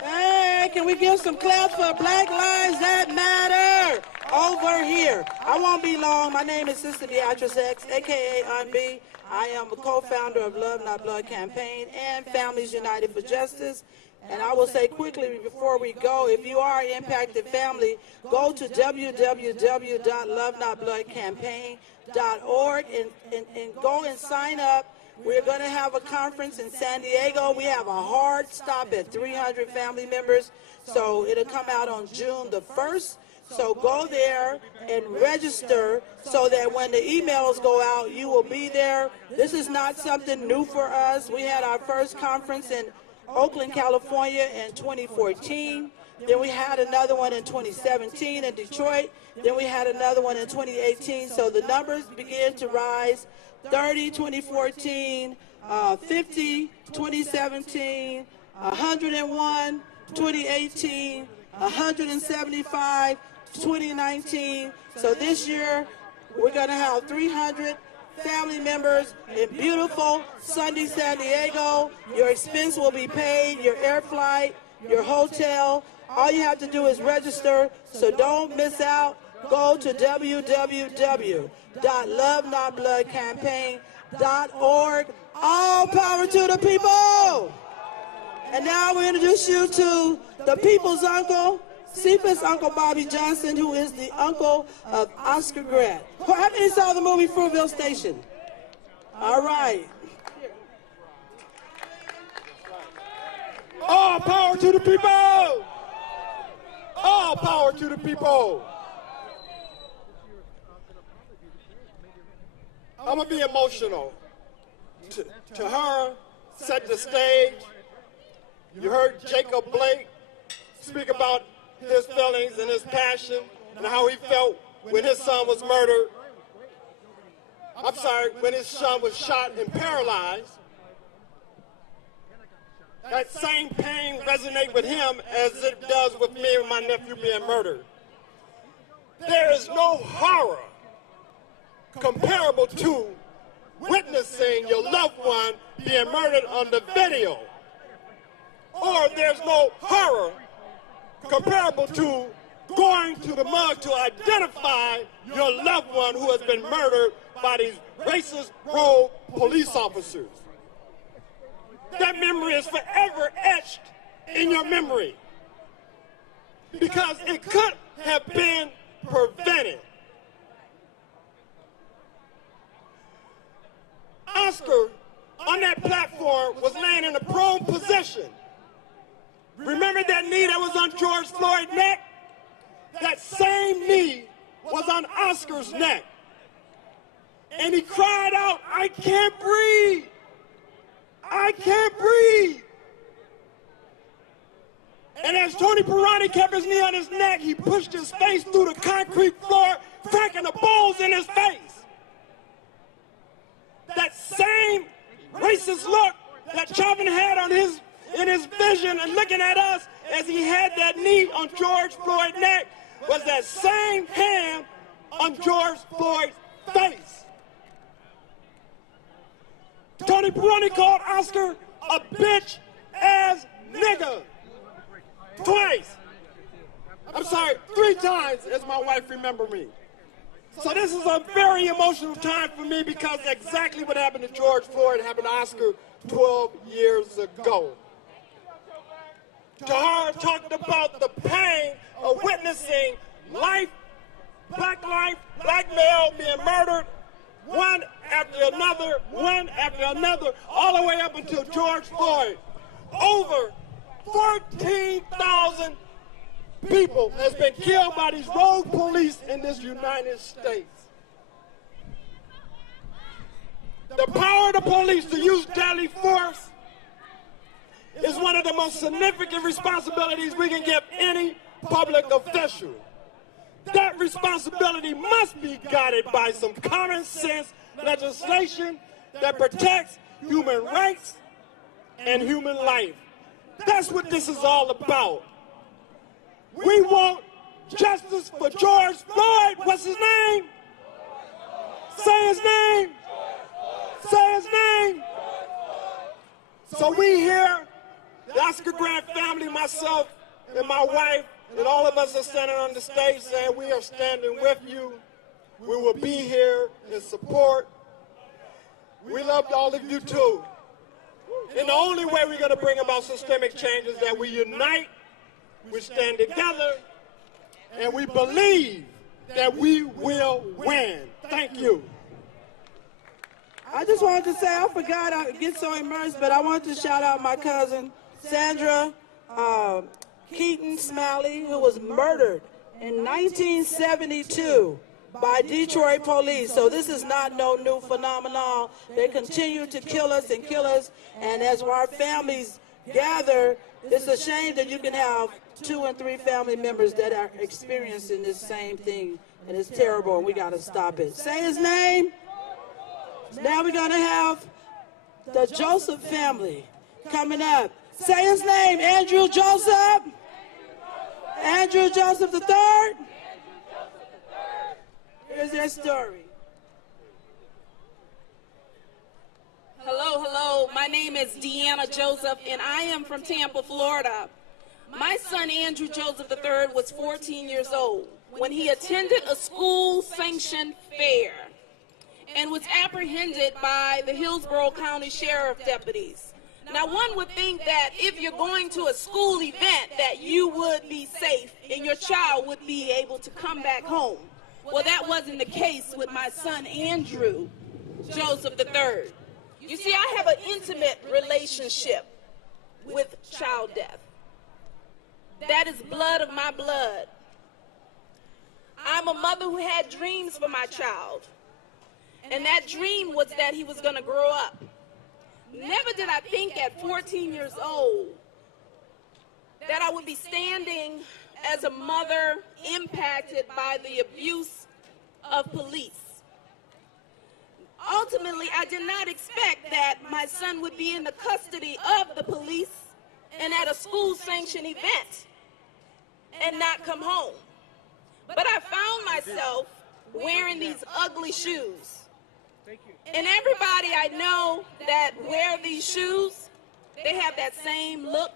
Hey, can we give some claps for Black Lives That Matter over here? I won't be long. My name is Sister Beatrice X, a.k.a. Aunt B. I am a co-founder of Love Not Blood campaign and Families United for Justice. And I will say quickly before we go, if you are an impacted family, go to www.lovenotbloodcampaign.org and go and sign up. We're going to have a conference in San Diego. We have a hard stop at 300 family members, so it'll come out on June the 1st. So go there and register so that when the emails go out, you will be there. This is not something new for us. We had our first conference in Oakland, California in 2014. Then we had another one in 2017 in Detroit. Then we had another one in 2018. So the numbers began to rise. 30, 2014, 50, 2017, 101, 2018, 175, 2019. So this year, we're going to have 300 family members in beautiful sunny San Diego. Your expense will be paid, your air flight, your hotel. All you have to do is register, so don't miss out. Go to www.lovenotbloodcampaign.org. All power to the people. And now we introduce you to the people's uncle, Cephas Uncle Bobby Johnson, who is the uncle of Oscar Grant. How many saw the movie Fruitville Station? All right. All power to the people. All power to the people. I'm going to be emotional. To her, set the stage. You heard Jacob Blake speak about his feelings and his passion and how he felt when his son was murdered. I'm sorry, when his son was shot and paralyzed. That same pain resonates with him as it does with me and my nephew being murdered. There is no horror comparable to witnessing your loved one being murdered on the video. Or there's no horror comparable to going to the morgue to identify your loved one who has been murdered by these racist rogue police officers. That memory is forever etched in your memory because it could have been prevented. Oscar, on that platform, was laying in a prone position. Remember that knee that was on George Floyd's neck? That same knee was on Oscar's neck. And he cried out, "I can't breathe! I can't breathe!" And as Tony Perrone kept his knee on his neck, he pushed his face through the concrete floor, cracking the bones in his face. That same racist look that Chauvin had on in his vision and looking at us as he had that knee on George Floyd's neck was that same hand on George Floyd's face. Tony Peroni called Oscar a bitch-ass nigga. Twice. I'm sorry, 3 times, as my wife remember me. So this is a very emotional time for me because exactly what happened to George Floyd happened to Oscar 12 years ago. Tahar talked about the pain of witnessing black male being murdered, one after another, all the way up until George Floyd. Over 14,000 people has been killed by these rogue police in this United States. The power of the police to use deadly force is one of the most significant responsibilities we can give any public official. That responsibility must be guided by some common sense legislation that protects human rights and human life. That's what this is all about. We want justice for George Floyd. What's his name? Say his name. Say his name. So we here, the Oscar Grant family, myself and my wife, and all of us are standing on the stage saying we are standing with you. We will be here in support. We love all of you too. And the only way we're going to bring about systemic change is that we unite, we stand together, and we believe that we will win. Thank you. I just wanted to say, I forgot, I get so immersed, but I want to shout out my cousin, Sandra Keaton Smalley, who was murdered in 1972 by Detroit police. So this is not no new phenomenon. They continue to kill us, and as our families gather, it's a shame that you can have 2 and 3 family members that are experiencing this same thing, and it's terrible, and we got to stop it. Say his name. Now we're going to have the Joseph family coming up. Say his name, Andrew Joseph. Andrew Joseph III. Here's their story. Hello. My name is Deanna Joseph, and I am from Tampa, Florida. My son, Andrew Joseph III, was 14 years old when he attended a school-sanctioned fair and was apprehended by the Hillsborough County Sheriff deputies. Now, one would think that if you're going to a school event that you would be safe and your child would be able to come back home. Well, that wasn't the case with my son, Andrew Joseph III. You see, I have an intimate relationship with child death. That is blood of my blood. I'm a mother who had dreams for my child. And that dream was that he was going to grow up. Never did I think at 14 years old that I would be standing as a mother impacted by the abuse of police. Ultimately, I did not expect that my son would be in the custody of the police and at a school-sanctioned event and not come home. But I found myself wearing these ugly shoes. And everybody I know that wear these shoes, they have that same look.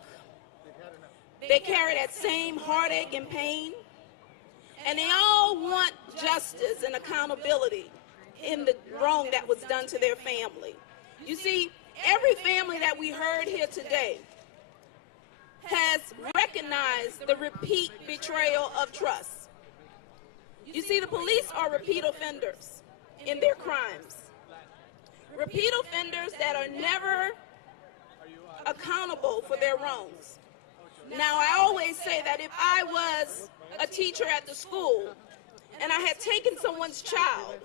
They carry that same heartache and pain. And they all want justice and accountability in the wrong that was done to their family. You see, every family that we heard here today has recognized the repeat betrayal of trust. You see, the police are repeat offenders in their crimes. Repeat offenders that are never accountable for their wrongs. Now, I always say that if I was a teacher at the school and I had taken someone's child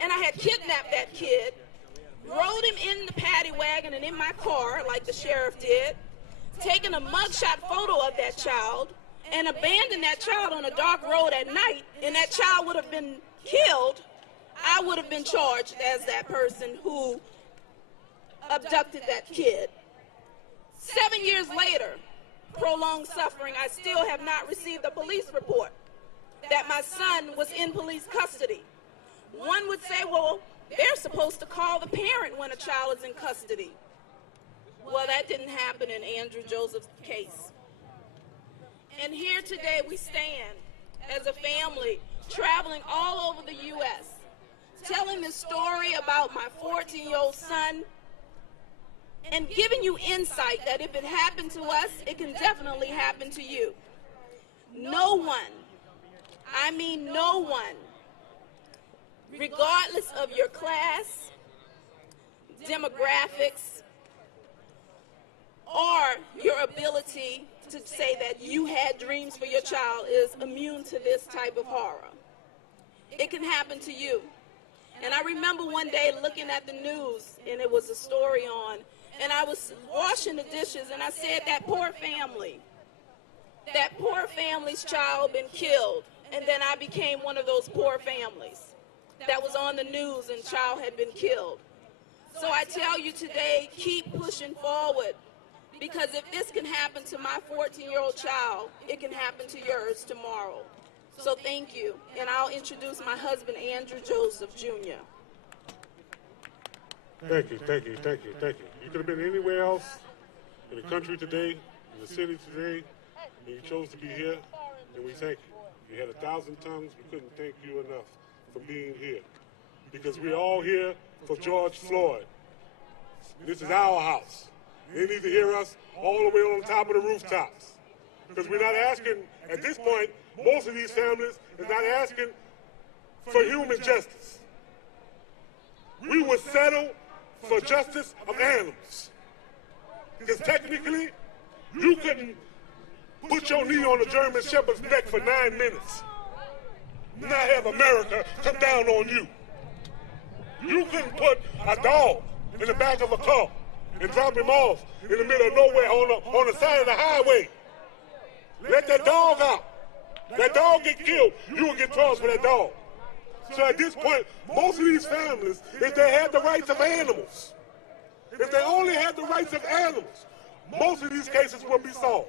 and I had kidnapped that kid, rode him in the paddy wagon and in my car like the sheriff did, taken a mugshot photo of that child and abandoned that child on a dark road at night, and that child would have been killed, I would have been charged as that person who abducted that kid. 7 years later, prolonged suffering, I still have not received a police report that my son was in police custody. One would say, well, They're supposed to call the parent when a child is in custody. Well, that didn't happen in Andrew Joseph's case. And here today we stand as a family traveling all over the U.S., telling the story about my 14-year-old son and giving you insight that if it happened to us, it can definitely happen to you. No one, I mean no one, regardless of your class, demographics, or your ability to say that you had dreams for your child, is immune to this type of horror. It can happen to you. And I remember one day looking at the news, and it was a story on, and I was washing the dishes, and I said, that poor family's child been killed. And then I became one of those poor families that was on the news and child had been killed. So I tell you today, keep pushing forward, because if this can happen to my 14-year-old child, it can happen to yours tomorrow. So thank you, and I'll introduce my husband, Andrew Joseph, Jr. Thank you, thank you, thank you, thank you. You could have been anywhere else in the country today, in the city today, and you chose to be here, and we thank you. You had 1,000 tongues, we couldn't thank you enough for being here. Because we're all here for George Floyd. This is our house. They need to hear us all the way on the top of the rooftops. Because we're not asking, at this point, most of these families is not asking for human justice. We would settle for justice of animals. Because technically, you couldn't put your knee on a German Shepherd's neck for 9 minutes. Not have America come down on you. You couldn't put a dog in the back of a car and drop him off in the middle of nowhere on the side of the highway. Let that dog out. That dog get killed, you will get charged for that dog. So at this point, most of these families, if they had the rights of animals, if they only had the rights of animals, most of these cases will be solved.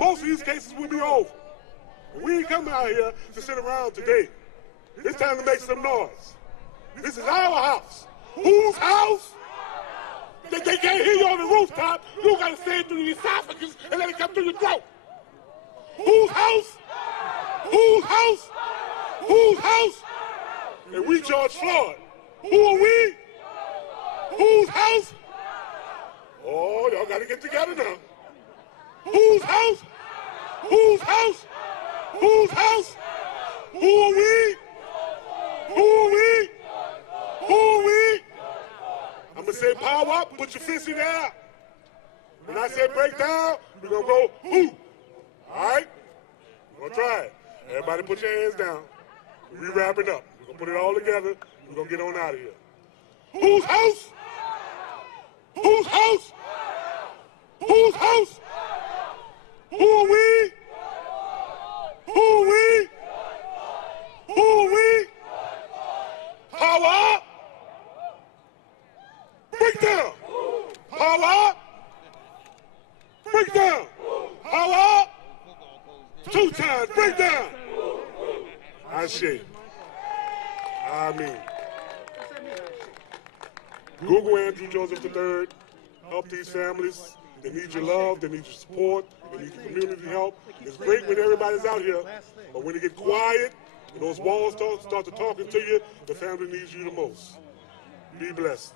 Most of these cases will be over. We ain't coming out here to sit around today. It's time to make some noise. This is our house. Whose house? They can't hear you on the rooftop. You gotta say it through your esophagus and let it come through your throat. Whose house? Whose house? Whose house? And we George Floyd. Who are we? Whose house? Oh, y'all gotta get together now. Whose house? Whose house? Whose house? Who are we? Who are we? Who are we? I'm gonna say power up, put your fist in the air. When I say break down, we're gonna go who? All right? We're gonna try it. Everybody put your hands down. We wrapping up. We're gonna put it all together. We're gonna get on out of here. Whose house? Whose house? Whose house? Who are we? Who are we? Who are we? Power up. Break down. Power up. Break down. Power up. 2 times. Break down. I say. I mean. Google Andrew Joseph III. Help these families. They need your love. They need your support. They need your community help. It's great when everybody's out here, but when it get quiet and those walls start to talking to you, the family needs you the most. Be blessed.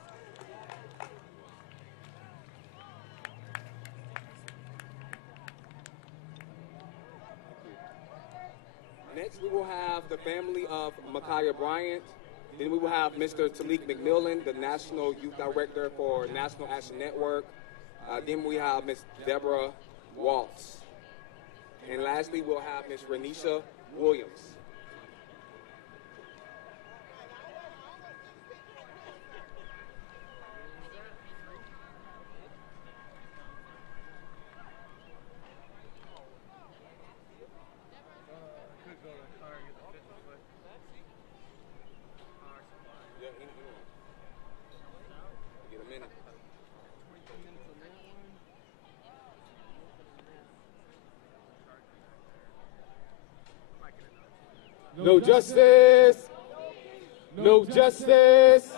Next, we will have the family of Micaiah Bryant. Then we will have Mr. Talik McMillan, the National Youth Director for National Action Network. Then we have Ms. Deborah Waltz. And lastly, we'll have Ms. Renisha Williams. No justice, no justice,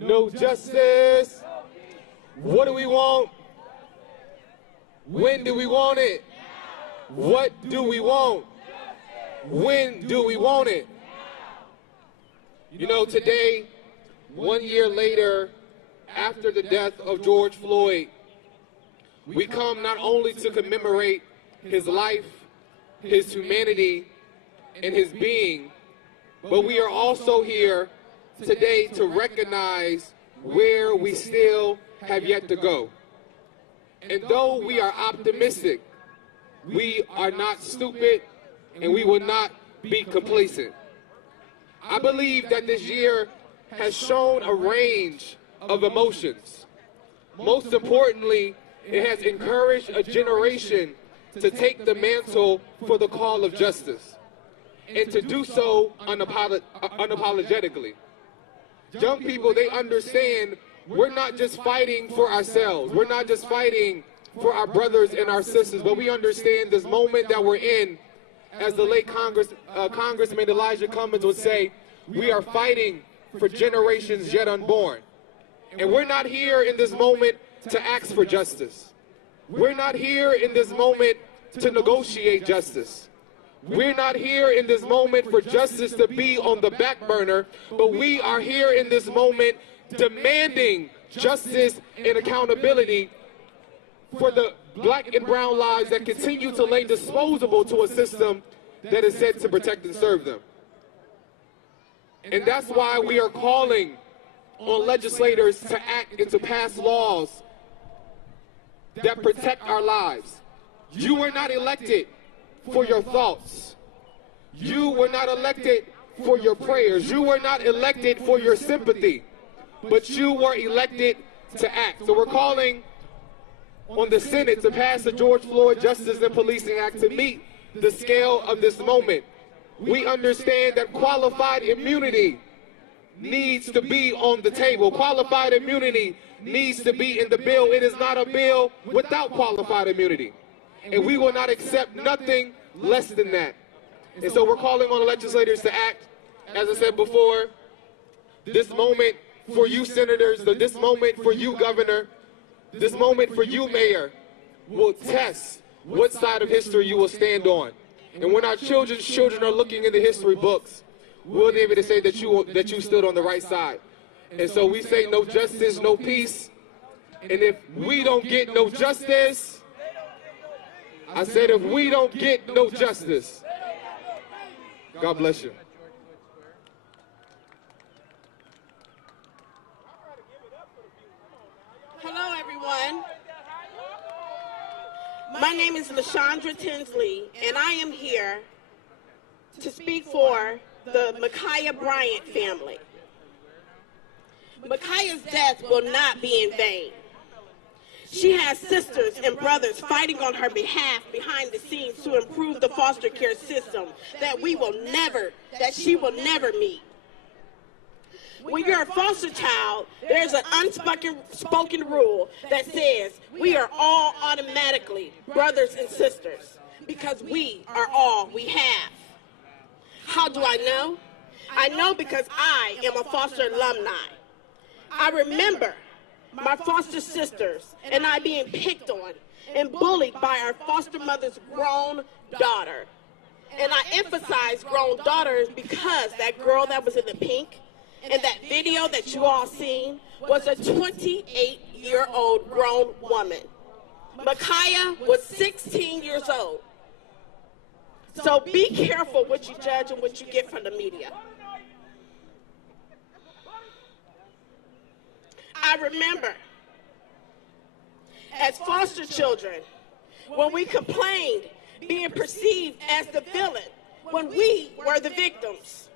No justice. What do we want? When do we want it? What do we want? When do we want it? You know, today, 1 year later, after the death of George Floyd, we come not only to commemorate his life, his humanity, and his being, but we are also here today to recognize where we still have yet to go. And though we are optimistic, we are not stupid, and we will not be complacent. I believe that this year has shown a range of emotions. Most importantly, it has encouraged a generation to take the mantle for the call of justice, and to do so unapologetically. Young people, they understand we're not just fighting for ourselves. We're not just fighting for our brothers and our sisters, but we understand this moment that we're in, as the late Congressman Elijah Cummings would say, we are fighting for generations yet unborn. And we're not here in this moment to ask for justice. We're not here in this moment to negotiate justice. We're not here in this moment for justice to be on the back burner, but we are here in this moment demanding justice and accountability for the black and brown lives that continue to lay disposable to a system that is said to protect and serve them. And that's why we are calling on legislators to act and to pass laws that protect our lives. You were not elected for your thoughts. You were not elected for your prayers. You were not elected for your sympathy, but you were elected to act. So we're calling on the Senate to pass the George Floyd Justice and Policing Act to meet the scale of this moment. We understand that qualified immunity needs to be on the table. Qualified immunity needs to be in the bill. It is not a bill without qualified immunity. And we will not accept nothing less than that. And so we're calling on the legislators to act. As I said before, this moment for you senators, this moment for you governor, this moment for you mayor will test what side of history you will stand on. And when our children's children are looking in the history books, we'll be able to say that you stood on the right side. And so we say no justice, no peace. And if we don't get no justice, I said if we don't get no justice, God bless you. Hello, everyone. My name is LaShondra Tinsley, and I am here to speak for the Ma'Khia Bryant family. Ma'Khia's death will not be in vain. She has sisters and brothers fighting on her behalf behind the scenes to improve the foster care system that she will never meet. When you're a foster child, there's an unspoken rule that says we are all automatically brothers and sisters because we are all we have. How do I know? I know because I am a foster alumni. I remember my foster sisters and I being picked on and bullied by our foster mother's grown daughter. And I emphasize grown daughters because that girl that was in the pink and that video that you all seen was a 28-year-old grown woman. Ma'Khia was 16 years old. So be careful what you judge and what you get from the media. I remember as foster children when we complained being perceived as the villain when we were the victims.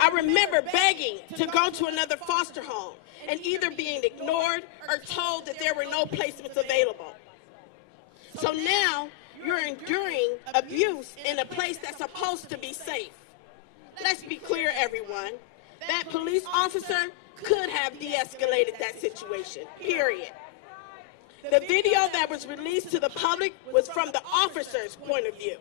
I remember begging to go to another foster home and either being ignored or told that there were no placements available. So now you're enduring abuse in a place that's supposed to be safe. Let's be clear, everyone. That police officer could have de-escalated that situation, period. The video that was released to the public was from the officer's point of view.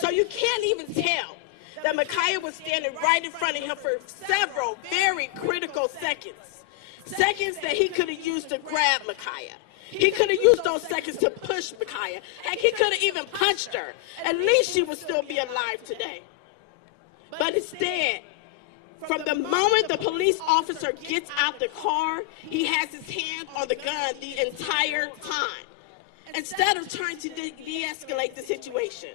So you can't even tell that Ma'Khia was standing right in front of him for several very critical seconds. Seconds that he could have used to grab Ma'Khia. He could have used those seconds to push Ma'Khia. Heck, he could have even punched her. At least she would still be alive today. But instead, from the moment the police officer gets out the car, he has his hand on the gun the entire time, instead of trying to de-escalate the situation.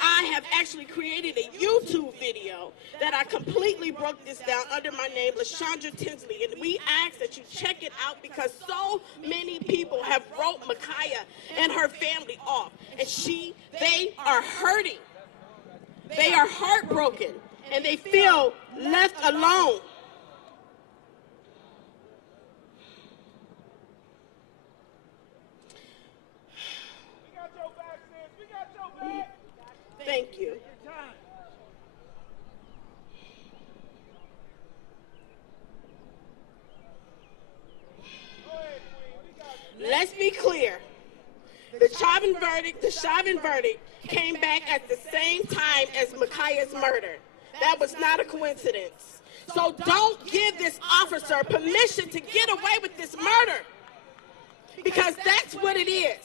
I have actually created a YouTube video that I completely broke this down under my name, LaShondra Tinsley, and we ask that you check it out because so many people have wrote Ma'Khia and her family off, and they are hurting. They are heartbroken, and they feel left alone. Thank you. Let's be clear. The Chauvin verdict came back at the same time as Ma'Khia's murder. That was not a coincidence. So don't give this officer permission to get away with this murder, because that's what it is.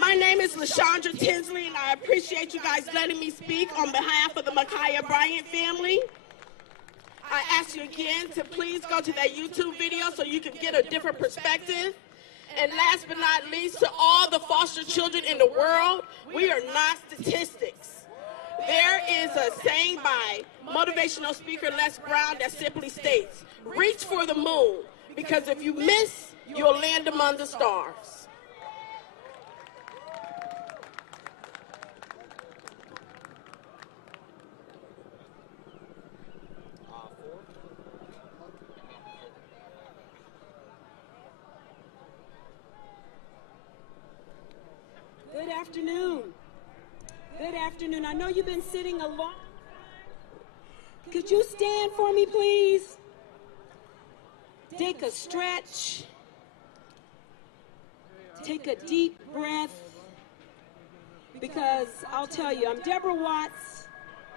My name is LaShondra Tinsley, and I appreciate you guys letting me speak on behalf of the Ma'Khia Bryant family. I ask you again to please go to that YouTube video so you can get a different perspective. And last but not least, to all the foster children in the world, we are not statistics. There is a saying by motivational speaker Les Brown that simply states, reach for the moon, because if you miss, you'll land among the stars. Good afternoon. Good afternoon. I know you've been sitting a long. Could you stand for me, please? Take a stretch. Take a deep breath. Because I'll tell you, I'm Deborah Watts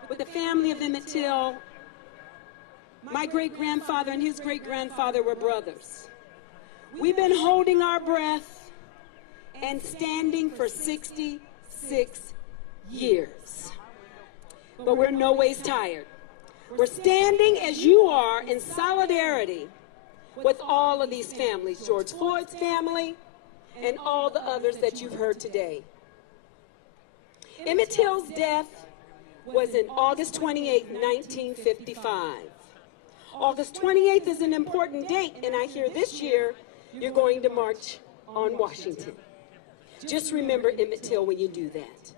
with the family of Emmett Till. My great-grandfather and his great-grandfather were brothers. We've been holding our breath and standing for 66 years. But we're no ways tired. We're standing as you are in solidarity with all of these families, George Floyd's family and all the others that you've heard today. Emmett Till's death was in August 28, 1955. August 28th is an important date, and I hear this year you're going to march on Washington. Just remember Emmett Till when you do that.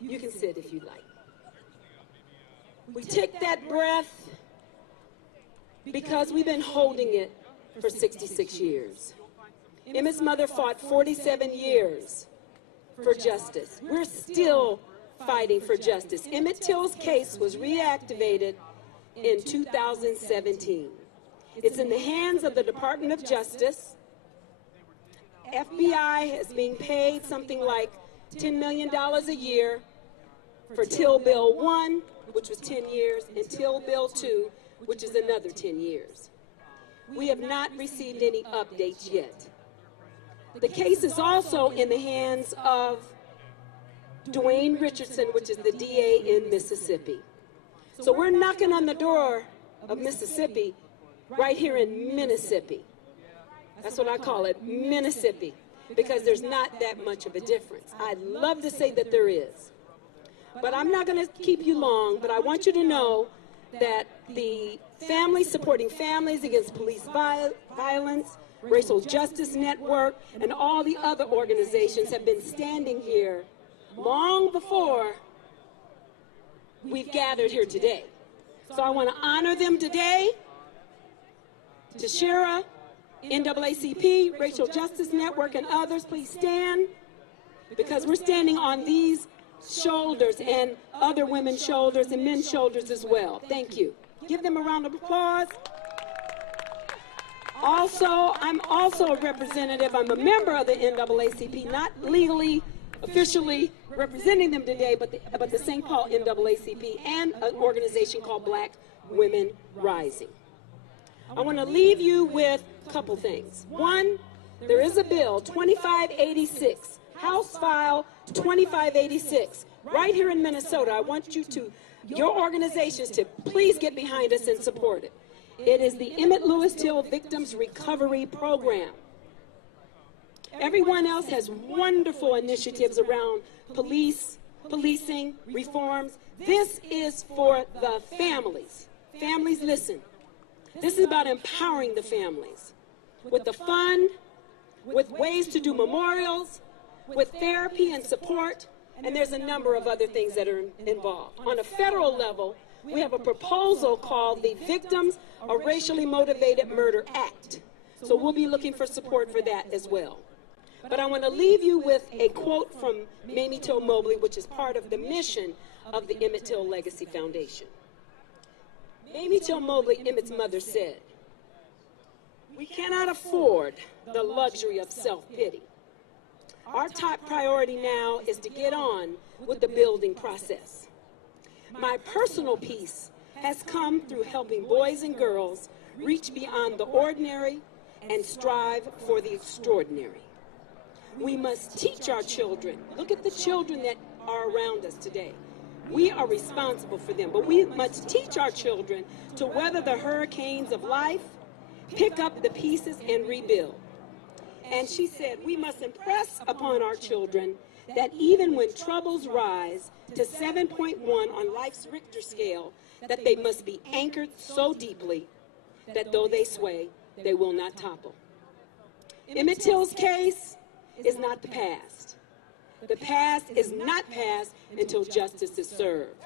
You can sit if you'd like. We take that breath because we've been holding it for 66 years. Emmett's mother fought 47 years for justice. We're still fighting for justice. Emmett Till's case was reactivated in 2017. It's in the hands of the Department of Justice. FBI is being paid something like $10 million a year for Till Bill 1, which was 10 years, and Till Bill 2, which is another 10 years. We have not received any updates yet. The case is also in the hands of Dwayne Richardson, which is the DA in Mississippi. So we're knocking on the door of Mississippi right here in Minneapolis. That's what I call it, Minneapolis, because there's not that much of a difference. I'd love to say that there is. But I'm not going to keep you long, but I want you to know that the Families Supporting Families Against Police Violence, Racial Justice Network, and all the other organizations have been standing here long before we've gathered here today. So I want to honor them today. Tashira, NAACP, Racial Justice Network, and others, please stand, because we're standing on these shoulders and other women's shoulders and men's shoulders as well. Thank you. Give them a round of applause. Also, I'm also a representative. I'm a member of the NAACP, not legally, officially representing them today, but the St. Paul NAACP and an organization called Black Women Rising. I want to leave you with a couple things. One, there is a bill, 2586, House File 2586, right here in Minnesota. I want your organizations to please get behind us and support it. It is the Emmett Lewis Till Victims Recovery Program. Everyone else has wonderful initiatives around policing, reforms. This is for the families. Families, listen. This is about empowering the families with the fund, with ways to do memorials, with therapy and support, and there's a number of other things that are involved. On a federal level, we have a proposal called the Victims of Racially Motivated Murder Act. So we'll be looking for support for that as well. But I want to leave you with a quote from Mamie Till Mobley, which is part of the mission of the Emmett Till Legacy Foundation. Mamie Till Mobley, Emmett's mother, said, "We cannot afford the luxury of self-pity. Our top priority now is to get on with the building process. My personal peace has come through helping boys and girls reach beyond the ordinary and strive for the extraordinary. We must teach our children. Look at the children that are around us today. We are responsible for them, but we must teach our children to weather the hurricanes of life, pick up the pieces, and rebuild." And she said, "We must impress upon our children that even when troubles rise to 7.1 on life's Richter scale, that they must be anchored so deeply that though they sway, they will not topple." Emmett Till's case is not the past. The past is not past until justice is served.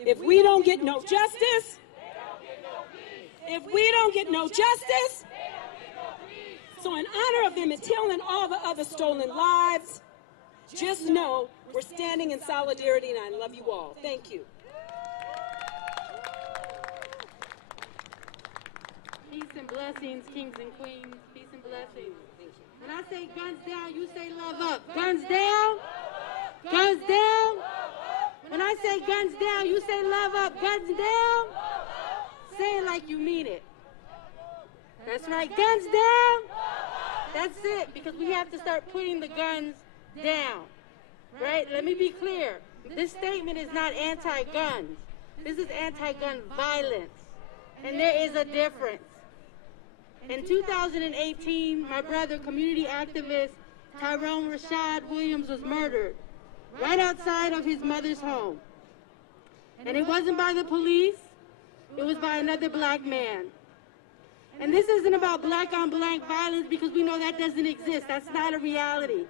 If we don't get no justice, so in honor of Emmett Till and all the other stolen lives, just know we're standing in solidarity, and I love you all. Thank you. Peace and blessings, kings and queens. Peace and blessings. When I say guns down, you say love up. Guns down. Guns down. When I say guns down, you say love up. Guns down. Say it like you mean it. That's right. Guns down. That's it, because we have to start putting the guns down. Right? Let me be clear. This statement is not anti-guns. This is anti-gun violence. And there is a difference. In 2018, my brother, community activist Tyrone Rashad Williams, was murdered right outside of his mother's home. And it wasn't by the police, it was by another black man. And this isn't about black on black violence, because we know that doesn't exist. That's not a reality.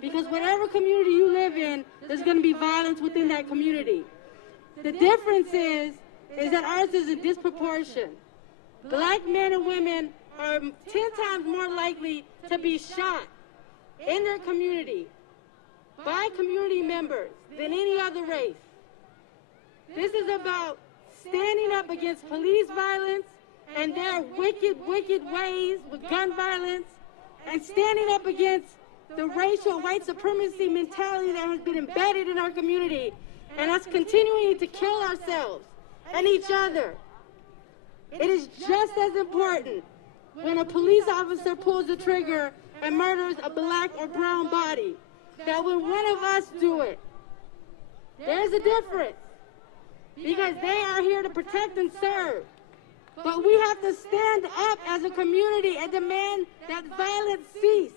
Because whatever community you live in, there's going to be violence within that community. The difference is that ours is a disproportion. Black men and women are 10 times more likely to be shot in their community by community members than any other race. This is about standing up against police violence and their wicked, wicked ways with gun violence, and standing up against the racial white supremacy mentality that has been embedded in our community, and us continuing to kill ourselves and each other. It is just as important when a police officer pulls the trigger and murders a black or brown body that when one of us do it. There's a difference, because they are here to protect and serve. But we have to stand up as a community and demand that violence cease.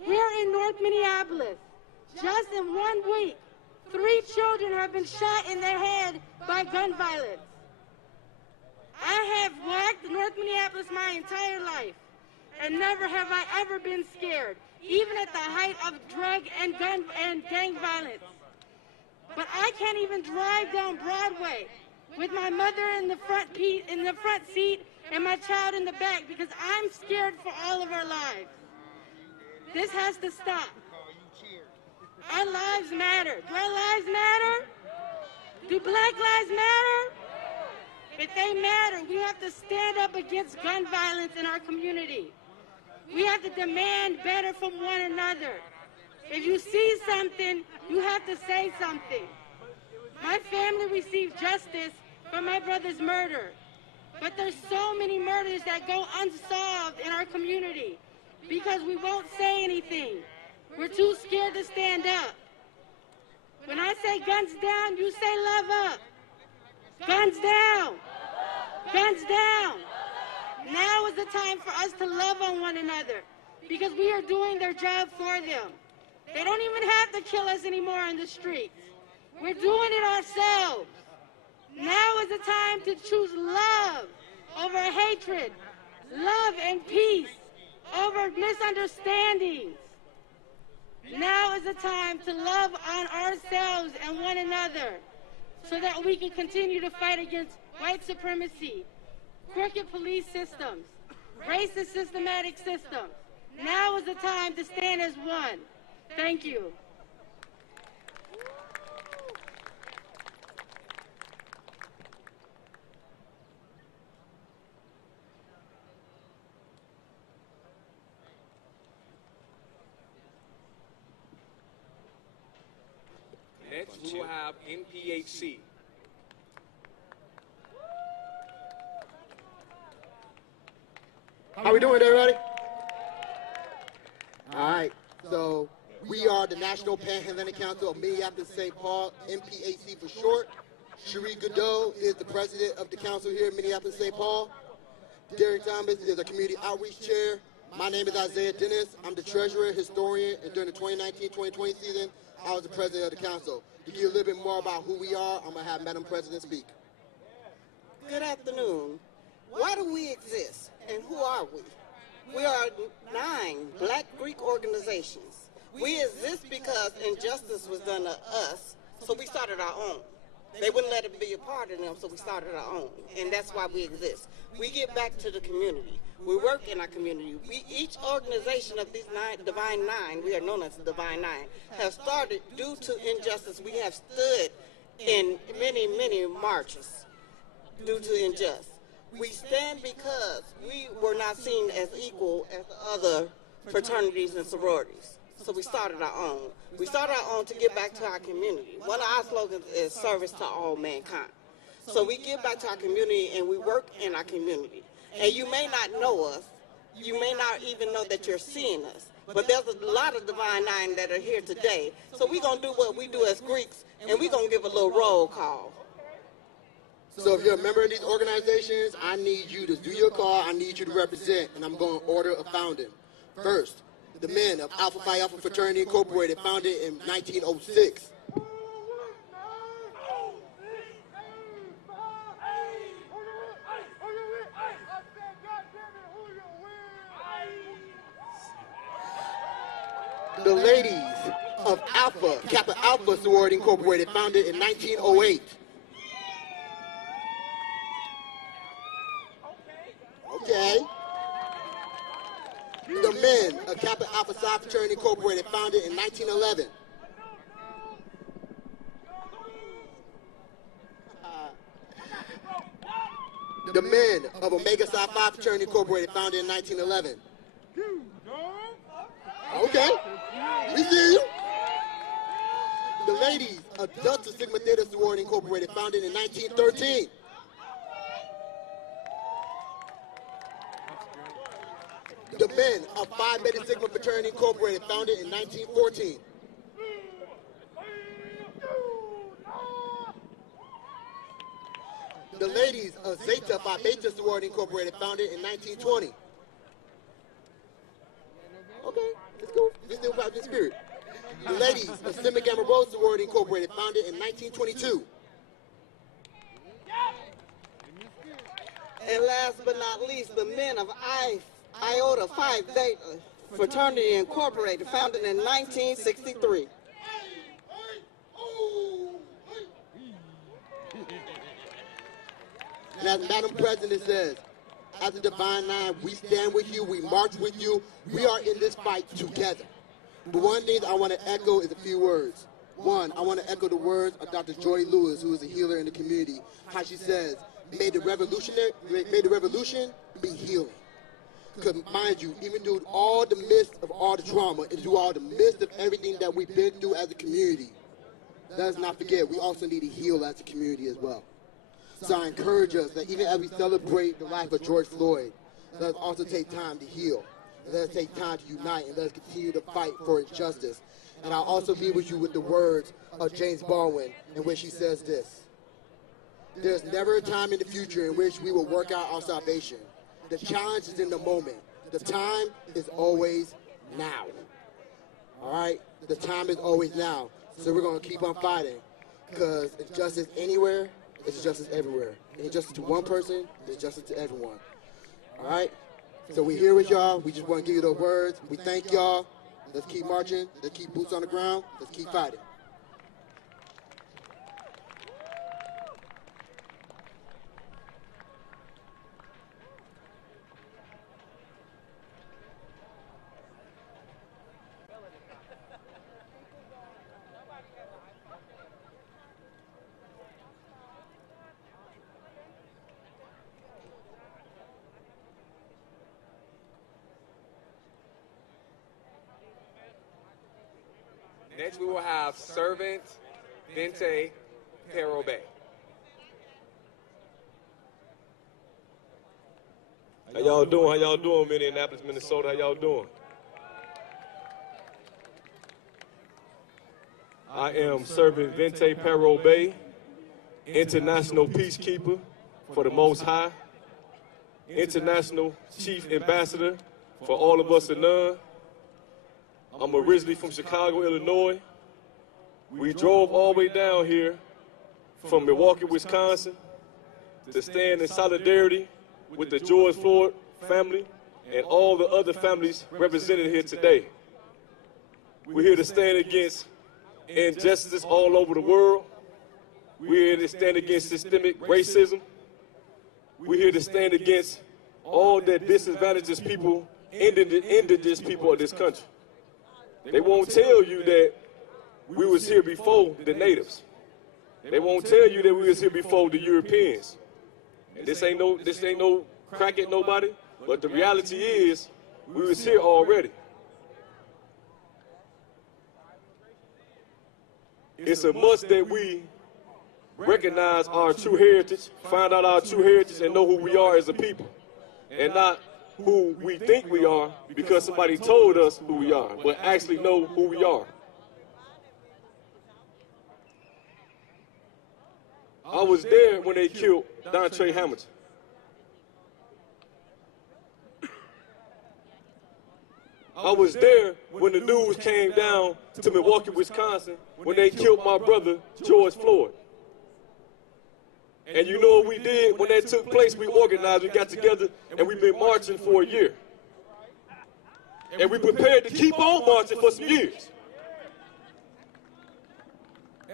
Here in North Minneapolis, just in 1 week, 3 children have been shot in the head by gun violence. I have walked North Minneapolis my entire life, and never have I ever been scared, even at the height of drug and gun and gang violence. But I can't even drive down Broadway with my mother in the front seat and my child in the back, because I'm scared for all of our lives. This has to stop. Our lives matter. Do our lives matter? Do black lives matter? If they matter, we have to stand up against gun violence in our community. We have to demand better from one another. If you see something, you have to say something. My family received justice for my brother's murder, But there's so many murders that go unsolved in our community because we won't say anything. We're too scared to stand up. When I say guns down, you say love up. Guns down. Guns down. Now is the time for us to love on one another because we are doing their job for them. They don't even have to kill us anymore in the streets. We're doing it ourselves. Now is the time to choose love over hatred, love and peace over misunderstandings. Now is the time to love on ourselves and one another so that we can continue to fight against white supremacy, crooked police systems, racist systematic systems. Now is the time to stand as one. Thank you. Next, we will have NPHC. How we doing, everybody? All right, so we are the National Panhandling Council of Minneapolis-St. Paul, NPHC for short. Cherie Godot is the president of the council here in Minneapolis-St. Paul. Derek Thomas is our community outreach chair. My name is Isaiah Dennis. I'm the treasurer, historian, and during the 2019-2020 season, I was the president of the council. To give you a little bit more about who we are, I'm going to have Madam President speak. Good afternoon. Why do we exist, and who are we? We are 9 Black Greek organizations. We exist because injustice was done to us, so we started our own. They wouldn't let it be a part of them, so we started our own, and that's why we exist. We give back to the community. We work in our community. Each organization of these Divine Nine, we are known as the Divine Nine, have started due to injustice. We have stood in many, many marches due to injustice. We stand because we were not seen as equal as other fraternities and sororities. So we started our own. We started our own to give back to our community. One of our slogans is service to all mankind. So we give back to our community and we work in our community. And you may not know us. You may not even know that you're seeing us. But there's a lot of Divine Nine that are here today. So we're going to do what we do as Greeks, and we're going to give a little roll call. So if you're a member of these organizations, I need you to do your call. I need you to represent, and I'm going to order of founding. First, the men of Alpha Phi Alpha Fraternity Incorporated, founded in 1906. The ladies of Alpha Kappa Alpha Sorority Incorporated, founded in 1908. Okay. The men of Kappa Alpha Psi Fraternity Incorporated, founded in 1911. The men of Omega Psi Phi Fraternity Incorporated, founded in 1911. Okay, we see you. The ladies of Delta Sigma Theta Sorority Incorporated, founded in 1913. The men of Phi Beta Sigma Fraternity Incorporated, founded in 1914. The ladies of Zeta Phi Beta Sorority Incorporated, founded in 1920. Okay, let's go. Let's still vibe in spirit. The ladies of Sigma Gamma Rho Sorority Incorporated, founded in 1922. And last but not least, the men of Iota Phi Theta Fraternity Incorporated, founded in 1963. And as Madam President says, as a Divine Nine, we stand with you, we march with you, we are in this fight together. But one thing I want to echo is a few words. One, I want to echo the words of Dr. Joy Lewis, who is a healer in the community, how she says, may the revolution be healing. Because mind you, even through all the midst of all the trauma and through all the midst of everything that we've been through as a community, let us not forget, we also need to heal as a community as well. So I encourage us that even as we celebrate the life of George Floyd, let us also take time to heal. And let us take time to unite, and let us continue to fight for injustice. And I'll also be with you with the words of James Baldwin, in which he says this: "There's never a time in the future in which we will work out our salvation. The challenge is in the moment. The time is always now." All right? The time is always now. So we're going to keep on fighting, because injustice anywhere is justice everywhere. Injustice to one person is justice to everyone. All right? So we're here with y'all. We just want to give you those words. We thank y'all. Let's keep marching. Let's keep boots on the ground. Let's keep fighting. Next, we will have Servant Vente Perobe. How y'all doing? How y'all doing, Minneapolis, Minnesota? How y'all doing? I am Servant Vente Perobe, International Peacekeeper for the Most High, International Chief Ambassador for all of us and none. I'm originally from Chicago, Illinois. We drove all the way down here from Milwaukee, Wisconsin to stand in solidarity with the George Floyd family and all the other families represented here today. We're here to stand against injustice all over the world. We're here to stand against systemic racism. We're here to stand against all that disadvantages people, indigenous people of this country. They won't tell you that we was here before the natives. They won't tell you that we was here before the Europeans. And this ain't no crack at nobody, but the reality is we was here already. It's a must that we recognize our true heritage, find out our true heritage, and know who we are as a people, and not who we think we are because somebody told us who we are, but actually know who we are. I was there when they killed Dontre Hamilton. I was there when the news came down to Milwaukee, Wisconsin, when they killed my brother, George Floyd. And you know what we did when that took place? We organized, we got together, and we've been marching for a year. And we prepared to keep on marching for some years.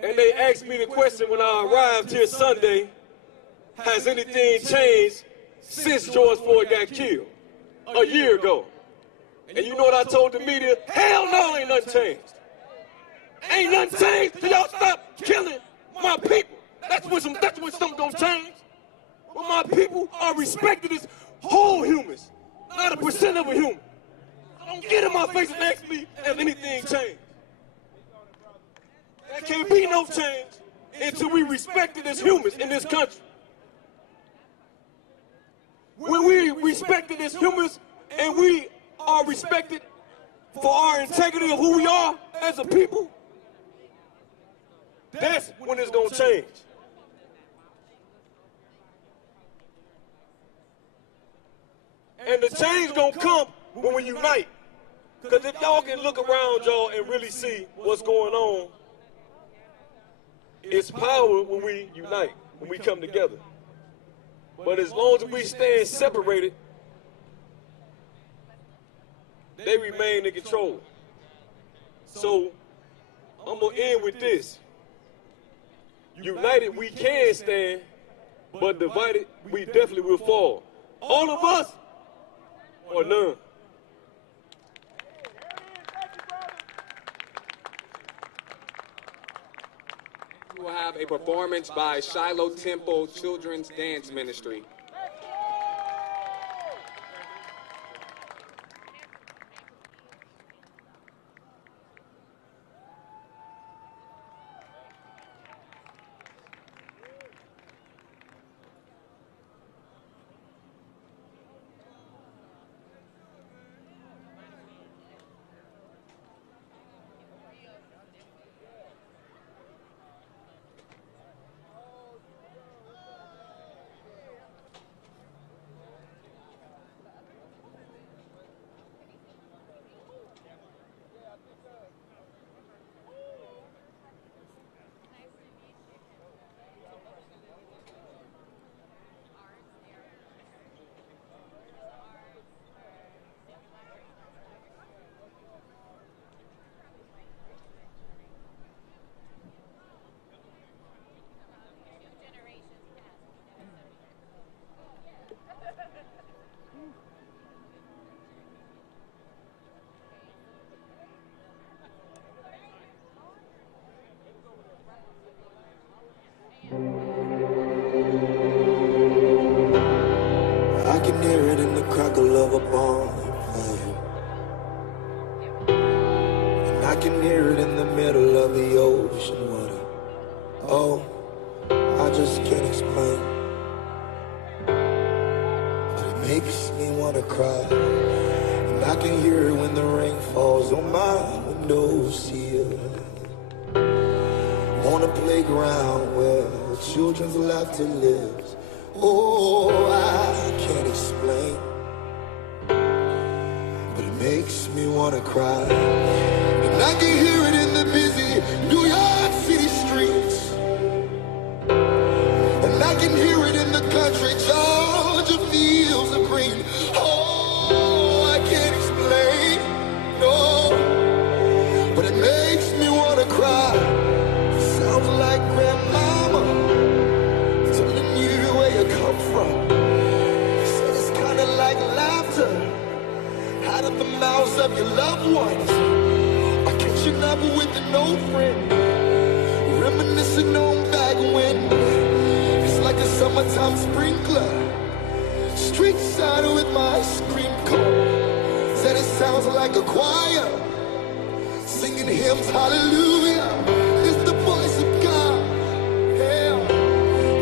And they asked me the question when I arrived here Sunday, has anything changed since George Floyd got killed a year ago? And you know what I told the media? Hell no, ain't nothing changed. Ain't nothing changed till y'all stop killing my people. That's when something gonna change. When my people are respected as whole humans, not a percent of a human. Don't get in my face and ask me if anything changed. There can't be no change until we respected as humans in this country. When we respected as humans and we are respected for our integrity of who we are as a people, that's when it's gonna change. And the change gonna come when we unite. Because if y'all can look around y'all and really see what's going on, it's power when we unite, when we come together. But as long as we stand separated, they remain in control. So I'm gonna end with this. United we can stand, but divided we definitely will fall. All of us or none. We will have a performance by Shiloh Temple Children's Dance Ministry. can hear it in the crackle of a bonfire. And I can hear it in the middle of the ocean water. Oh, I just can't explain, but it makes me wanna cry. And I can hear it when the rain falls on my windowsill, on a playground where children's laughter lives. Oh, I can't explain, but it makes me wanna cry. And I can hear it in the busy New York City streets, and I can hear it in the country Georgia fields of green. Oh, I can't explain, no, but it makes me wanna cry. It sounds like grandmama telling you where you come from. Said it's kinda like laughter out of the mouths of your loved ones, or catching up with an old friend, reminiscing on back when. It's like a summertime sprinkler, street side with my ice cream cone. Said it sounds like a choir singing hymns, hallelujah. It's the voice of God. Yeah,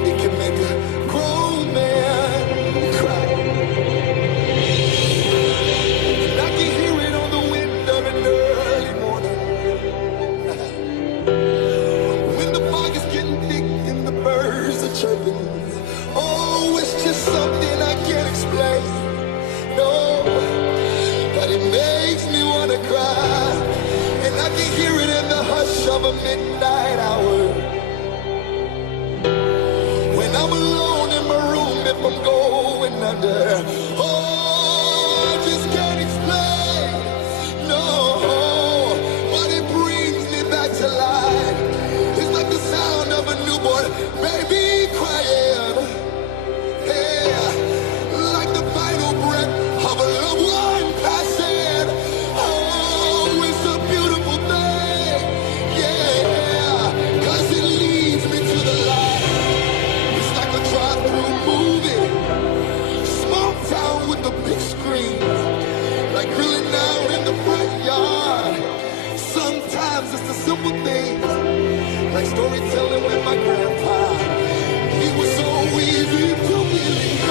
it can make a grown man cry. And I can hear it on the wind of an early morning, when the fog is getting thick and the birds are chirping. Oh, it's just something I can't explain, no, but it makes me wanna cry. And I can hear it in the hush of a midnight hour, when I'm alone in my room if I'm going under. Oh, I just can't explain, no, but it brings me back to life. It's like the sound of a newborn baby crying, yeah, like the final breath of a loved one passing. Oh, it's a beautiful thing, yeah, 'cause it leads me to the light. It's like a drive-through movie, small town with the big screen, like grilling out in the front yard. Sometimes it's the simple things, like storytelling with my grandpa. He was so easy to believe,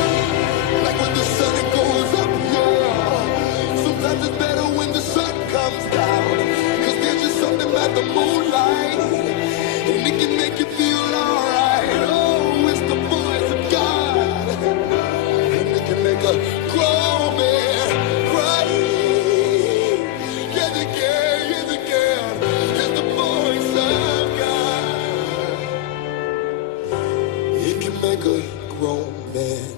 like when the sun goes up, yeah. Sometimes it's better when the sun comes down, 'cause there's just something about the moonlight, and it can make you feel alright. Oh, it's the voice of God, and it can make a grown man cry. Yes, it can, yes, it can. It's the voice of God. It can make a grown man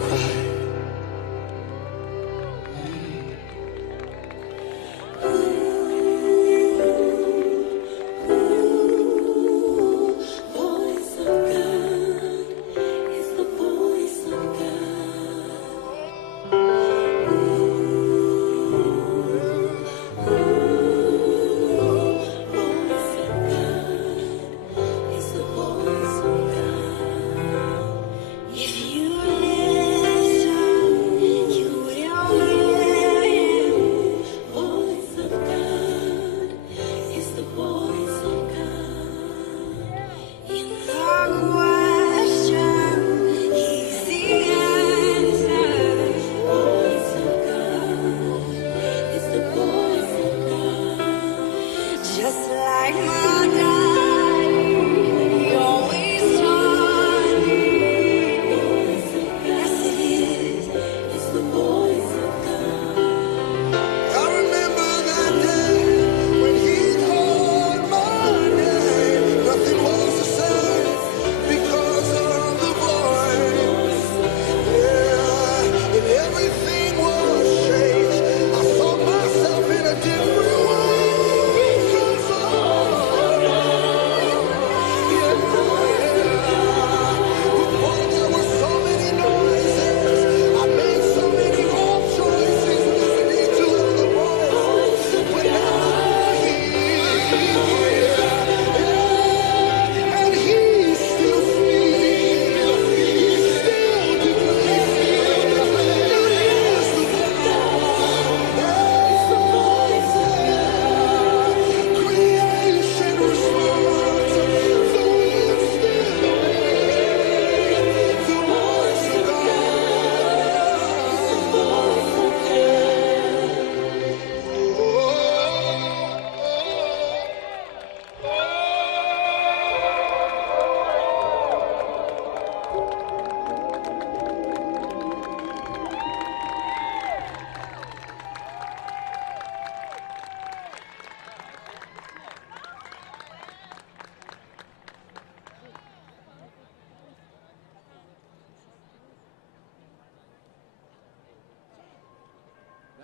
cry. Voice of God is the voice of God. If you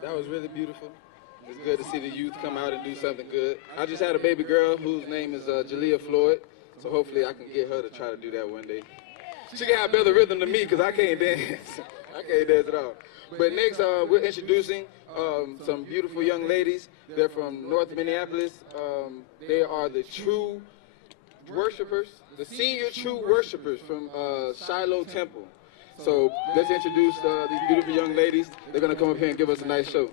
That was really beautiful. It's good to see the youth come out and do something good. I just had a baby girl whose name is Jalea Floyd, so hopefully I can get her to try to do that one day. She can have better rhythm than me because I can't dance. I can't dance at all. But next, we're introducing some beautiful young ladies. They're from North Minneapolis. They are the true worshipers, the senior true worshipers from Shiloh Temple. So let's introduce these beautiful young ladies. They're going to come up here and give us a nice show.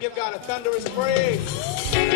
Give God a thunderous praise.